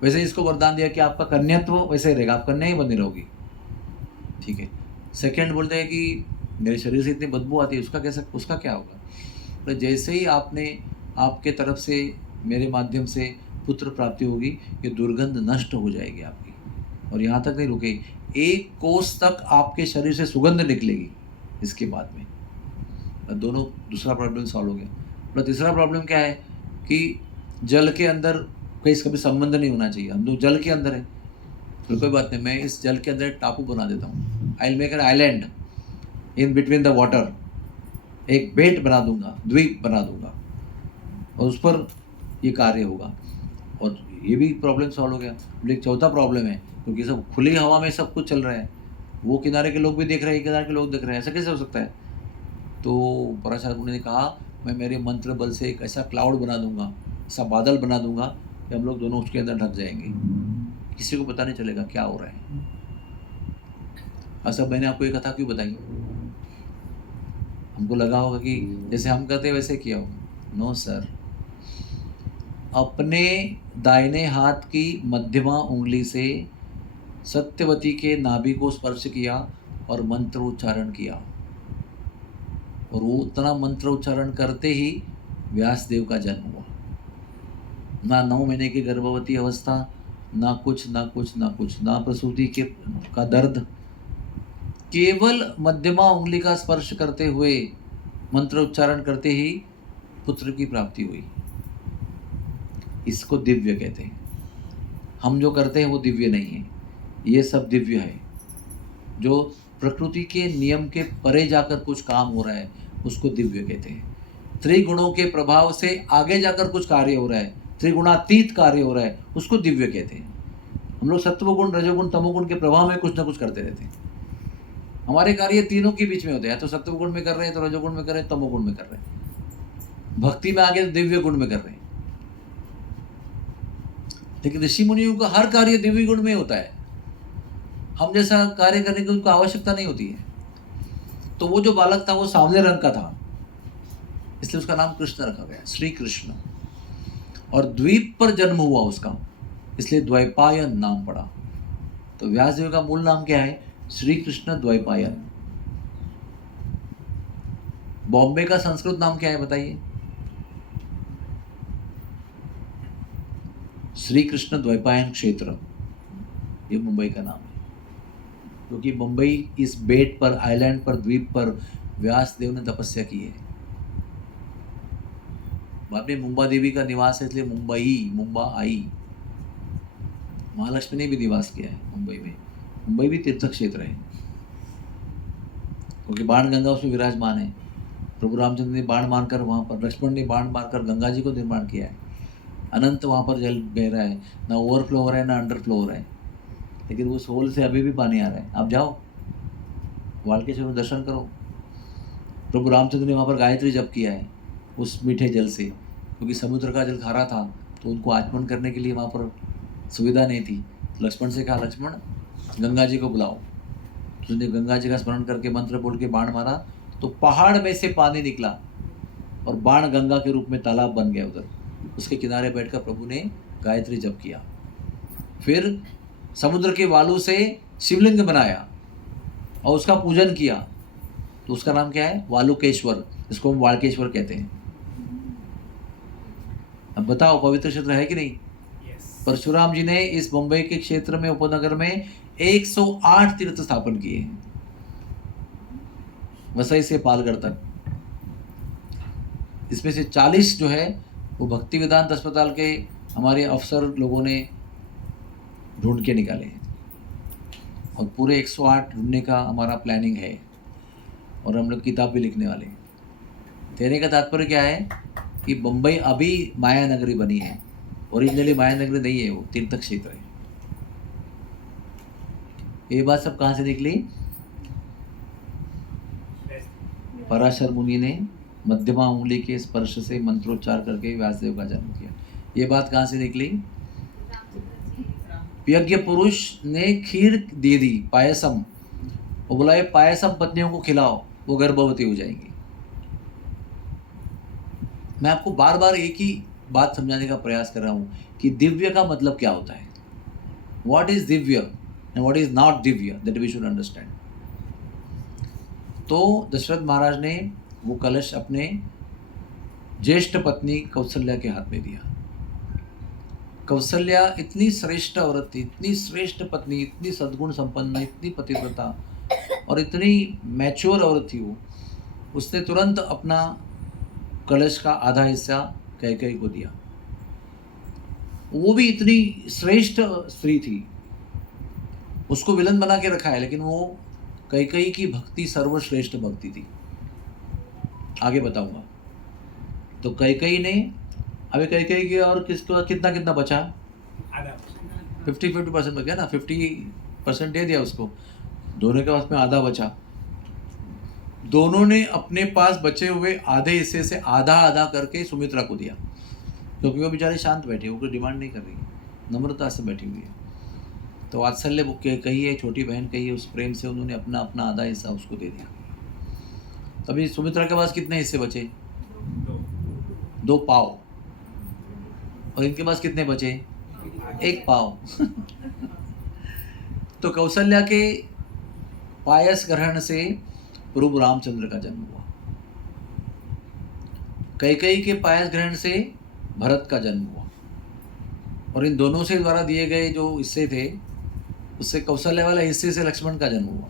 वैसे इसको वरदान दिया कि आपका कन्यात्व वैसे ही रहेगा, आप कन्या ही बनी रहोगी। ठीक है। सेकंड बोलते हैं कि मेरे शरीर से इतनी बदबू आती है, उसका क्या होगा? तो जैसे ही आपके तरफ से मेरे माध्यम से पुत्र प्राप्ति होगी, ये दुर्गंध नष्ट हो जाएगी आपकी। और यहाँ तक नहीं रुके, 1 कोस तक आपके शरीर से सुगंध निकलेगी इसके बाद में। दोनों, दूसरा प्रॉब्लम सॉल्व हो गया। और तीसरा प्रॉब्लम क्या है कि जल के अंदर कभी संबंध नहीं होना चाहिए। हम लोग जल के अंदर है, तो कोई बात नहीं, मैं इस जल के अंदर एक टापू बना देता हूँ, I will make an island in between the water, एक बेट बना दूंगा, द्वीप बना दूंगा, और उस पर ये कार्य होगा। और ये भी प्रॉब्लम सॉल्व हो गया। लेकिन चौथा प्रॉब्लम है, क्योंकि सब खुली हवा में सब कुछ चल रहा है, वो किनारे के लोग भी देख रहे हैं, किनारे के लोग देख रहे हैं, ऐसा कैसे हो सकता है? तो पराशर मुनि ने कहा, मैं मेरे मंत्र बल से एक ऐसा क्लाउड बना दूंगा, ऐसा बादल बना दूंगा कि हम लोग दोनों उसके अंदर ढक जाएंगे, किसी को पता नहीं चलेगा क्या हो रहा है। अच्छा, मैंने आपको ये कथा क्यों बताई? हमको लगा होगा कि जैसे हम करते वैसे किया होगा। नो सर, अपने दाहिने हाथ की मध्यमा उंगली से सत्यवती के नाभि को स्पर्श किया और मंत्र उच्चारण किया, और वो उतना मंत्र उच्चारण करते ही व्यासदेव का जन्म हुआ। ना 9 महीने की गर्भवती अवस्था, ना कुछ ना कुछ ना कुछ, ना प्रसूति के का दर्द, केवल मध्यमा उंगली का स्पर्श करते हुए मंत्र उच्चारण करते ही पुत्र की प्राप्ति हुई। इसको दिव्य कहते हैं। हम जो करते हैं वो दिव्य नहीं है, ये सब दिव्य है। जो प्रकृति के नियम के परे जाकर कुछ काम हो रहा है उसको दिव्य कहते हैं। त्रिगुणों के प्रभाव से आगे जाकर कुछ कार्य हो रहा है, त्रिगुणातीत कार्य हो रहा है, उसको दिव्य कहते हैं। हम लोग सत्वगुण, रजोगुण, तमोगुण के प्रभाव में कुछ ना कुछ करते रहते हैं। हमारे कार्य तीनों के बीच में होते हैं, तो सत्वगुण में कर रहे हैं, तो रजोगुण में कर रहे हैं, तमोगुण में कर रहे हैं, भक्ति में आगे तो दिव्य गुण में कर रहे हैं। लेकिन ऋषि मुनियों का हर कार्य दिव्य गुण में होता है। हम जैसा कार्य करने की उनको आवश्यकता नहीं होती है। तो वो जो बालक था वो सांवले रंग का था, इसलिए उसका नाम कृष्ण रखा गया, श्री कृष्ण। और द्वीप पर जन्म हुआ उसका, इसलिए द्वैपायन नाम पड़ा। तो व्यासदेव का मूल नाम क्या है? श्री कृष्ण द्वैपायन। बॉम्बे का संस्कृत नाम क्या है बताइए? श्री कृष्ण द्वैपायन क्षेत्र, ये मुंबई का नाम है। क्योंकि मुंबई इस बेट पर, आइलैंड पर, द्वीप पर व्यासदेव ने तपस्या की है। बाद में मुंबा देवी का निवास है, इसलिए मुंबई, मुंबा आई। महालक्ष्मी ने भी निवास किया है मुंबई में। मुंबई भी तीर्थ क्षेत्र है, क्योंकि बाण गंगा उसमें विराजमान है। प्रभु रामचंद्र ने बाण मारकर वहाँ पर, लक्ष्मण ने बाण मारकर गंगा जी को निर्माण किया है। अनंत वहाँ पर जल बह रहा है, ना ओवरफ्लो हो रहा है ना अंडरफ्लो हो रहा है, लेकिन उस होल से अभी भी पानी आ रहा है। आप जाओ वाल्केश्वर में दर्शन करो। प्रभु रामचंद्र ने वहाँ पर गायत्री जप किया है उस मीठे जल से, क्योंकि समुद्र का जल खारा था, तो उनको आचमन करने के लिए वहाँ पर सुविधा नहीं थी। लक्ष्मण से कहा, लक्ष्मण गंगा जी को बुलाओ। तो उसने गंगा जी का स्मरण करके मंत्र बोल के बाण मारा, तो पहाड़ में से पानी निकला और बाण गंगा के रूप में तालाब बन गया। उधर उसके किनारे बैठकर प्रभु ने गायत्री जप किया। फिर समुद्र के बालू से शिवलिंग बनाया और उसका पूजन किया, तो उसका नाम क्या है? वालुकेश्वर, जिसको हम वाल्केश्वर कहते हैं। अब बताओ पवित्र क्षेत्र है कि नहीं? परशुराम जी ने इस मुंबई के क्षेत्र में, उपनगर में 108 तीर्थ स्थापन किए हैं, वसई से पालगढ़ तक। इसमें से 40 जो है वो भक्ति वेदांत अस्पताल के हमारे अफसर लोगों ने ढूंढ के निकाले हैं, और पूरे 108 ढूंढने का हमारा प्लानिंग है, और हम लोग किताब भी लिखने वाले हैं। कहने का तात्पर्य क्या है कि मुंबई अभी माया नगरी बनी है, ओरिजिनली माया नगरी नहीं है, वो तीर्थ क्षेत्र है। ये बात सब कहाँ से निकली? पराशर मुनि ने मध्यमा उंगली के स्पर्श से मंत्रोच्चार करके व्यासदेव का जन्म किया। ये बात कहाँ से निकली? यज्ञ पुरुष ने खीर दे दी, पायसम, वो बोला ये पायसम पत्नियों को खिलाओ, वो गर्भवती हो जाएंगी। मैं आपको बार बार एक ही बात समझाने का प्रयास कर रहा हूँ कि दिव्य का मतलब क्या होता है। What is Divya and what is not Divya, that we should understand. तो दशरथ महाराज ने वो कलश अपने ज्येष्ठ पत्नी कौशल्या के हाथ में दिया। कौशल्या इतनी श्रेष्ठ औरत थी, इतनी श्रेष्ठ पत्नी, इतनी सद्गुण संपन्न, इतनी पतिव्रता और इतनी मैच्योर औरत थी वो। उसने तुरंत अपना कलश का आधा हिस्सा कैकेयी को दिया। वो भी इतनी श्रेष्ठ स्त्री थी, उसको विलन बना के रखा है, लेकिन वो कैकेयी की भक्ति सर्वश्रेष्ठ भक्ति थी, आगे बताऊंगा। तो कैकेयी ने, अभी कैकेयी के और किसको कितना कितना बचा, 50% बच गया ना, 50% दे दिया उसको, दोनों के पास में आधा बचा। दोनों ने अपने पास बचे हुए आधे हिस्से से आधा आधा करके सुमित्रा को दिया, क्योंकि वो बेचारी शांत बैठी, वो कोई डिमांड नहीं कर रही है, नम्रता से बैठी हुई है। तो वात्सल्य कही है, छोटी बहन कही है, उस प्रेम से उन्होंने अपना अपना आधा हिस्सा उसको दे दिया। तभी सुमित्रा के पास कितने हिस्से बचे, 2 पाव, और इनके पास कितने बचे, 1 पाव। तो कौशल्या के पायस ग्रहण से प्रभु रामचंद्र का जन्म हुआ, कैकेयी के पायस ग्रहण से भरत का जन्म हुआ, और इन दोनों से द्वारा दिए गए जो हिस्से थे उससे कौशल्या वाले हिस्से से लक्ष्मण का जन्म हुआ,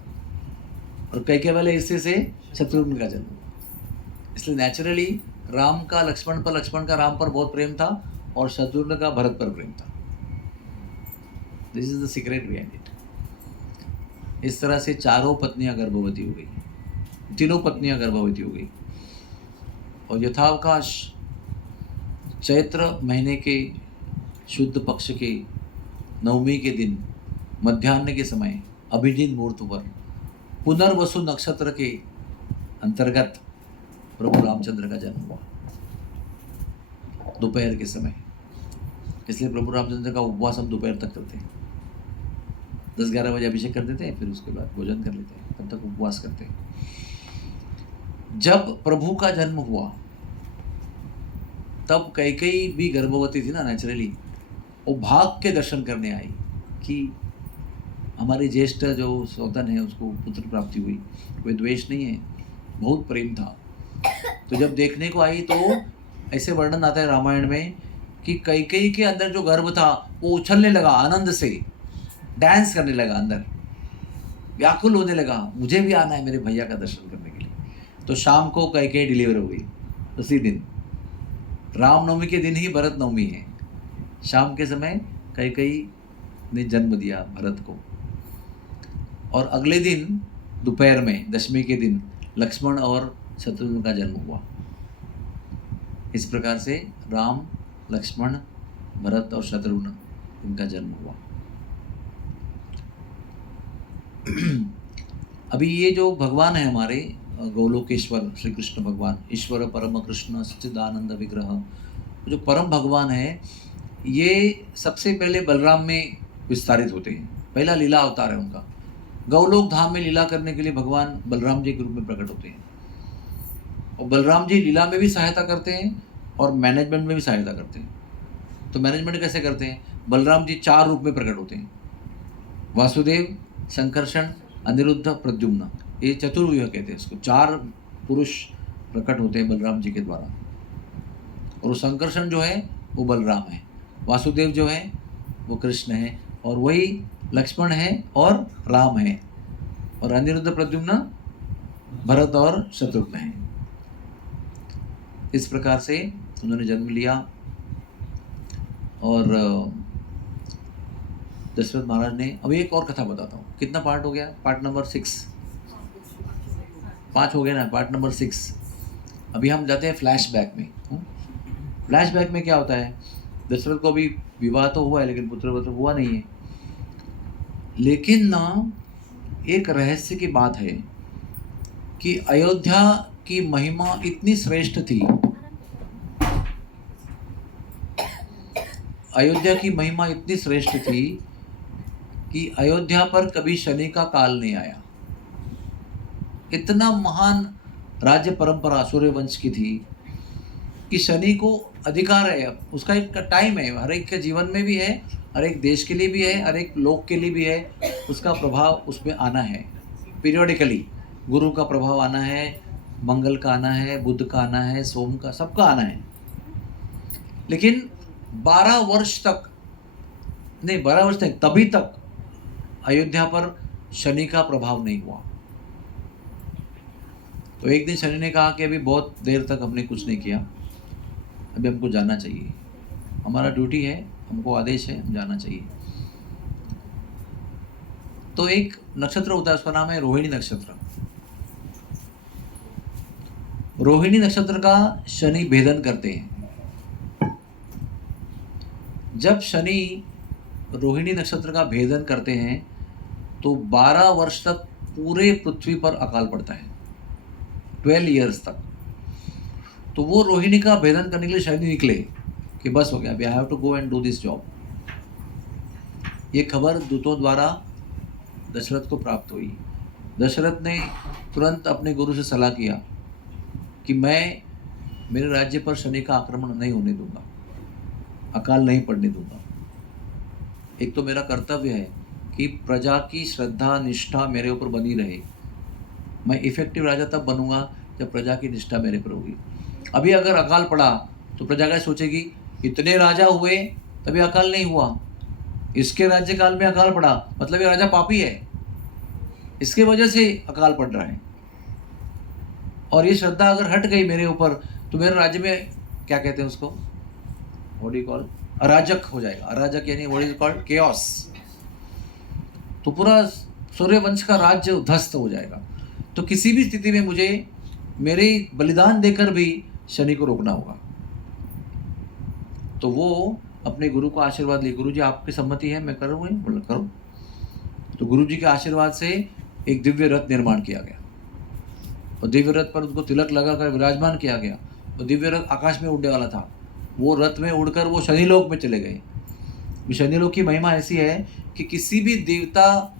और कैकेयी वाले हिस्से से शत्रुघ्न का जन्म हुआ। इसलिए नेचुरली राम का लक्ष्मण पर, लक्ष्मण का राम पर बहुत प्रेम था, और शत्रुघ्न का भरत पर प्रेम था। This is the secret behind it. इस तरह से चारों पत्नियां गर्भवती हो गई, तीनों पत्नियां गर्भवती हो गई, और यथावकाश चैत्र महीने के शुद्ध पक्ष के नवमी के दिन मध्याह्न के समय अभिजीत मुहूर्त पर पुनर्वसु नक्षत्र के अंतर्गत प्रभु रामचंद्र का जन्म हुआ, दोपहर के समय। इसलिए प्रभु रामचंद्र का उपवास हम दोपहर तक करते हैं, 10-11 बजे अभिषेक कर देते हैं, फिर उसके बाद भोजन कर लेते हैं, तब तक उपवास करते हैं। जब प्रभु का जन्म हुआ तब कैकेयी भी गर्भवती थी ना, नेचुरली वो भाग के दर्शन करने आई कि हमारी ज्येष्ठ जो सौतन है उसको पुत्र प्राप्ति हुई। कोई द्वेष नहीं है, बहुत प्रेम था। तो जब देखने को आई तो ऐसे वर्णन आता है रामायण में कि कैकेयी के अंदर जो गर्भ था वो उछलने लगा, आनंद से डांस करने लगा, अंदर व्याकुल होने लगा, मुझे भी आना है मेरे भैया का दर्शन करने के लिए। तो शाम को कैकेयी डिलीवर हो गई, उसी दिन रामनवमी के दिन ही भरत नवमी है, शाम के समय कैकेयी ने जन्म दिया भरत को, और अगले दिन दोपहर में दशमी के दिन लक्ष्मण और शत्रुघ्न का जन्म हुआ। इस प्रकार से राम, लक्ष्मण, भरत और शत्रुघ्न इनका जन्म हुआ। अभी ये जो भगवान है हमारे गोलोकेश्वर श्री कृष्ण भगवान, ईश्वर परम कृष्ण सच्चिदानंद विग्रह, जो परम भगवान है, ये सबसे पहले बलराम में विस्तारित होते हैं। पहला लीला अवतार है उनका। गौलोक धाम में लीला करने के लिए भगवान बलराम जी के रूप में प्रकट होते हैं, और बलराम जी लीला में भी सहायता करते हैं और मैनेजमेंट में भी सहायता करते हैं। तो मैनेजमेंट कैसे करते हैं, बलराम जी 4 रूप में प्रकट होते हैं, वासुदेव, संकर्षण, अनिरुद्ध, प्रद्युम्न, ये चतुर्व्यूह कहते हैं इसको। 4 पुरुष प्रकट होते हैं बलराम जी के द्वारा, और वो संकर्षण जो है वो बलराम है, वासुदेव जो है वो कृष्ण है, और वही लक्ष्मण है और राम है, और अनिरुद्ध, प्रद्युम्न भरत और शत्रुघ्न है। इस प्रकार से उन्होंने जन्म लिया, और दशरथ महाराज ने, अभी एक और कथा बताता हूँ। कितना पार्ट हो गया, पार्ट नंबर 6, 5 हो गया ना, पार्ट नंबर 6। अभी हम जाते हैं फ्लैशबैक में। फ्लैशबैक में क्या होता है, दशरथ को अभी विवाह तो हुआ है लेकिन पुत्र हुआ नहीं है, लेकिन ना एक रहस्य की बात है कि अयोध्या की महिमा इतनी श्रेष्ठ थी, अयोध्या की महिमा इतनी श्रेष्ठ थी कि अयोध्या पर कभी शनि का काल नहीं आया। इतना महान राज्य परंपरा सूर्यवंश की थी कि शनि को अधिकार है, उसका एक टाइम है, हर एक के जीवन में भी है, हर एक देश के लिए भी है, हर एक लोक के लिए भी है, उसका प्रभाव उसमें आना है पीरियोडिकली। गुरु का प्रभाव आना है, मंगल का आना है, बुध का आना है, सोम का, सबका आना है। लेकिन 12 वर्ष तक नहीं, 12 वर्ष तक, तभी तक अयोध्या पर शनि का प्रभाव नहीं हुआ। तो एक दिन शनि ने कहा कि अभी बहुत देर तक हमने कुछ नहीं किया, अभी हमको जाना चाहिए, हमारा ड्यूटी है, हमको आदेश है, हम जाना चाहिए। तो एक नक्षत्र होता है, उसका नाम है रोहिणी नक्षत्र। रोहिणी नक्षत्र का शनि भेदन करते हैं। जब शनि रोहिणी नक्षत्र का भेदन करते हैं तो 12 वर्ष तक पूरे पृथ्वी पर अकाल पड़ता है, 12 ईयर्स तक। तो वो रोहिणी का भेदन करने के लिए शनि निकले कि बस हो गया, we have to go and do this job. ये खबर दूतों द्वारा दशरथ को प्राप्त हुई। दशरथ ने तुरंत अपने गुरु से सलाह किया कि मैं मेरे राज्य पर शनि का आक्रमण नहीं होने दूंगा, अकाल नहीं पड़ने दूंगा। एक तो मेरा कर्तव्य है कि प्रजा की श्रद्धा निष्ठा मेरे ऊपर बनी रहे। मैं इफेक्टिव राजा तब बनूंगा जब प्रजा की निष्ठा मेरे पर होगी। अभी अगर अकाल पड़ा तो प्रजा क्या सोचेगी, इतने राजा हुए तभी अकाल नहीं हुआ, इसके राज्य काल में अकाल पड़ा, मतलब ये राजा पापी है, इसके वजह से अकाल पड़ रहा है। और ये श्रद्धा अगर हट गई मेरे ऊपर तो मेरे राज्य में क्या कहते हैं उसको, व्हाट डू यू कॉल, अराजक हो जाएगा। अराजक यानी व्हाट इज कॉल्ड केओस। तो पूरा सूर्यवंश का राज्य ध्वस्त हो जाएगा। तो किसी भी स्थिति में मुझे मेरे बलिदान देकर भी शनि को रोकना होगा। तो वो अपने गुरु को आशीर्वाद लिए, गुरु जी आपकी सम्मति है मैं करूँगा, बोला करो। तो गुरु जी के आशीर्वाद से एक दिव्य रथ निर्माण किया गया और दिव्य रथ पर उनको तिलक लगाकर विराजमान किया गया। और दिव्य रथ आकाश में उड़ने वाला था। वो रथ में उड़कर वो शनिलोक में चले गए। शनिलोक की महिमा ऐसी है कि किसी भी देवता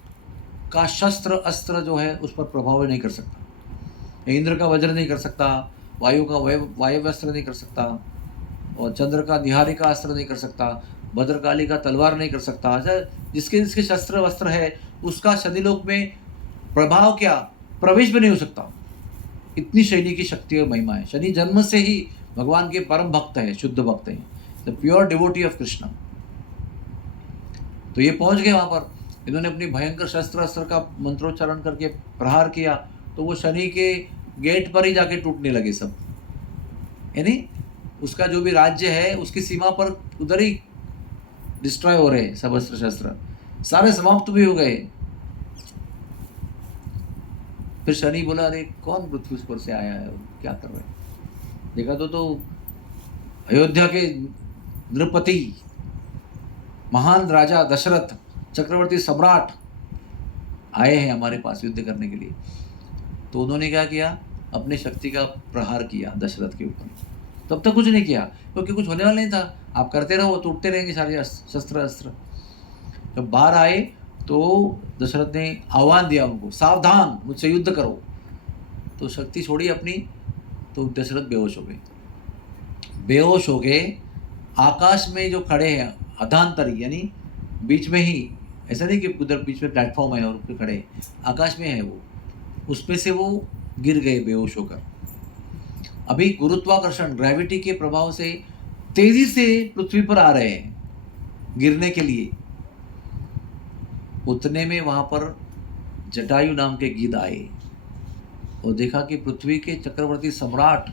का शस्त्र अस्त्र जो है उस पर प्रभाव नहीं कर सकता। इंद्र का वज्र नहीं कर सकता, वायु का वायव्यास्त्र नहीं कर सकता, और चंद्र का निहारी का अस्त्र नहीं कर सकता, भद्रकाली का तलवार नहीं कर सकता। अच्छा, जिसके जिसके शस्त्र वस्त्र है उसका शनिलोक में प्रभाव क्या, प्रवेश भी नहीं हो सकता। इतनी शनि की शक्ति और महिमा है। शनि जन्म से ही भगवान के परम भक्त है, शुद्ध भक्त है, the pure devotee of Krishna. तो ये पहुंच गए वहां पर, इन्होंने अपनी भयंकर शस्त्र अस्त्र का मंत्रोच्चारण करके प्रहार किया तो वो शनि के गेट पर ही जाके टूटने लगे सब। यानी उसका जो भी राज्य है उसकी सीमा पर उधर ही डिस्ट्रॉय हो रहे सब अस्त्र शस्त्र, सारे समाप्त भी हो गए। फिर शनि बोला, अरे कौन पृथ्वी पर से आया है, क्या कर रहे हैं? देखा तो अयोध्या के नृपति महान राजा दशरथ चक्रवर्ती सम्राट आए हैं हमारे पास युद्ध करने के लिए। तो उन्होंने क्या किया, अपने शक्ति का प्रहार किया दशरथ के ऊपर। तब तक कुछ नहीं किया क्योंकि कुछ होने वाला नहीं था। आप करते रहो, टूटते रहेंगे सारे शस्त्र अस्त्र। जब बाहर आए तो दशरथ ने आह्वान दिया उनको, सावधान, मुझसे युद्ध करो। तो शक्ति छोड़ी अपनी, तो दशरथ बेहोश हो गए। बेहोश हो गए, आकाश में जो खड़े हैं अधांतरी यानी बीच में ही, ऐसा नहीं कि उधर बीच में प्लेटफॉर्म है और उस पर खड़े हैं, आकाश में है वो, उसमें से वो गिर गए बेहोश होकर। अभी गुरुत्वाकर्षण ग्रेविटी के प्रभाव से तेजी से पृथ्वी पर आ रहे हैं गिरने के लिए। उतने में वहां पर जटायु नाम के गिद्ध आए और देखा कि पृथ्वी के चक्रवर्ती सम्राट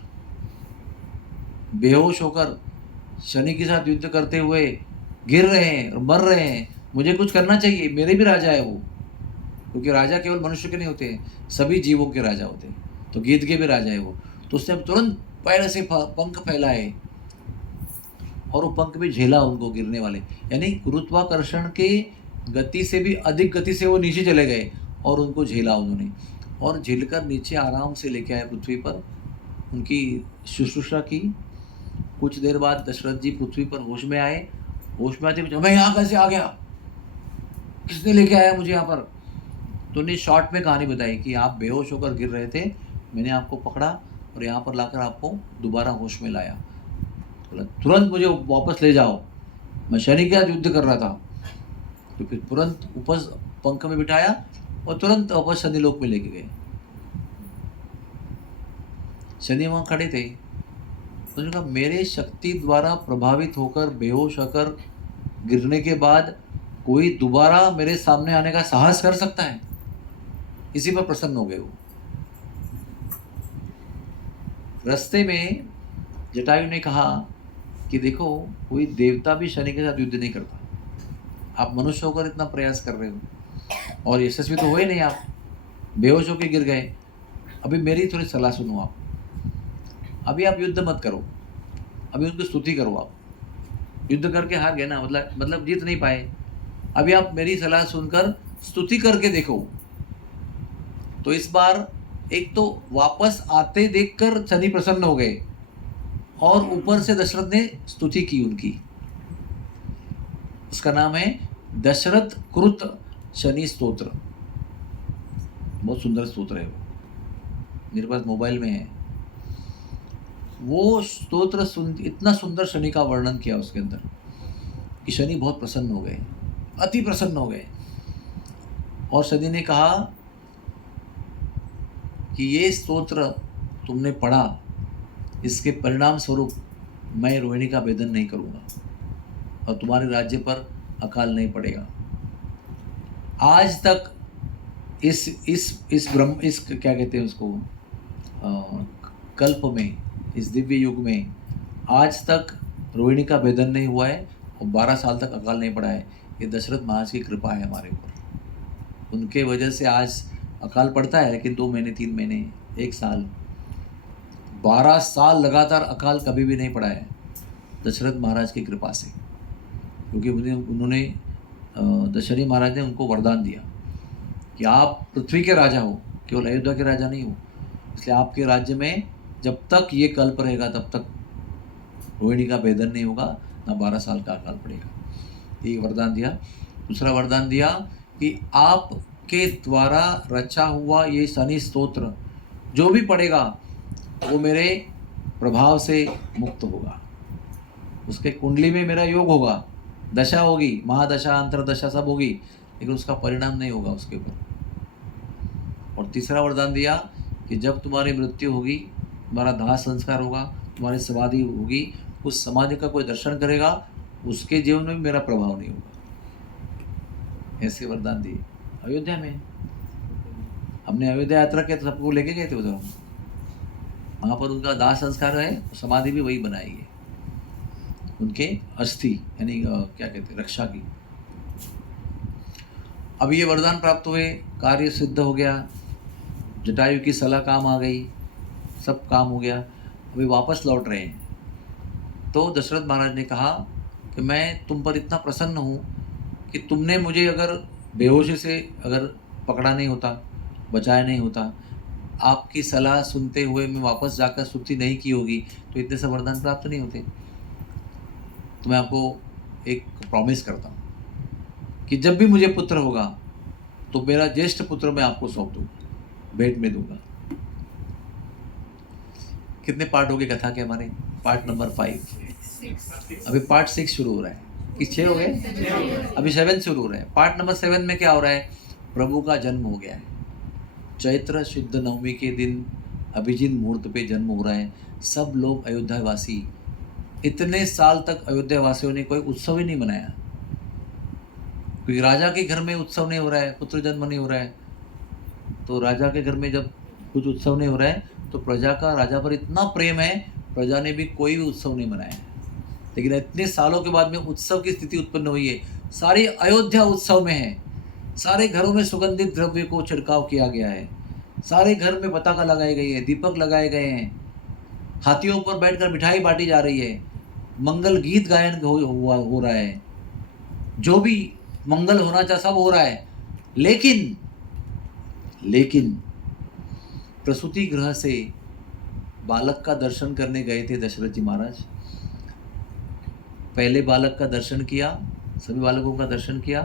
बेहोश होकर शनि के साथ युद्ध करते हुए गिर रहे हैं और मर रहे हैं। मुझे कुछ करना चाहिए, मेरे भी राजा है वो, क्योंकि राजा केवल मनुष्य के नहीं होते हैं, सभी जीवों के राजा होते हैं। तो गिद्ध के भी राजा है वो। तो उसने तुरंत पैर से पंख फैलाए और वो पंख भी झेला उनको गिरने वाले, यानी गुरुत्वाकर्षण के गति से भी अधिक गति से वो नीचे चले गए और उनको झेला उन्होंने, और झेलकर नीचे आराम से लेके आए पृथ्वी पर, उनकी शुश्रूषा की। कुछ देर बाद दशरथ जी पृथ्वी पर होश में आए। होश में आते पूछा, मैं यहाँ कैसे आ गया, किसने लेके आया मुझे यहाँ पर? तो उन्हें शॉर्ट में कहानी बताई कि आप बेहोश होकर गिर रहे थे, मैंने आपको पकड़ा और यहाँ पर लाकर आपको दोबारा होश में लाया। बोला तुरंत मुझे वापस ले जाओ, मैं शनि के साथ युद्ध कर रहा था। तो फिर तुरंत ऊपर पंख में बिठाया और तुरंत वापस शनि लोक में लेके गए। शनि वहाँ खड़े थे। उन्होंने कहा, मेरे शक्ति द्वारा प्रभावित होकर बेहोश होकर गिरने के बाद कोई दोबारा मेरे सामने आने का साहस कर सकता है? इसी पर प्रसन्न हो गए वो। रास्ते में जटायु ने कहा कि देखो, कोई देवता भी शनि के साथ युद्ध नहीं करता, आप मनुष्य होकर इतना प्रयास कर रहे हो। और यशस्वी तो हुए नहीं आप, बेहोश होकर गिर गए। अभी मेरी थोड़ी सलाह सुनो आप। अभी आप युद्ध मत करो, अभी उनकी स्तुति करो। आप युद्ध करके हार गए ना, मतलब जीत नहीं पाए। अभी आप मेरी सलाह सुनकर स्तुति करके देखो। तो इस बार एक तो वापस आते देखकर शनि प्रसन्न हो गए, और ऊपर से दशरथ ने स्तुति की उनकी। उसका नाम है दशरथ कृत शनि स्तोत्र। बहुत सुंदर स्तोत्र है वो, मेरे पास मोबाइल में है वो स्तोत्र। इतना सुंदर शनि का वर्णन किया उसके अंदर कि शनि बहुत प्रसन्न हो गए, अति प्रसन्न हो गए। और शनि ने कहा कि ये स्तोत्र तुमने पढ़ा, इसके परिणाम स्वरूप मैं रोहिणी का भेदन नहीं करूँगा और तुम्हारे राज्य पर अकाल नहीं पड़ेगा। आज तक इस क्या कहते हैं उसको, कल्प में, इस दिव्य युग में आज तक रोहिणी का भेदन नहीं हुआ है और 12 साल तक अकाल नहीं पड़ा है। ये दशरथ महाराज की कृपा है हमारे ऊपर। उनके वजह से आज अकाल पड़ता है, लेकिन 2 महीने 3 महीने 1 साल 12 साल लगातार अकाल कभी भी नहीं पड़ा है दशरथ महाराज की कृपा से। क्योंकि उन्होंने दशरथ महाराज ने उनको वरदान दिया कि आप पृथ्वी के राजा हो, केवल अयोध्या के राजा नहीं हो। इसलिए आपके राज्य में जब तक ये कल्प रहेगा तब तक रोहिणी का भेदन नहीं होगा, ना 12 साल का अकाल पड़ेगा। ये वरदान दिया। दूसरा वरदान दिया कि आपके द्वारा रचा हुआ ये शनि स्तोत्र जो भी पढ़ेगा वो मेरे प्रभाव से मुक्त होगा, उसके कुंडली में मेरा योग होगा, दशा होगी, महादशा अंतरदशा सब होगी, लेकिन उसका परिणाम नहीं होगा उसके ऊपर। और तीसरा वरदान दिया कि जब तुम्हारी मृत्यु होगी, तुम्हारा दाह संस्कार होगा, तुम्हारी समाधि होगी, उस समाधि का कोई दर्शन करेगा, उसके जीवन में भी मेरा प्रभाव नहीं होगा। ऐसे वरदान दिए अयोध्या में। हमने अयोध्या यात्रा किया तो सबको लेके गए थे उधर, वहाँ पर उनका दाह संस्कार है, समाधि भी वही बनाई है, उनके अस्थि यानी क्या कहते हैं रक्षा की। अब ये वरदान प्राप्त हुए, कार्य सिद्ध हो गया, जटायु की सलाह काम आ गई, सब काम हो गया। अभी वापस लौट रहे हैं तो दशरथ महाराज ने कहा कि मैं तुम पर इतना प्रसन्न हूँ कि तुमने मुझे अगर बेहोशी से अगर पकड़ा नहीं होता, बचाया नहीं होता, आपकी सलाह सुनते हुए मैं वापस जाकर स्तुति नहीं की होगी तो इतने से वरदान प्राप्त नहीं होते। तो मैं आपको एक प्रॉमिस करता हूँ कि जब भी मुझे पुत्र होगा तो मेरा ज्येष्ठ पुत्र मैं आपको सौंप दूंगा, भेंट में दूंगा। कितने पार्ट हो गए कथा के हमारे? Part number 5। अभी पार्ट 6 शुरू हो रहा है कि 6 हो गए? अभी 7 शुरू हो रहा है। पार्ट नंबर 7 में क्या हो रहा है? प्रभु का जन्म हो गया है। चैत्र शुद्ध नवमी के दिन अभिजित मुहूर्त पे जन्म हो रहा है। सब लोग अयोध्यावासी, इतने साल तक अयोध्यावासियों ने कोई उत्सव ही नहीं मनाया, क्योंकि राजा के घर में उत्सव नहीं हो रहा है, पुत्र जन्म नहीं हो रहा है। तो राजा के घर में जब कुछ उत्सव नहीं हो रहा है तो प्रजा का राजा पर इतना प्रेम है, प्रजा ने भी कोई भी उत्सव नहीं मनाया। लेकिन इतने सालों के बाद में उत्सव की स्थिति उत्पन्न हुई है। सारी अयोध्या उत्सव में है, सारे घरों में सुगंधित द्रव्य को छिड़काव किया गया है, सारे घर में पताका लगाई गई है, दीपक लगाए गए हैं, हाथियों पर बैठकर मिठाई बांटी जा रही है, मंगल गीत गायन हो रहा है, जो भी मंगल होना चाहिए सब हो रहा है। लेकिन प्रसूति गृह से बालक का दर्शन करने गए थे दशरथ जी महाराज। पहले बालक का दर्शन किया, सभी बालकों का दर्शन किया,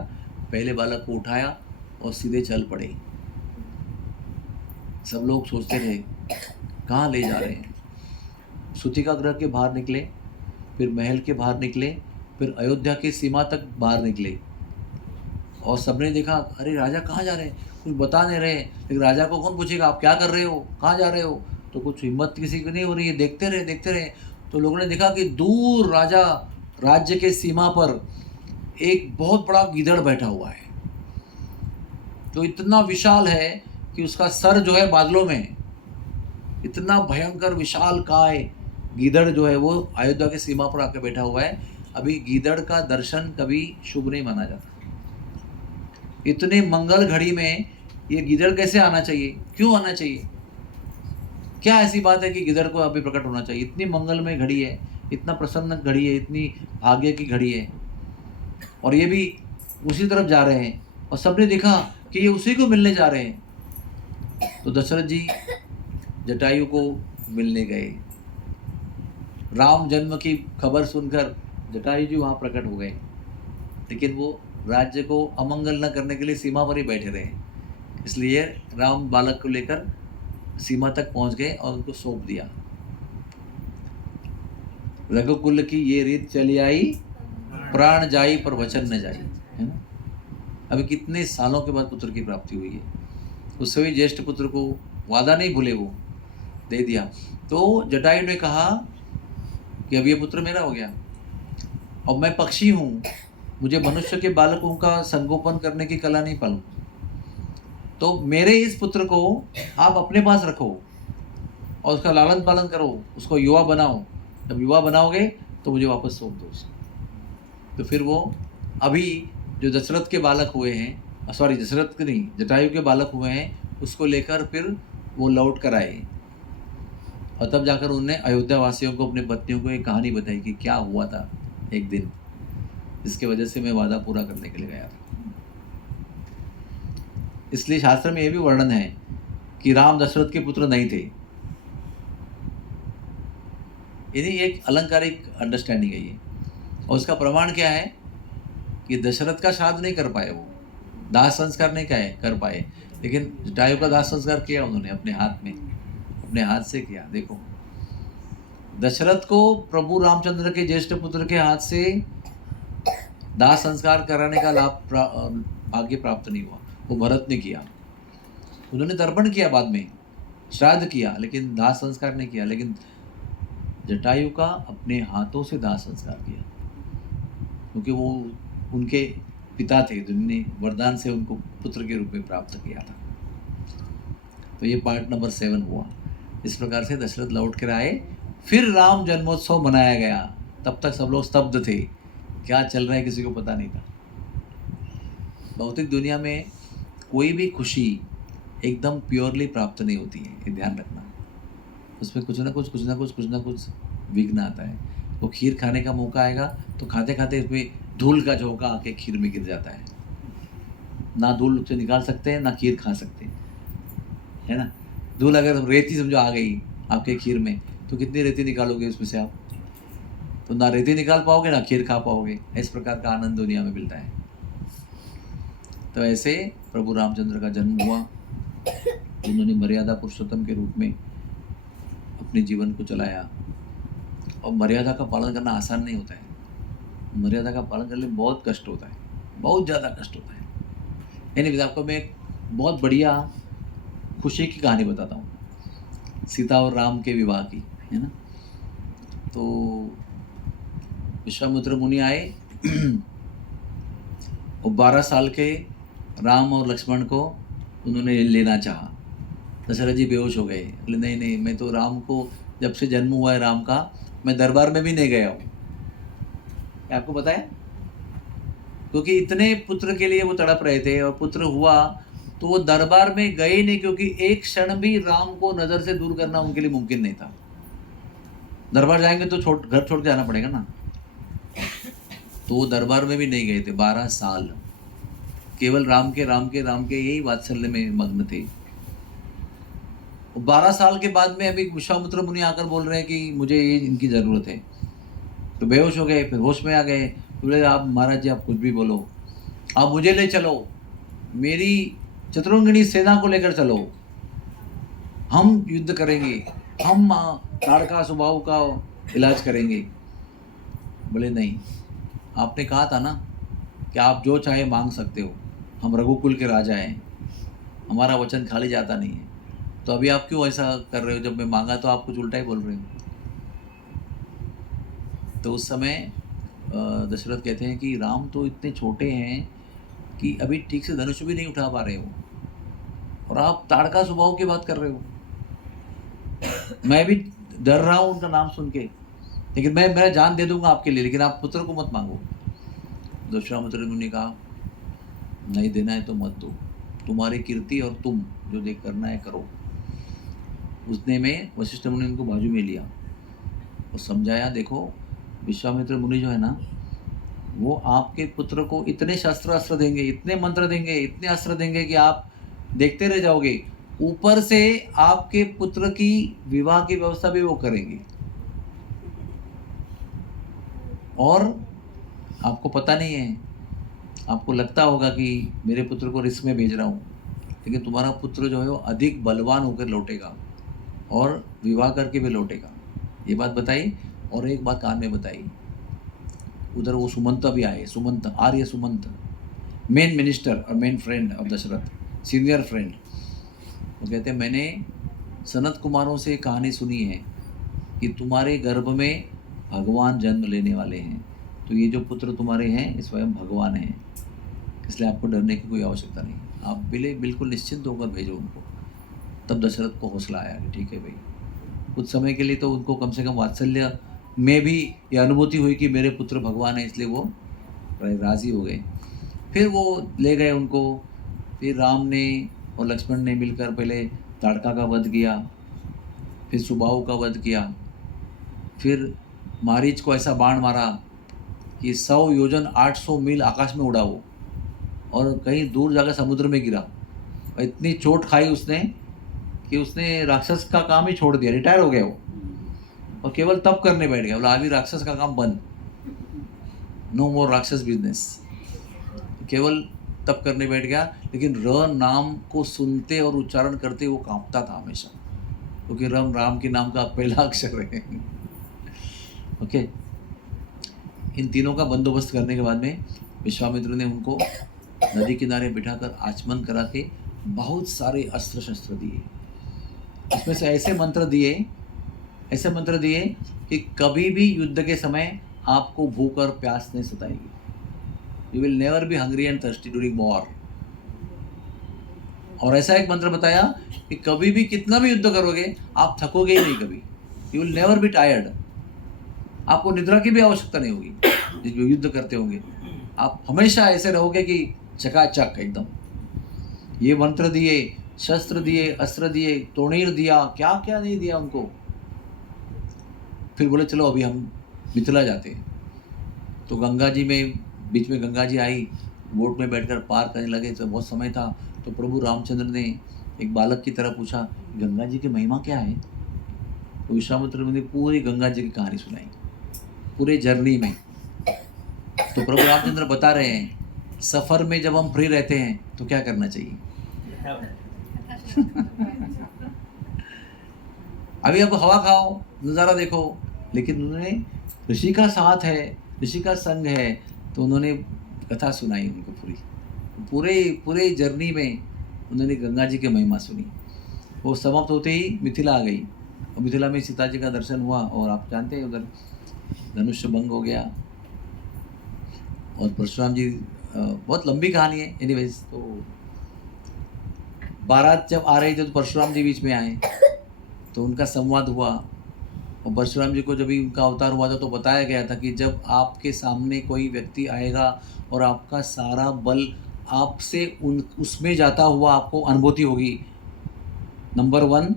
पहले बालक को उठाया और सीधे चल पड़े। सब लोग सोचते रहे कहाँ ले जा रहे हैं। सूतिका गृह के बाहर निकले, फिर महल के बाहर निकले, फिर अयोध्या की सीमा तक बाहर निकले और सबने देखा अरे राजा कहाँ जा रहे हैं, कुछ बता नहीं रहे। लेकिन राजा को कौन पूछेगा आप क्या कर रहे हो, कहाँ जा रहे हो, तो कुछ हिम्मत किसी की नहीं हो रही है। देखते रहे। तो लोगों ने देखा कि दूर राजा राज्य के सीमा पर एक बहुत बड़ा गीदड़ बैठा हुआ है, जो इतना विशाल है कि उसका सर जो है बादलों में, इतना भयंकर विशाल काय गीदड़ जो है वो अयोध्या की सीमा पर आकर बैठा हुआ है। अभी गीदड़ का दर्शन कभी शुभ नहीं माना जाता, इतने मंगल घड़ी में ये गिदड़ कैसे आना चाहिए, क्यों आना चाहिए, क्या ऐसी बात है कि गिदड़ को अभी प्रकट होना चाहिए? इतनी मंगलमय घड़ी है, इतना प्रसन्न घड़ी है, इतनी भाग्य की घड़ी है, और ये भी उसी तरफ जा रहे हैं, और सबने देखा कि ये उसी को मिलने जा रहे हैं। तो दशरथ जी जटायु को मिलने गए। राम जन्म की खबर सुनकर जटायु जी वहाँ प्रकट हो गए, लेकिन वो राज्य को अमंगल न करने के लिए सीमा पर ही बैठे रहे। इसलिए राम बालक को लेकर सीमा तक पहुंच गए और उनको सौंप दिया। रघुकुल की ये रीत चली आई, प्राण जाई पर वचन न जाई, है ना। अभी कितने सालों के बाद पुत्र की प्राप्ति हुई है। उस सभी ज्येष्ठ पुत्र को वादा नहीं भूले, वो दे दिया। तो जटायु ने कहा कि अब ये पुत्र मेरा हो गया, और मैं पक्षी हूँ, मुझे मनुष्य के बालकों का संगोपन करने की कला नहीं पालू, तो मेरे इस पुत्र को आप अपने पास रखो और उसका लालन पालन करो, उसको युवा बनाओ। जब युवा बनाओगे तो मुझे वापस सौंप दो उसको। तो फिर वो अभी जो दशरथ के बालक हुए हैं, सॉरी दशरथ के नहीं, जटायु के बालक हुए हैं, उसको लेकर फिर वो लौट कर आए, और तब जाकर उन्होंने अयोध्या वासियों को, अपनी पत्नियों को एक कहानी बताई कि क्या हुआ था एक दिन, जिसके वजह से मैं वादा पूरा करने के लिए गया था। इसलिए शास्त्र में यह भी वर्णन है कि राम दशरथ के पुत्र नहीं थे। यानी एक अलंकारिक अंडरस्टैंडिंग है ये, और उसका प्रमाण क्या है कि दशरथ का श्राद्ध नहीं कर पाए, वो दाह संस्कार नहीं कर पाए, लेकिन जटायु का दाह संस्कार किया उन्होंने अपने हाथ में, अपने हाथ से किया। देखो, दशरथ को प्रभु रामचंद्र के ज्येष्ठ पुत्र के हाथ से दाह संस्कार कराने का भाग्य प्राप्त नहीं हुआ, वो भरत ने किया। उन्होंने तर्पण किया, बाद में श्राद्ध किया, लेकिन दाह संस्कार नहीं किया। लेकिन जटायु का अपने हाथों से दाह संस्कार किया, क्योंकि वो उनके पिता थे, जिन्होंने वरदान से उनको पुत्र के रूप में प्राप्त किया था। तो ये पार्ट नंबर 7 हुआ। इस प्रकार से दशरथ लौट कर आए, फिर राम जन्मोत्सव मनाया गया। तब तक सब लोग स्तब्ध थे, क्या चल रहा है किसी को पता नहीं था। भौतिक दुनिया में कोई भी खुशी एकदम प्योरली प्राप्त नहीं होती है, ये ध्यान रखना। उसमें कुछ ना कुछ विघ्न आता है। वो खीर खाने का मौका आएगा तो खाते खाते उसमें धूल का झोंका आके खीर में गिर जाता है। ना धूल से निकाल सकते हैं, ना खीर खा सकते हैं, है ना। धूल अगर रेती समझो आ गई आपके खीर में, तो कितनी रेती निकालोगे उसमें से आप? तो ना रेती निकाल पाओगे, ना खीर खा पाओगे। इस प्रकार का आनंद दुनिया में मिलता है। तो ऐसे प्रभु रामचंद्र का जन्म हुआ, जिन्होंने मर्यादा पुरुषोत्तम के रूप में अपने जीवन को चलाया। और मर्यादा का पालन करना आसान नहीं होता है। मर्यादा का पालन करने में बहुत कष्ट होता है, बहुत ज़्यादा कष्ट होता है। एनीवेज, आपको मैं एक बहुत बढ़िया खुशी की कहानी बताता हूँ, सीता और राम के विवाह की, है ना। तो विश्वामित्र मुनि आए और 12 साल के राम और लक्ष्मण को उन्होंने लेना चाहा। दशरथ जी बेहोश हो गए, बोले नहीं नहीं, मैं तो राम को, जब से जन्म हुआ है राम का, मैं दरबार में भी नहीं गया हूँ। आपको पता है, क्योंकि इतने पुत्र के लिए वो तड़प रहे थे, और पुत्र हुआ तो वो दरबार में गए नहीं, क्योंकि एक क्षण भी राम को नज़र से दूर करना उनके लिए मुमकिन नहीं था। दरबार जाएंगे तो घर छोड़ के जाना पड़ेगा ना। तो वो दरबार में भी नहीं गए थे 12 साल, केवल राम के यही वात्सल्य में मग्न थे। 12 साल के बाद में अभी विश्वामित्र मुनि आकर बोल रहे हैं कि मुझे ये इनकी ज़रूरत है। तो बेहोश हो गए, फिर होश में आ गए। बोले आप महाराज जी, आप कुछ भी बोलो, आप मुझे ले चलो, मेरी चतुरंगिणी सेना को लेकर चलो, हम युद्ध करेंगे, हम ताड़का स्वभाव का इलाज करेंगे। बोले नहीं, आपने कहा था ना कि आप जो चाहे मांग सकते हो, हम रघुकुल के राजा हैं, हमारा वचन खाली जाता नहीं है। तो अभी आप क्यों ऐसा कर रहे हो? जब मैं मांगा तो आप कुछ उल्टा ही बोल रहे हो। तो उस समय दशरथ कहते हैं कि राम तो इतने छोटे हैं कि अभी ठीक से धनुष भी नहीं उठा पा रहे हो, और आप ताड़का स्वभाव की बात कर रहे हो। मैं भी डर रहा हूँ उनका नाम सुन के, लेकिन मैं मेरा जान दे दूंगा आपके लिए, लेकिन आप पुत्र को मत मांगो। विश्वामित्र मुनि ने कहा नहीं देना है तो मत दो, तुम्हारी कीर्ति और तुम जो देख करना है करो। उसने में वशिष्ठ मुनि उनको बाजू में लिया और समझाया, देखो विश्वामित्र मुनि जो है ना, वो आपके पुत्र को इतने शस्त्र अस्त्र देंगे, इतने मंत्र देंगे, इतने अस्त्र देंगे कि आप देखते रह जाओगे। ऊपर से आपके पुत्र की विवाह की व्यवस्था भी वो करेंगे। और आपको पता नहीं है, आपको लगता होगा कि मेरे पुत्र को रिस्क में भेज रहा हूँ, लेकिन तुम्हारा पुत्र जो है वो अधिक बलवान होकर लौटेगा और विवाह करके भी लौटेगा। ये बात बताई। और एक बात कान में बताई, उधर वो सुमंत भी आए, सुमंत, आर्य सुमंत, मेन मिनिस्टर और main friend of Dashrath, senior friend. वो कहते हैं, मैंने सनत कुमारों से कहानी सुनी है कि तुम्हारे गर्भ में भगवान जन्म लेने वाले हैं, तो ये जो पुत्र तुम्हारे हैं ये स्वयं भगवान हैं, इसलिए आपको डरने की कोई आवश्यकता नहीं, आप बिल्कुल निश्चिंत होकर भेजो उनको। तब दशरथ को हौसला आया कि ठीक है भाई। कुछ समय के लिए तो उनको कम से कम वात्सल्य में भी ये अनुभूति हुई कि मेरे पुत्र भगवान है, इसलिए वो राज़ी हो गए। फिर वो ले गए उनको। फिर राम ने और लक्ष्मण ने मिलकर पहले ताड़का का वध किया, फिर सुबाहु का वध किया, फिर मारीच को ऐसा बाण मारा कि 100 योजन 800 मील आकाश में उड़ा वो, और कहीं दूर जाकर समुद्र में गिरा। और इतनी चोट खाई उसने कि उसने राक्षस का काम ही छोड़ दिया, रिटायर हो गया वो, और केवल तप करने बैठ गया। बोला अभी राक्षस का काम बंद, नो मोर राक्षस बिजनेस, केवल तप करने बैठ गया। लेकिन र नाम को सुनते और उच्चारण करते वो कांपता था हमेशा, क्योंकि राम के नाम का पहला अक्षर है। ओके। इन तीनों का बंदोबस्त करने के बाद में विश्वामित्र ने उनको नदी किनारे बिठाकर आचमन करा के बहुत सारे अस्त्र शस्त्र दिए। इसमें से ऐसे मंत्र दिए कि कभी भी युद्ध के समय आपको भूख और प्यास नहीं सताएगी। You will never be hungry and thirsty during war. और ऐसा एक मंत्र बताया कि कभी भी कितना भी युद्ध करोगे आप थकोगे ही नहीं कभी। You will never be tired. आपको निद्रा की भी आवश्यकता नहीं होगी जो युद्ध करते होंगे, आप हमेशा ऐसे रहोगे कि चकाचक एकदम। ये मंत्र दिए, शस्त्र दिए, अस्त्र दिए, तोणीर दिया, क्या क्या नहीं दिया उनको। फिर बोले चलो अभी हम मिथिला जाते हैं। तो गंगा जी में, बीच में गंगा जी आई, बोट में बैठकर पार करने लगे। तो बहुत समय था, तो प्रभु रामचंद्र ने एक बालक की तरह पूछा, गंगा जी की महिमा क्या है? तो विश्वामित्र ने पूरी गंगा जी की कहानी सुनाई, पूरे जर्नी में। तो प्रभु रामचंद्र बता रहे हैं, सफ़र में जब हम फ्री रहते हैं तो क्या करना चाहिए। अभी अब हवा खाओ, नज़ारा देखो, लेकिन उन्होंने, ऋषि का साथ है, ऋषि का संग है, तो उन्होंने कथा सुनाई उनको पूरे जर्नी में उन्होंने गंगा जी की महिमा सुनी। वो समाप्त होते ही मिथिला आ गई, और मिथिला में सीता जी का दर्शन हुआ, और आप जानते हैं उधर धनुष्य भंग हो गया। और परशुराम जी, बहुत लंबी कहानी है एनीवेज। तो बारात जब आ रही थी तो परशुराम जी बीच में आए, तो उनका संवाद हुआ। और परशुराम जी को जब भी उनका अवतार हुआ था तो बताया गया था कि जब आपके सामने कोई व्यक्ति आएगा और आपका सारा बल आपसे उसमें जाता हुआ आपको अनुभूति होगी, नंबर 1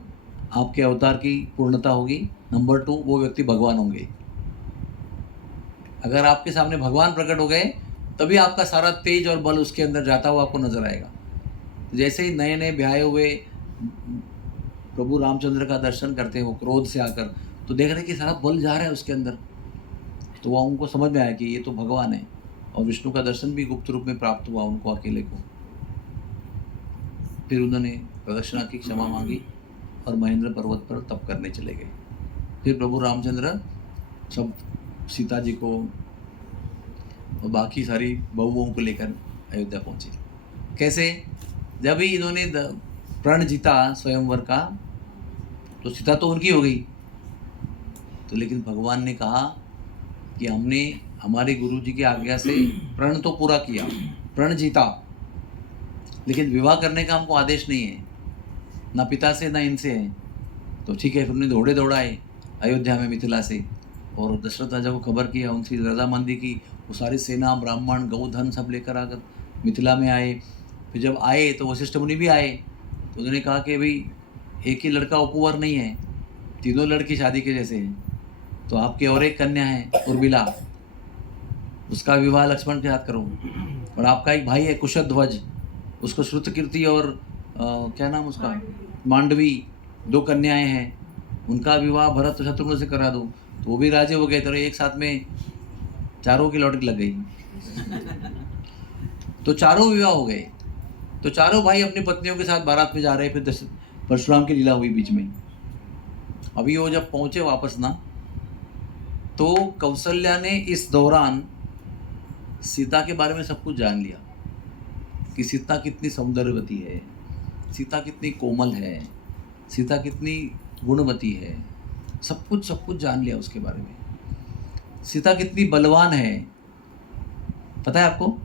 आपके अवतार की पूर्णता होगी, नंबर 2 वो व्यक्ति भगवान होंगे। अगर आपके सामने भगवान प्रकट हो गए तभी आपका सारा तेज और बल उसके अंदर जाता हुआ आपको नजर आएगा। जैसे ही नए नए ब्याहे हुए प्रभु रामचंद्र का दर्शन करते हैं वो क्रोध से आकर, तो देख रहे हैं कि सारा बल जा रहा है उसके अंदर, तो वह उनको समझ में आया कि ये तो भगवान है। और विष्णु का दर्शन भी गुप्त रूप में प्राप्त हुआ उनको अकेले को। फिर उन्होंने प्रदक्षिणा की क्षमा मांगी और महेंद्र पर्वत पर तप करने चले गए। फिर प्रभु रामचंद्र सब सीता जी को और बाकी सारी बहुओं को लेकर अयोध्या पहुँचे। कैसे? जब ही इन्होंने प्रण जीता स्वयंवर का, तो सीता तो उनकी हो गई। तो लेकिन भगवान ने कहा कि हमने हमारे गुरु जी की आज्ञा से प्रण तो पूरा किया, प्रण जीता, लेकिन विवाह करने का हमको आदेश नहीं है, ना पिता से ना इनसे है। तो ठीक है, फिर हमने दौड़े दौड़ाए अयोध्या में मिथिला से, और दशरथ राजा को खबर किया, उनकी रजामंदी की। वो सारी सेना, ब्राह्मण, गौधन सब लेकर आकर मिथिला में आए। फिर जब आए तो वशिष्ठ मुनि भी आए, तो उन्होंने कहा कि भाई एक ही लड़का उपवर नहीं है, तीनों लड़की शादी के जैसे हैं, तो आपकी और एक कन्या है उर्मिला, उसका विवाह लक्ष्मण के साथ करो। और आपका एक भाई है कुशध्वज, उसको श्रुतकीर्ति और क्या नाम उसका, मांडवी, 2 कन्याएं हैं, उनका विवाह भरत और शत्रुघ्न से करा दो। तो वो भी राजी हो गए, तो एक साथ में चारों की लॉटरी लग गई। तो चारों विवाह हो गए। तो चारों भाई अपनी पत्नियों के साथ बारात में जा रहे। फिर परशुराम की लीला हुई बीच में। अभी वो जब पहुंचे वापस ना, तो कौशल्या ने इस दौरान सीता के बारे में सब कुछ जान लिया कि सीता कितनी सौंदर्यवती है, सीता कितनी कोमल है, सीता कितनी गुणवती है, सब कुछ जान लिया उसके बारे में। सीता कितनी बलवान है, पता है आपको?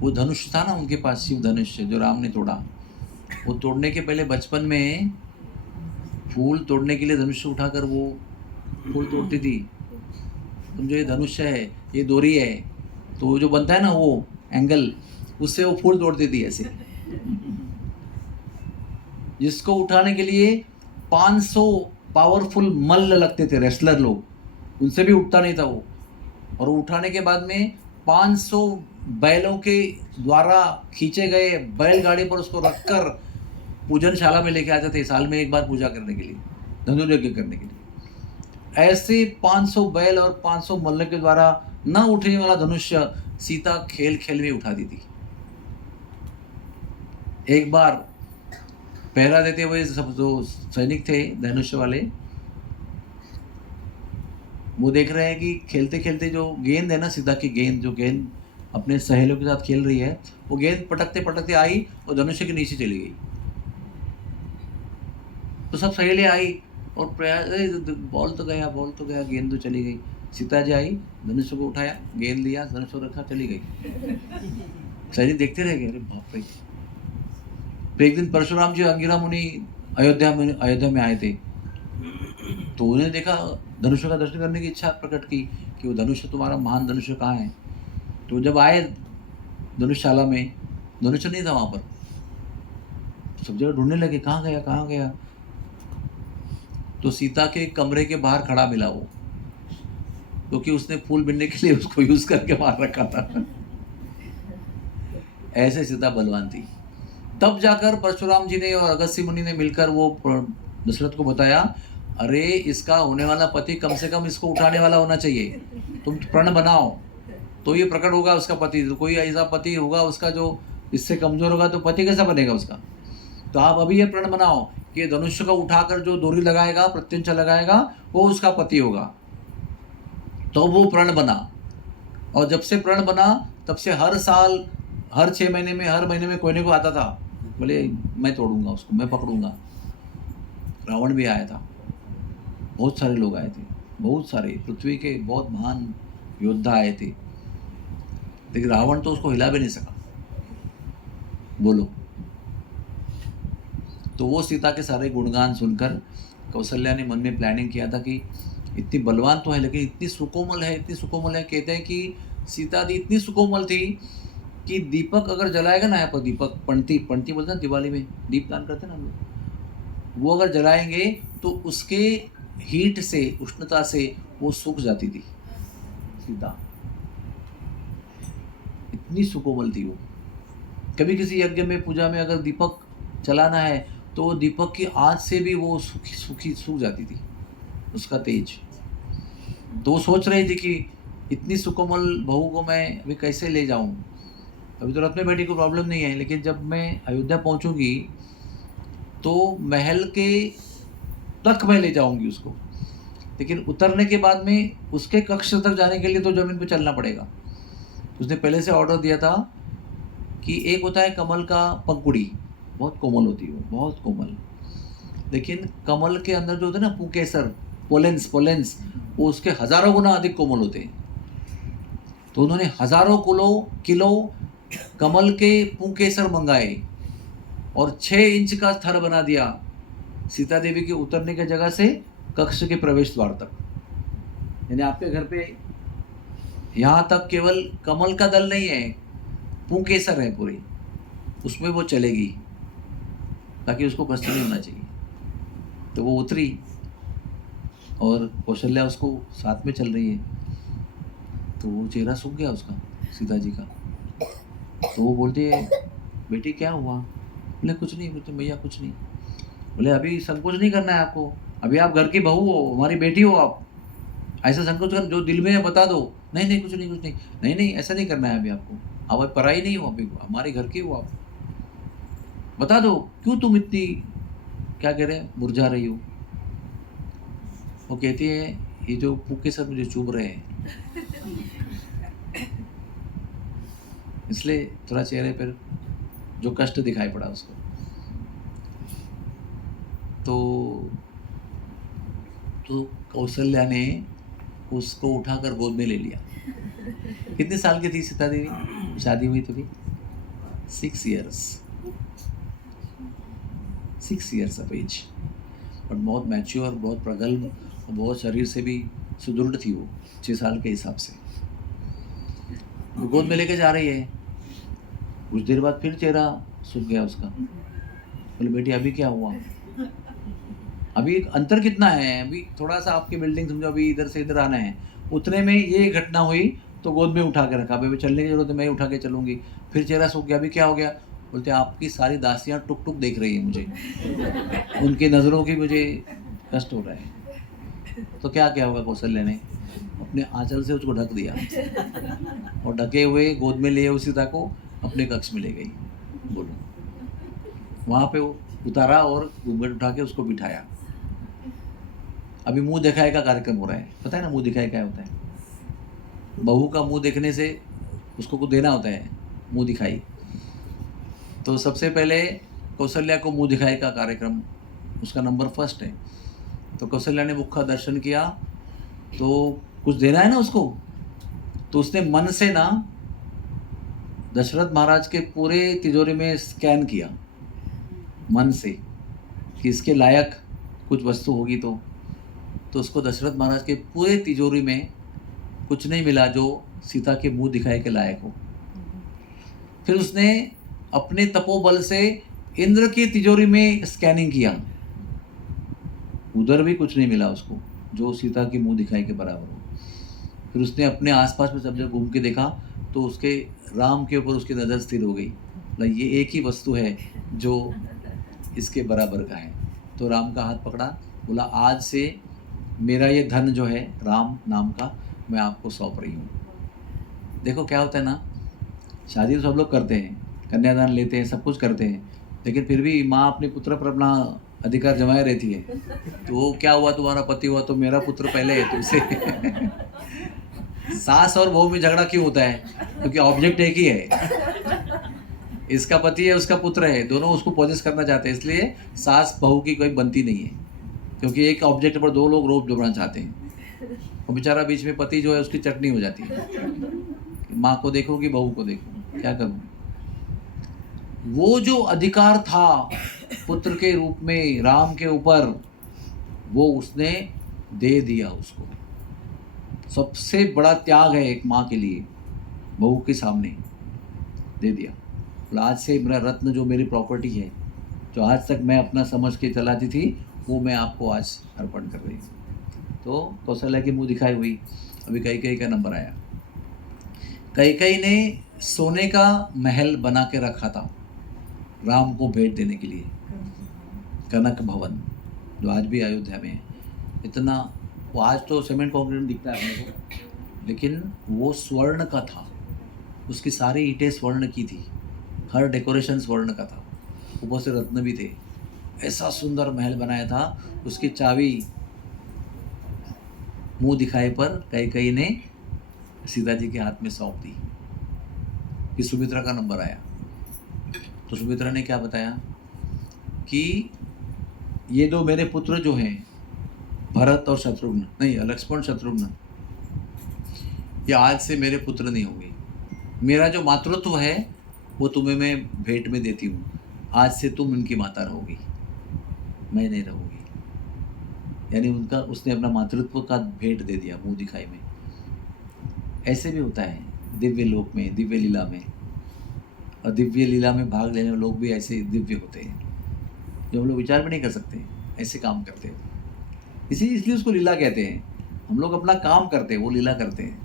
वो धनुष था ना उनके पास, शिव धनुष जो राम ने तोड़ा, वो तोड़ने के पहले बचपन में फूल तोड़ने के लिए धनुष उठाकर वो फूल तोड़ती थी। समझो ये धनुष है, ये डोरी है, तो वो जो बनता है ना वो एंगल, उससे वो फूल तोड़ती थी ऐसे। जिसको उठाने के लिए 500 पावरफुल मल्ल लगते थे, रेसलर लोग, उनसे भी उठता नहीं था वो। और उठाने के बाद में 500 बैलों के द्वारा खींचे गए बैलगाड़ी पर उसको रखकर पूजनशाला में लेके आते थे, साल में एक बार पूजा करने के लिए, धनुर्यज्ञ करने के लिए। ऐसे 500 बैल और 500 मल्ल के द्वारा न उठने वाला धनुष्य सीता खेल खेल में उठा दी थी। एक बार पहरा देते हुए सब जो सैनिक थे धनुष्य वाले, वो देख रहे हैं कि खेलते खेलते जो गेंद है ना, सीता की गेंद, जो गेंद अपने सहेलियों के साथ खेल रही है, वो गेंद पटकते पटकते आई और धनुष्य के नीचे चली गई। तो सब सहेलियां आई और प्रयास, बॉल तो गया, गेंद तो चली गई। सीता जी आई, धनुष्य को उठाया, गेंद लिया, धनुष्य को रखा, चली गई। सैनिक देखते रह गए, अरे बाप रे। तो एक दिन परशुराम जी अंगिरा मुनि अयोध्या में आए थे, तो उन्हें देखा, धनुष्य का दर्शन करने की इच्छा प्रकट की कि वो धनुष्य, तुम्हारा महान धनुष्य कहाँ है। तो जब आए धनुषशाला में, धनुष्य नहीं था वहाँ पर। सब जगह ढूंढने लगे, कहाँ गया। तो सीता के कमरे के बाहर खड़ा मिला वो, क्योंकि उसने फूल बिनने के लिए उसको यूज करके मार रखा था। ऐसे सीता बलवान थी। तब जाकर परशुराम जी ने और अगस्त्य मुनि ने मिलकर वो दशरथ को बताया, अरे इसका होने वाला पति कम से कम इसको उठाने वाला होना चाहिए, तुम प्रण बनाओ तो ये प्रकट होगा उसका पति। तो कोई ऐसा पति होगा उसका जो इससे कमजोर होगा, तो पति कैसा बनेगा उसका। तो आप अभी ये प्रण बनाओ कि धनुष्य को उठाकर जो डोरी लगाएगा, प्रत्यंचा लगाएगा, वो उसका पति होगा। तो वो प्रण बना, और जब से प्रण बना तब से हर साल, हर 6 महीने में, हर महीने में कोई ना कोई आता था, बोले मैं तोड़ूंगा उसको, मैं पकड़ूंगा। रावण भी आया था, बहुत सारे लोग आए थे, बहुत सारे पृथ्वी के बहुत महान योद्धा आए थे, लेकिन रावण तो उसको हिला भी नहीं सका। बोलो। तो वो सीता के सारे गुणगान सुनकर कौशल्या ने मन में प्लानिंग किया था कि इतनी बलवान तो है, लेकिन इतनी सुकोमल है, इतनी सुकोमल है। कहते हैं कि सीता दी इतनी सुकोमल थी कि दीपक अगर जलाएगा ना, यहाँ पर दीपक, पंती बोलते हैं दिवाली में दीप दान करते हैं ना हम लोग, वो अगर जलाएंगे तो उसके हीट से, उष्णता से वो सूख जाती थी सीता। इतनी सुकोमल थी वो। कभी किसी यज्ञ में, पूजा में अगर दीपक चलाना है तो दीपक की आंच से भी वो सूख जाती थी, उसका तेज। तो वो सोच रही थी कि इतनी सुकोमल बहू को मैं अभी कैसे ले जाऊं। अभी तो रथ में बैठी कोई प्रॉब्लम नहीं है, लेकिन जब मैं अयोध्या पहुंचूंगी तो महल के तक मैं ले जाऊंगी उसको, लेकिन उतरने के बाद में उसके कक्ष तक जाने के लिए तो जमीन पे चलना पड़ेगा। उसने पहले से ऑर्डर दिया था कि एक होता है कमल का पंखुड़ी, बहुत कोमल होती है वो, बहुत कोमल, लेकिन कमल के अंदर जो होते हैं ना पुंकेसर, पोलेंस, वो उसके हजारों गुना अधिक कोमल होते हैं। तो उन्होंने हजारों किलो कमल के पुंकेसर मंगाए और 6 इंच का थर बना दिया सीता देवी के उतरने की जगह से कक्ष के प्रवेश द्वार तक। यानी आपके घर पे यहाँ तक केवल कमल का दल नहीं है, पुंकेसर है पूरी, उसमें वो चलेगी ताकि उसको कष्ट नहीं होना चाहिए। तो वो उतरी और कौशल्या उसको साथ में चल रही है, तो वो चेहरा सूख गया उसका, सीता जी का। तो वो बोलती है, बेटी क्या हुआ? बोले कुछ नहीं, बोलते भैया कुछ नहीं। बोले अभी संकोच नहीं करना है आपको, अभी आप घर की बहू हो, हमारी बेटी हो आप, ऐसा संकोच कर, जो दिल में है बता दो। नहीं नहीं कुछ नहीं कुछ नहीं, नहीं नहीं ऐसा नहीं करना है अभी आपको, आप अभी पराई नहीं हो, अभी हमारे घर की हो आप, बता दो क्यों तुम इतनी क्या कह रहे हैं मुरझा रही हो। वो कहती है ये जो पुक्के सब मुझे चुभ रहे हैं इसलिए थोड़ा चेहरे पर जो कष्ट दिखाई पड़ा उसको। तो कौशल्या ने उसको उठाकर गोद में ले लिया। कितने साल की थी सीता देवी शादी हुई तभी? 6 years, 6 years of age, but बहुत मैच्योर, बहुत प्रगल्भ और बहुत शरीर से भी सुदृढ़ थी वो 6 साल के हिसाब से। वो गोद में लेके जा रही है, कुछ देर बाद फिर चेहरा सूख गया उसका। बोले बेटी अभी क्या हुआ? अभी एक अंतर कितना है, अभी थोड़ा सा आपकी बिल्डिंग समझो, अभी इधर से इधर आना है, उतने में ये घटना हुई तो गोद में उठा के रखा, अभी चलने की जरूरत है, मैं उठा के चलूँगी। फिर चेहरा सूख गया, अभी क्या हो गया? बोलते आपकी सारी दासियाँ टुक टुक देख रही है मुझे, उनकी नज़रों की मुझे कष्ट हो रहा है। तो क्या होगा? कौशल्या ने अपने आंचल से उसको ढक दिया और ढके हुए गोद में लिए उस सीता को अपने कक्ष में ले गई। बोलो, वहाँ पे वो उतारा और घूंघट उठा के उसको बिठाया। अभी मुंह दिखाई का कार्यक्रम हो रहा है, पता है ना मुंह दिखाई क्या होता है? बहू का मुंह देखने से उसको कुछ देना होता है, मुंह दिखाई। तो सबसे पहले कौशल्या को मुंह दिखाई का कार्यक्रम उसका नंबर 1 है। तो कौशल्या ने मुख का दर्शन किया, तो कुछ देना है ना उसको, तो उसने मन से ना दशरथ महाराज के पूरे तिजोरी में स्कैन किया मन से कि इसके लायक कुछ वस्तु होगी। तो उसको दशरथ महाराज के पूरे तिजोरी में कुछ नहीं मिला जो सीता के मुंह दिखाए के लायक हो। फिर उसने अपने तपोबल से इंद्र की तिजोरी में स्कैनिंग किया, उधर भी कुछ नहीं मिला उसको जो सीता की मुंह दिखाई के बराबर हो। फिर उसने अपने आसपास में सब जगह घूम के देखा तो उसके राम के ऊपर उसकी नज़र स्थिर हो गई, ये एक ही वस्तु है जो इसके बराबर का है। तो राम का हाथ पकड़ा, बोला आज से मेरा ये धन जो है राम नाम का मैं आपको सौंप रही हूँ। देखो क्या होता है ना, शादी तो सब लोग करते हैं, कन्यादान लेते हैं, सब कुछ करते हैं, लेकिन फिर भी माँ अपने पुत्र पर अपना अधिकार जमाए रहती है। तो वो क्या हुआ, तुम्हारा पति हुआ तो मेरा पुत्र पहले है तुमसे। सास और बहू में झगड़ा क्यों होता है? क्योंकि ऑब्जेक्ट एक ही है, इसका पति है उसका पुत्र है, दोनों उसको पॉजेस करना चाहते हैं, इसलिए सास बहू की कोई बनती नहीं है, क्योंकि एक ऑब्जेक्ट पर 2 लोग रोब जमाना चाहते हैं और बेचारा बीच में पति जो है उसकी चटनी हो जाती है। माँ को देखो कि बहू को देखो, क्या करूँ? वो जो अधिकार था पुत्र के रूप में राम के ऊपर, वो उसने दे दिया उसको। सबसे बड़ा त्याग है एक माँ के लिए, बहू के सामने दे दिया। आज से मेरा रत्न जो मेरी प्रॉपर्टी है, जो आज तक मैं अपना समझ के चलाती थी, वो मैं आपको आज अर्पण कर रही हूँ। तो कौशल्या की मुँह दिखाई हुई। अभी कैकेयी का नंबर आया। कैकेयी ने सोने का महल बना के रखा था राम को भेंट देने के लिए, कनक भवन, जो आज भी अयोध्या में है। इतना, वो आज तो सीमेंट कंक्रीट दिखता है अपने को, लेकिन वो स्वर्ण का था, उसकी सारी ईंटें स्वर्ण की थी, हर डेकोरेशन स्वर्ण का था, ऊपर से रत्न भी थे। ऐसा सुंदर महल बनाया था। उसकी चाबी मुंह दिखाए पर कैकेयी ने सीता जी के हाथ में सौंप दी। कि सुमित्रा का नंबर आया तो सुमित्रा ने क्या बताया कि ये 2 मेरे पुत्र जो हैं, भरत और शत्रुघ्न, नहीं लक्ष्मण शत्रुघ्न, ये आज से मेरे पुत्र नहीं होंगे। मेरा जो मातृत्व है वो तुम्हें मैं भेंट में देती हूँ, आज से तुम उनकी माता रहोगी, मैं नहीं रहूँगी। यानी उनका, उसने अपना मातृत्व का भेंट दे दिया मुंह दिखाई में। ऐसे भी होता है दिव्य लोक में, दिव्य लीला में। और दिव्य लीला में भाग लेने वाले लोग भी ऐसे दिव्य होते हैं जो हम लोग विचार भी नहीं कर सकते, ऐसे काम करते हैं। इसलिए उसको लीला कहते हैं। हम लोग अपना काम करते हैं, वो लीला करते हैं।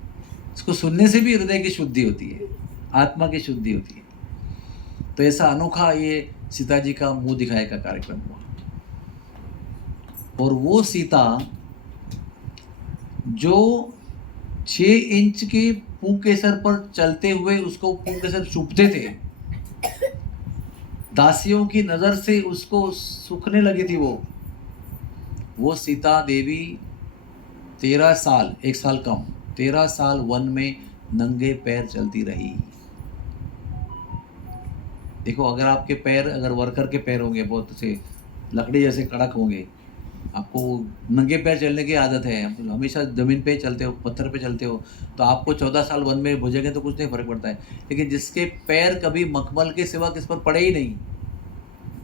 इसको सुनने से भी हृदय की शुद्धि होती है, आत्मा की शुद्धि होती है। तो ऐसा अनोखा ये सीता जी का मुंह दिखाए का कार्यक्रम हुआ। और वो सीता जो 6 इंच के पुंकेसर पर चलते हुए उसको पुंकेसर चुपते थे, दासियों की नजर से उसको सूखने लगी थी वो सीता देवी 13 साल, 1 साल कम, 13 साल वन में नंगे पैर चलती रही। देखो, अगर आपके पैर, अगर वर्कर के पैर होंगे बहुत से लकड़ी जैसे कड़क होंगे, आपको नंगे पैर चलने की आदत है, हमेशा ज़मीन पे चलते हो, पत्थर पे चलते हो, तो आपको 14 साल वन में भुजेंगे तो कुछ नहीं फर्क पड़ता है। लेकिन जिसके पैर कभी मखमल के सिवा किस पर पड़े ही नहीं,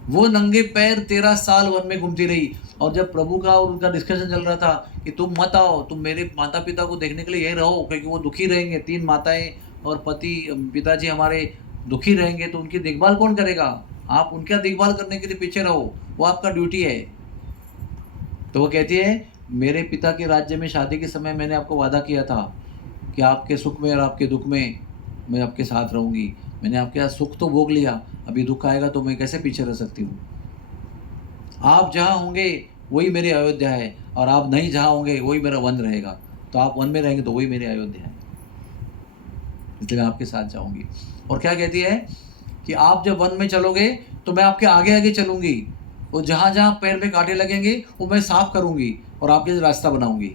वो नंगे पैर 13 साल वन में घूमती रही। और जब प्रभु का और उनका डिस्कशन चल रहा था कि तुम मत आओ, तुम मेरे माता पिता को देखने के लिए यहीं रहो, क्योंकि वो दुखी रहेंगे, 3 माताएं और पिताजी हमारे दुखी रहेंगे, तो उनकी देखभाल कौन करेगा? आप उनका देखभाल करने के लिए पीछे रहो, वो आपका ड्यूटी है। तो वो कहती है, मेरे पिता के राज्य में शादी के समय मैंने आपको वादा किया था कि आपके सुख में और आपके दुख में मैं आपके साथ रहूँगी। मैंने आपके साथ सुख तो भोग लिया, अभी दुख आएगा तो मैं कैसे पीछे रह सकती हूँ? आप जहाँ होंगे वही मेरी अयोध्या है, और आप नहीं जहाँ होंगे वही मेरा वन रहेगा। तो आप वन में रहेंगे तो वही मेरी अयोध्या है, इसलिए मैं आपके साथ जाऊँगी। और क्या कहती है कि आप जब वन में चलोगे तो मैं आपके आगे आगे चलूँगी, और जहाँ जहाँ पैर में कांटे लगेंगे वो मैं साफ करूँगी और आपके लिए रास्ता बनाऊँगी।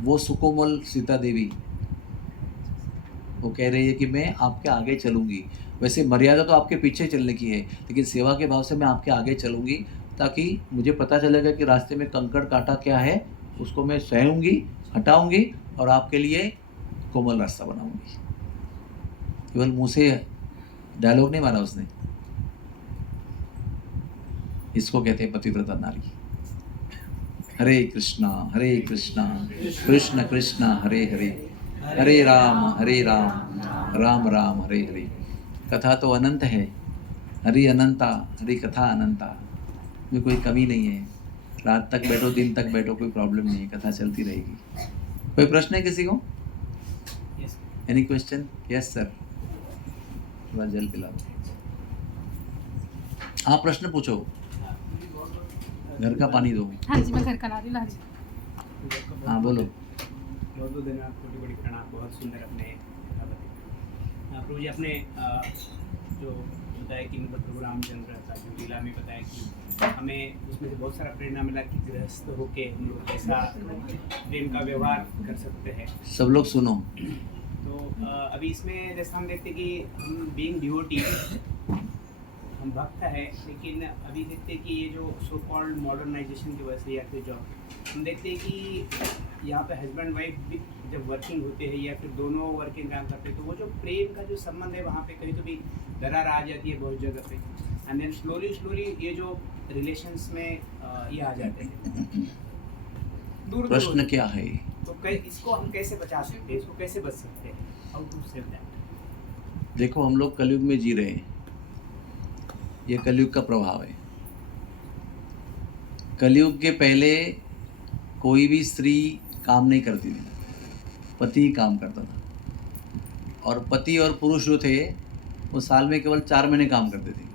वो सुकोमल सीता देवी वो कह रही है कि मैं आपके आगे चलूँगी। वैसे मर्यादा तो आपके पीछे चलने की है, लेकिन सेवा के भाव से मैं आपके आगे चलूँगी, ताकि मुझे पता चलेगा कि रास्ते में कंकड़ कांटा क्या है, उसको मैं सहूँगी, हटाऊँगी और आपके लिए कोमल रास्ता बनाऊँगी। केवल मुँह से डायलॉग नहीं मारा उसने। इसको कहते हैं पतिव्रता नारी। हरे कृष्णा कृष्ण कृष्ण हरे हरे, हरे राम राम राम हरे हरे। कथा तो अनंत है, हरि अनंता, हरि कथा अनंता, में कोई कमी नहीं है। रात तक बैठो, दिन तक बैठो, कोई प्रॉब्लम नहीं है, कथा चलती रहेगी। कोई प्रश्न है किसी को? Any question? यस सर, थोड़ा जल पिला दो। आप प्रश्न पूछो, घर का पानी दो। हाँ जी, मैं घर का ला रही हूँ। हाँ बोलो। बहुत बहुत धन्यवाद, छोटी बड़ी प्रणाम, बहुत सुंदर अपने प्रभु जी अपने जो बताया कि मतलब प्रभु रामचंद्र का जो लीला में बताया कि हमें उसमें से बहुत सारा प्रेरणा मिला कि गृहस्थ होके हम लोग ऐसा प्रेम का व्यवहार कर सकते हैं। सब लोग सुनो। तो अभी इसमें जैसे हम देखते कि हम बीइंग डिवोटी, हम भक्त है, लेकिन अभी देखते हैं कि ये जो सो कॉल्ड मॉडर्नाइजेशन की वजह से या फिर जो हम देखते हैं कि यहाँ पे हस्बैंड वाइफ भी जब वर्किंग होते हैं या फिर दोनों वर्किंग काम करते हैं, तो वो जो प्रेम का जो संबंध है वहाँ पे कभी कभी दरार आ जाती है बहुत जगह पे, एंड देन स्लोली ये जो रिलेशंस में ये आ जाते हैं। प्रश्न क्या है? तो इसको हम कैसे बचा सकते हैं, इसको कैसे बच सकते हैं? How to save that? देखो, हम लोग कलयुग में जी रहे हैं, ये कलयुग का प्रभाव है। कलयुग के पहले कोई भी स्त्री काम नहीं करती थी, पति ही काम करता था। और पति और पुरुष जो थे वो साल में केवल 4 महीने काम करते थे,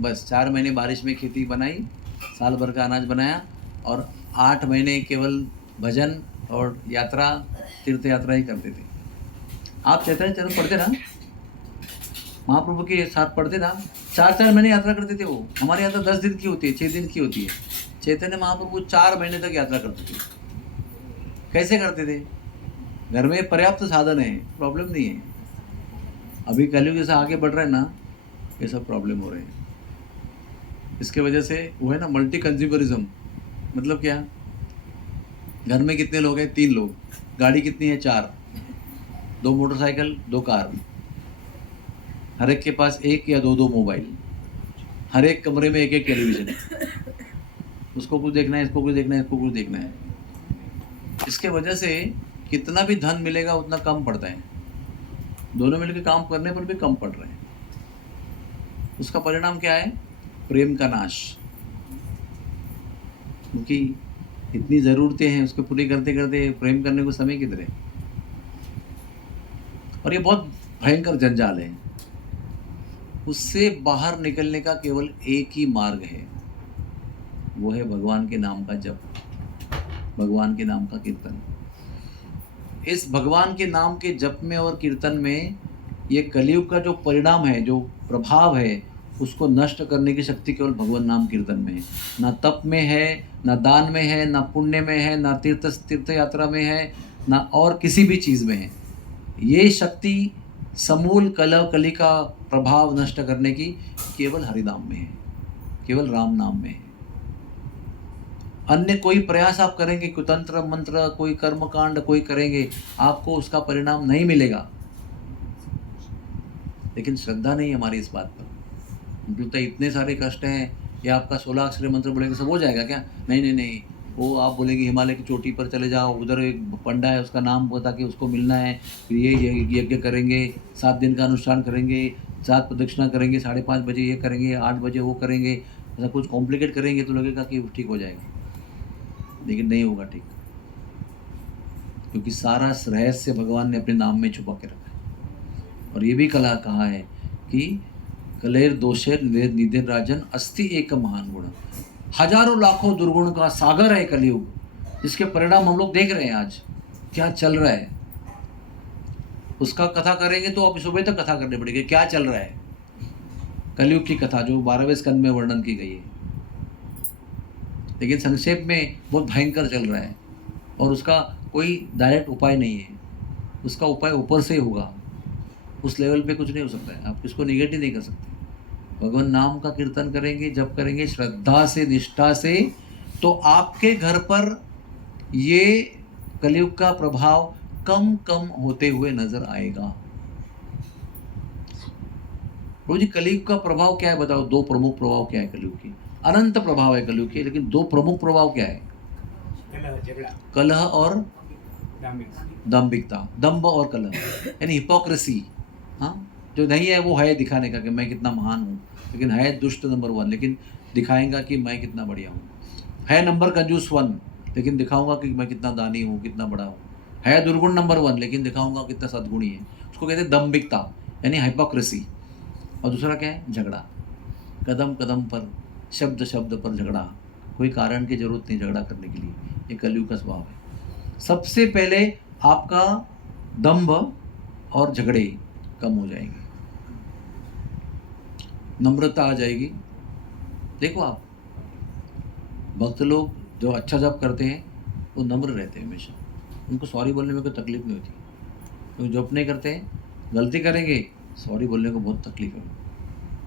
बस 4 महीने बारिश में खेती बनाई, साल भर का अनाज बनाया, और 8 महीने केवल भजन और यात्रा, तीर्थ यात्रा ही करते थे। आप चैतन्य चरण पढ़ते ना, महाप्रभु के साथ पढ़ते ना, 4 महीने यात्रा करते थे वो। हमारी यात्रा 10 दिन की होती है, 6 दिन की होती है। चैतन्य महाप्रभु 4 महीने तक यात्रा करते थे। कैसे करते थे? घर में पर्याप्त साधन है, प्रॉब्लम नहीं है। अभी कलयुग जैसे आगे बढ़ रहे हैं ना, ये सब प्रॉब्लम हो रहे हैं। इसके वजह से वो है ना मल्टी कंज्यूमरिज्म। मतलब क्या? घर में कितने लोग हैं? 3 लोग। गाड़ी कितनी है? 4। 2 मोटरसाइकिल, 2 कार, हर एक के पास 1 या 2 मोबाइल, हर एक कमरे में 1 टेलीविजन। उसको कुछ देखना है, इसको कुछ देखना है, इसको कुछ देखना है। इसके वजह से कितना भी धन मिलेगा उतना कम पड़ता है। दोनों मिलकर काम करने पर भी कम पड़ रहे हैं। उसका परिणाम क्या है? प्रेम का नाश। क्योंकि इतनी ज़रूरतें हैं, उसको पूरी करते करते प्रेम करने को समय किधर है? और ये बहुत भयंकर जंजाल है। उससे बाहर निकलने का केवल एक ही मार्ग है, वो है भगवान के नाम का जप, भगवान के नाम का कीर्तन। इस भगवान के नाम के जप में और कीर्तन में ये कलयुग का जो परिणाम है, जो प्रभाव है, उसको नष्ट करने की शक्ति केवल भगवान नाम कीर्तन में है। ना तप में है, ना दान में है, ना पुण्य में है, ना तीर्थ यात्रा में है, ना और किसी भी चीज़ में है। ये शक्ति समूल कली का प्रभाव नष्ट करने की केवल हरिनाम में है, केवल राम नाम में है। अन्य कोई प्रयास आप करेंगे, कोई तंत्र मंत्र, कोई कर्मकांड कोई करेंगे, आपको उसका परिणाम नहीं मिलेगा। लेकिन श्रद्धा नहीं हमारी इस बात पर। तो इतने सारे कष्ट हैं, या आपका 16 अक्षरी मंत्र बोलेंगे सब हो जाएगा क्या? नहीं नहीं नहीं, वो आप बोलेंगे हिमालय की चोटी पर चले जाओ, उधर एक पंडा है, उसका नाम बता के उसको मिलना है, फिर ये यज्ञ करेंगे, 7 दिन का अनुष्ठान करेंगे, 7 प्रदक्षिणा करेंगे, 5:30 बजे ये करेंगे, 8 बजे वो करेंगे, ऐसा कुछ कॉम्प्लिकेट करेंगे तो लगेगा कि ठीक हो जाएगा, लेकिन नहीं होगा ठीक। क्योंकि सारा रहस्य भगवान ने अपने नाम में छुपा के रखा है। और ये भी कहा है कि कलेर दोषेर निधि राजन अस्ति एक महान गुण। हजारों लाखों दुर्गुण का सागर है कलयुग, जिसके परिणाम हम लोग देख रहे हैं। आज क्या चल रहा है उसका कथा करेंगे तो अब सुबह तक कथा करनी पड़ेगी। क्या चल रहा है कलयुग की कथा, जो 12वें स्कंद में वर्णन की गई है, लेकिन संक्षेप में बहुत भयंकर चल रहा है। और उसका कोई डायरेक्ट उपाय नहीं है, उसका उपाय ऊपर से ही होगा। उस लेवल पे कुछ नहीं हो सकता है, आप किसको निगेटिव नहीं कर सकते। भगवान नाम का कीर्तन करेंगे, जब करेंगे श्रद्धा से, निष्ठा से, तो आपके घर पर ये कलयुग का प्रभाव कम कम होते हुए नजर आएगा। प्रभु जी, कलयुग का प्रभाव क्या है बताओ? 2 प्रमुख प्रभाव क्या है कलयुग की? अनंत प्रभाव है कलयुग के, लेकिन 2 प्रमुख प्रभाव क्या है? कलह और दाम्भिकता, दंभ और कलह, यानी हिपोक्रेसी। हाँ, जो नहीं है वो है दिखाने का कि मैं कितना महान हूँ, लेकिन है दुष्ट नंबर 1, लेकिन दिखाएगा कि मैं कितना बढ़िया हूँ। है नंबर कंजूस 1, लेकिन दिखाऊंगा कि मैं कितना दानी हूँ, कितना बड़ा हूँ। है दुर्गुण नंबर 1, लेकिन दिखाऊंगा कितना सद्गुणी है। उसको कहते हैं दम्भिकता, यानी हिपोक्रेसी। और दूसरा क्या है? झगड़ा। कदम कदम पर, शब्द शब्द पर झगड़ा, कोई कारण की जरूरत नहीं झगड़ा करने के लिए। ये कलयुग का स्वभाव है। सबसे पहले आपका दंभ और झगड़े कम हो जाएंगे, नम्रता आ जाएगी। देखो आप, भक्त लोग जो अच्छा जप करते हैं वो नम्र रहते हैं हमेशा, उनको सॉरी बोलने में कोई तकलीफ नहीं होती। क्योंकि जप नहीं करते हैं, गलती करेंगे, सॉरी बोलने को बहुत तकलीफ है,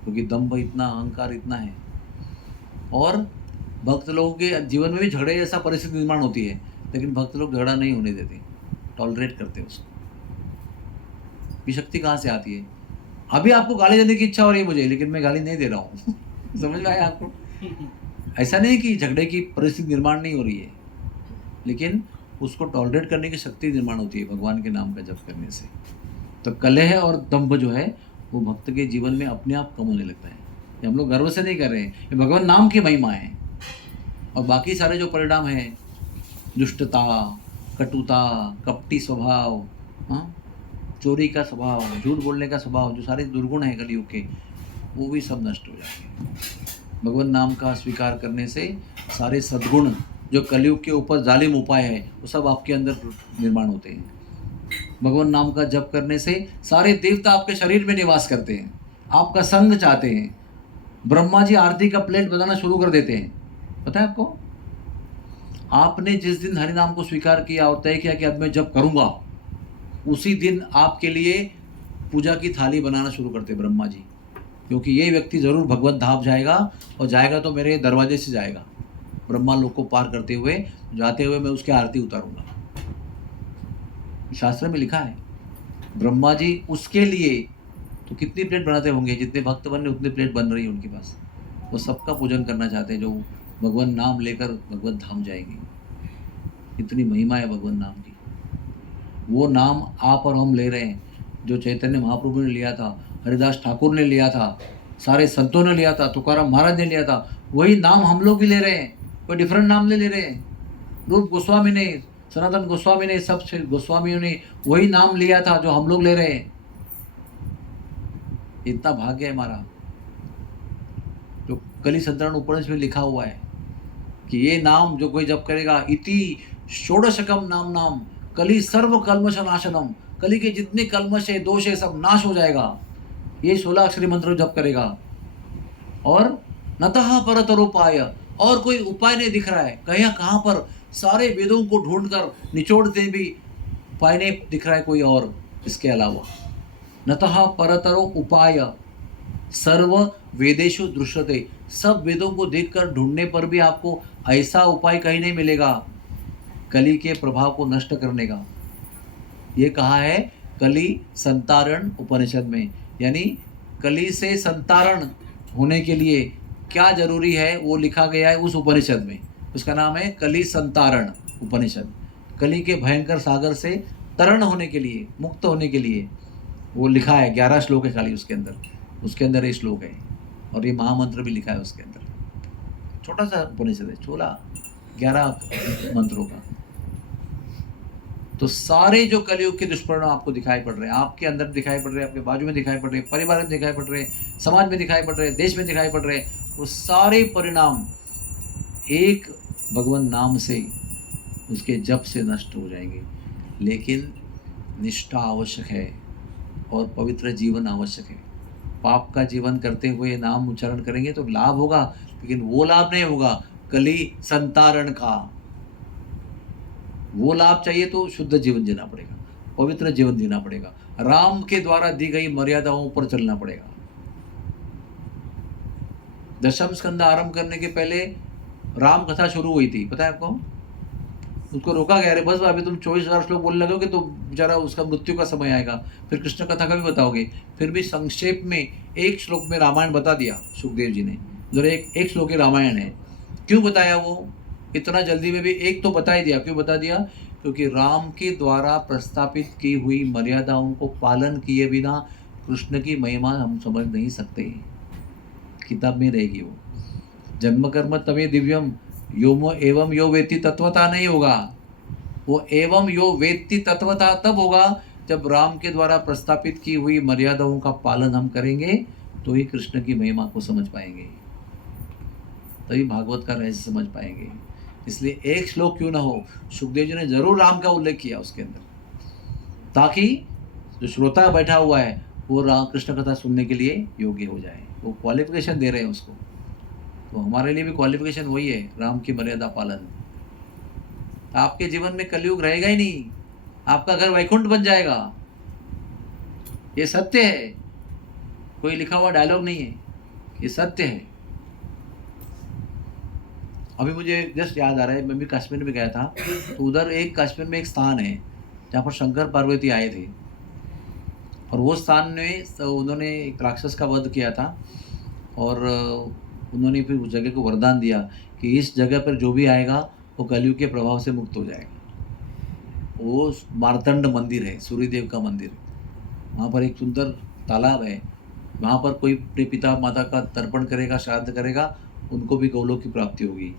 क्योंकि दंभ इतना, अहंकार इतना है। और भक्त लोगों के जीवन में भी झगड़े जैसा परिस्थिति निर्माण होती है, लेकिन भक्त लोग झगड़ा नहीं होने देते, टॉलरेट करते हैं उसको। ये शक्ति कहाँ से आती है? अभी आपको गाली देने की इच्छा हो रही है मुझे, लेकिन मैं गाली नहीं दे रहा हूँ समझ में आया आपको? ऐसा नहीं कि झगड़े की परिस्थिति निर्माण नहीं हो रही है, लेकिन उसको टॉलरेट करने की शक्ति निर्माण होती है भगवान के नाम का जप करने से। तो कलह और दंभ जो है वो भक्त के जीवन में अपने आप कम होने लगता है। ये हम लोग गर्व से नहीं कर रहे हैं, ये भगवान नाम की महिमा है। और बाकी सारे जो परिणाम हैं, दुष्टता, कटुता, कपटी स्वभाव, हाँ, चोरी का स्वभाव, झूठ बोलने का स्वभाव, जो सारे दुर्गुण हैं कलयुग के, वो भी सब नष्ट हो जाएंगे। भगवान नाम का स्वीकार करने से सारे सद्गुण जो कलयुग के ऊपर जालिम उपाय है, वो सब आपके अंदर निर्माण होते हैं। भगवान नाम का जप करने से सारे देवता आपके शरीर में निवास करते हैं, आपका संग चाहते हैं। ब्रह्मा जी आरती का प्लेट बनाना शुरू कर देते हैं, पता है आपको? आपने जिस दिन हरि नाम को स्वीकार किया और तय किया कि अब मैं जप करूंगा, उसी दिन आपके लिए पूजा की थाली बनाना शुरू करते ब्रह्मा जी, क्योंकि ये व्यक्ति जरूर भगवत धाम जाएगा, और जाएगा तो मेरे दरवाजे से जाएगा, ब्रह्मा लोक को पार करते हुए, जाते हुए मैं उसकी आरती उतारूंगा। शास्त्र में लिखा है। ब्रह्मा जी उसके लिए तो कितनी प्लेट बनाते होंगे, जितने भक्त बन रहे उतनी प्लेट बन रही है उनके पास। वो सबका पूजन करना चाहते हैं जो भगवान नाम लेकर भगवत धाम जाएंगे। इतनी महिमा है भगवान नाम की। वो नाम आप और हम ले रहे हैं, जो चैतन्य महाप्रभु ने लिया था, हरिदास ठाकुर ने लिया था, सारे संतों ने लिया था, तुकाराम महाराज ने लिया था, वही नाम हम लोग भी ले रहे हैं। कोई डिफरेंट नाम ले रहे हैं। रूप गोस्वामी ने, सनातन गोस्वामी ने, सब गोस्वामियों ने वही नाम लिया था जो हम लोग ले रहे हैं। इतना भाग्य है हमारा। जो कली संतरण उपनिषद में लिखा हुआ है कि ये नाम जो कोई जप करेगा, इति षोडशकम नाम नाम कली सर्व कल्मश नाशनम, कली के जितने कल्मश है, दोष है, सब नाश हो जाएगा। ये 16 अक्षरी मंत्र जप करेगा। और नतः परतरोपाय, और कोई उपाय नहीं दिख रहा है। कहाँ पर सारे वेदों को ढूंढकर निचोड़ते भी उपाय नहीं दिख रहा है कोई और इसके अलावा। नतः परतरो उपाय सर्व वेदेषु दृश्यते, सब वेदों को देखकर ढूंढने पर भी आपको ऐसा उपाय कहीं नहीं मिलेगा कली के प्रभाव को नष्ट करने का। ये कहा है कली संतारण उपनिषद में। यानी कली से संतारण होने के लिए क्या जरूरी है वो लिखा गया है उस उपनिषद में। उसका नाम है कली संतारण उपनिषद। कली के भयंकर सागर से तरण होने के लिए, मुक्त होने के लिए वो लिखा है। 11 श्लोक है खाली उसके अंदर ये श्लोक है। और ये महामंत्र भी लिखा है उसके अंदर। छोटा सा उपनिषद है, 11 मंत्रों का। तो सारे जो कलयुग के दुष्परिणाम आपको दिखाई पड़ रहे हैं, आपके अंदर दिखाई पड़ रहे हैं, आपके बाजू में दिखाई पड़ रहे हैं, परिवार में दिखाई पड़ रहे हैं, समाज में दिखाई पड़ रहे हैं, देश में दिखाई पड़ रहे हैं, वो सारे परिणाम एक भगवान नाम से, उसके जप से नष्ट हो जाएंगे। लेकिन निष्ठा आवश्यक है और पवित्र जीवन आवश्यक है। पाप का जीवन करते हुए नाम उच्चारण करेंगे तो लाभ होगा, लेकिन वो लाभ नहीं होगा कली संतारण का। वो लाभ चाहिए तो शुद्ध जीवन जीना पड़ेगा, पवित्र जीवन जीना पड़ेगा, राम के द्वारा दी गई मर्यादाओं पर चलना पड़ेगा। दशम स्कंद आरंभ करने के पहले राम कथा शुरू हुई थी, पता है आपको? उसको रोका गया, अरे बस अभी तुम 24,000 श्लोक बोलने लगोगे तो बेचारा उसका मृत्यु का समय आएगा, फिर कृष्ण कथा का भी बताओगे। फिर भी संक्षेप में एक श्लोक में रामायण बता दिया सुखदेव जी ने। जो एक श्लोक रामायण है। क्यों बताया वो इतना जल्दी में भी? एक तो बता ही दिया। क्यों बता दिया? क्योंकि राम के द्वारा प्रस्तापित की हुई मर्यादाओं को पालन किए बिना कृष्ण की महिमा हम समझ नहीं सकते। किताब में रहेगी वो। जन्म कर्म तवे दिव्यम योमो एवं यो वेत्ति तत्वता नहीं होगा। वो एवं यो वेत्ति तत्वता तब होगा जब राम के द्वारा प्रस्तापित की हुई मर्यादाओं का पालन हम करेंगे, तो ही कृष्ण की महिमा को समझ पाएंगे, तभी भागवत का रहस्य समझ पाएंगे। इसलिए एक श्लोक क्यों ना हो, सुखदेव जी ने जरूर राम का उल्लेख किया उसके अंदर, ताकि जो श्रोता बैठा हुआ है वो राम कृष्ण कथा सुनने के लिए योग्य हो जाए। वो क्वालिफिकेशन दे रहे हैं उसको। तो हमारे लिए भी क्वालिफिकेशन वही है, राम की मर्यादा पालन। आपके जीवन में कलयुग रहेगा ही नहीं, आपका घर वैकुंठ बन जाएगा। ये सत्य है, कोई लिखा हुआ डायलॉग नहीं है, ये सत्य है। अभी मुझे जस्ट याद आ रहा है, मैं भी कश्मीर में गया था, तो उधर एक कश्मीर में एक स्थान है जहाँ पर शंकर पार्वती आए थे, और वो स्थान में तो उन्होंने एक राक्षस का वध किया था, और उन्होंने फिर उस जगह को वरदान दिया कि इस जगह पर जो भी आएगा वो कलयुग के प्रभाव से मुक्त हो जाएगा। वो मार्तंड मंदिर है, सूर्यदेव का मंदिर। वहाँ पर एक सुंदर तालाब है, वहाँ पर कोई अपने पिता माता का तर्पण करेगा, श्राद्ध करेगा, उनको भी गौलोक की प्राप्ति होगी।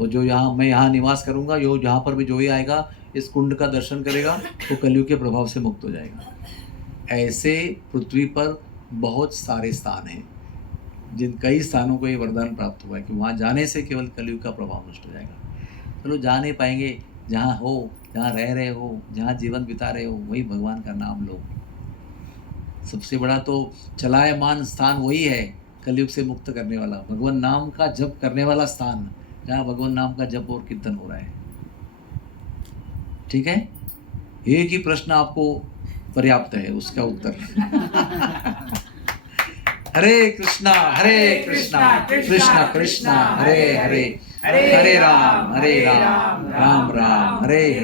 और जो मैं यहाँ निवास करूँगा, यो जहाँ पर भी जो ही आएगा इस कुंड का दर्शन करेगा, वो कलयुग के प्रभाव से मुक्त हो जाएगा। ऐसे पृथ्वी पर बहुत सारे स्थान हैं जिन कई स्थानों को ये वरदान प्राप्त हुआ है कि वहाँ जाने से केवल कलयुग का प्रभाव नष्ट हो जाएगा। चलो जा नहीं पाएंगे, जहाँ हो, जहाँ रह रहे हो, जहाँ जीवन बिता रहे हो, वही भगवान का नाम लो। सबसे बड़ा तो चलायमान स्थान वही है, कलयुग से मुक्त करने वाला, भगवान नाम का जप करने वाला स्थान, जहाँ भगवान नाम का जप और कीर्तन हो रहा है। ठीक है, एक ही प्रश्न आपको पर्याप्त है उसका उत्तर। हरे कृष्णा कृष्णा कृष्णा हरे हरे, हरे राम राम राम हरे हरे।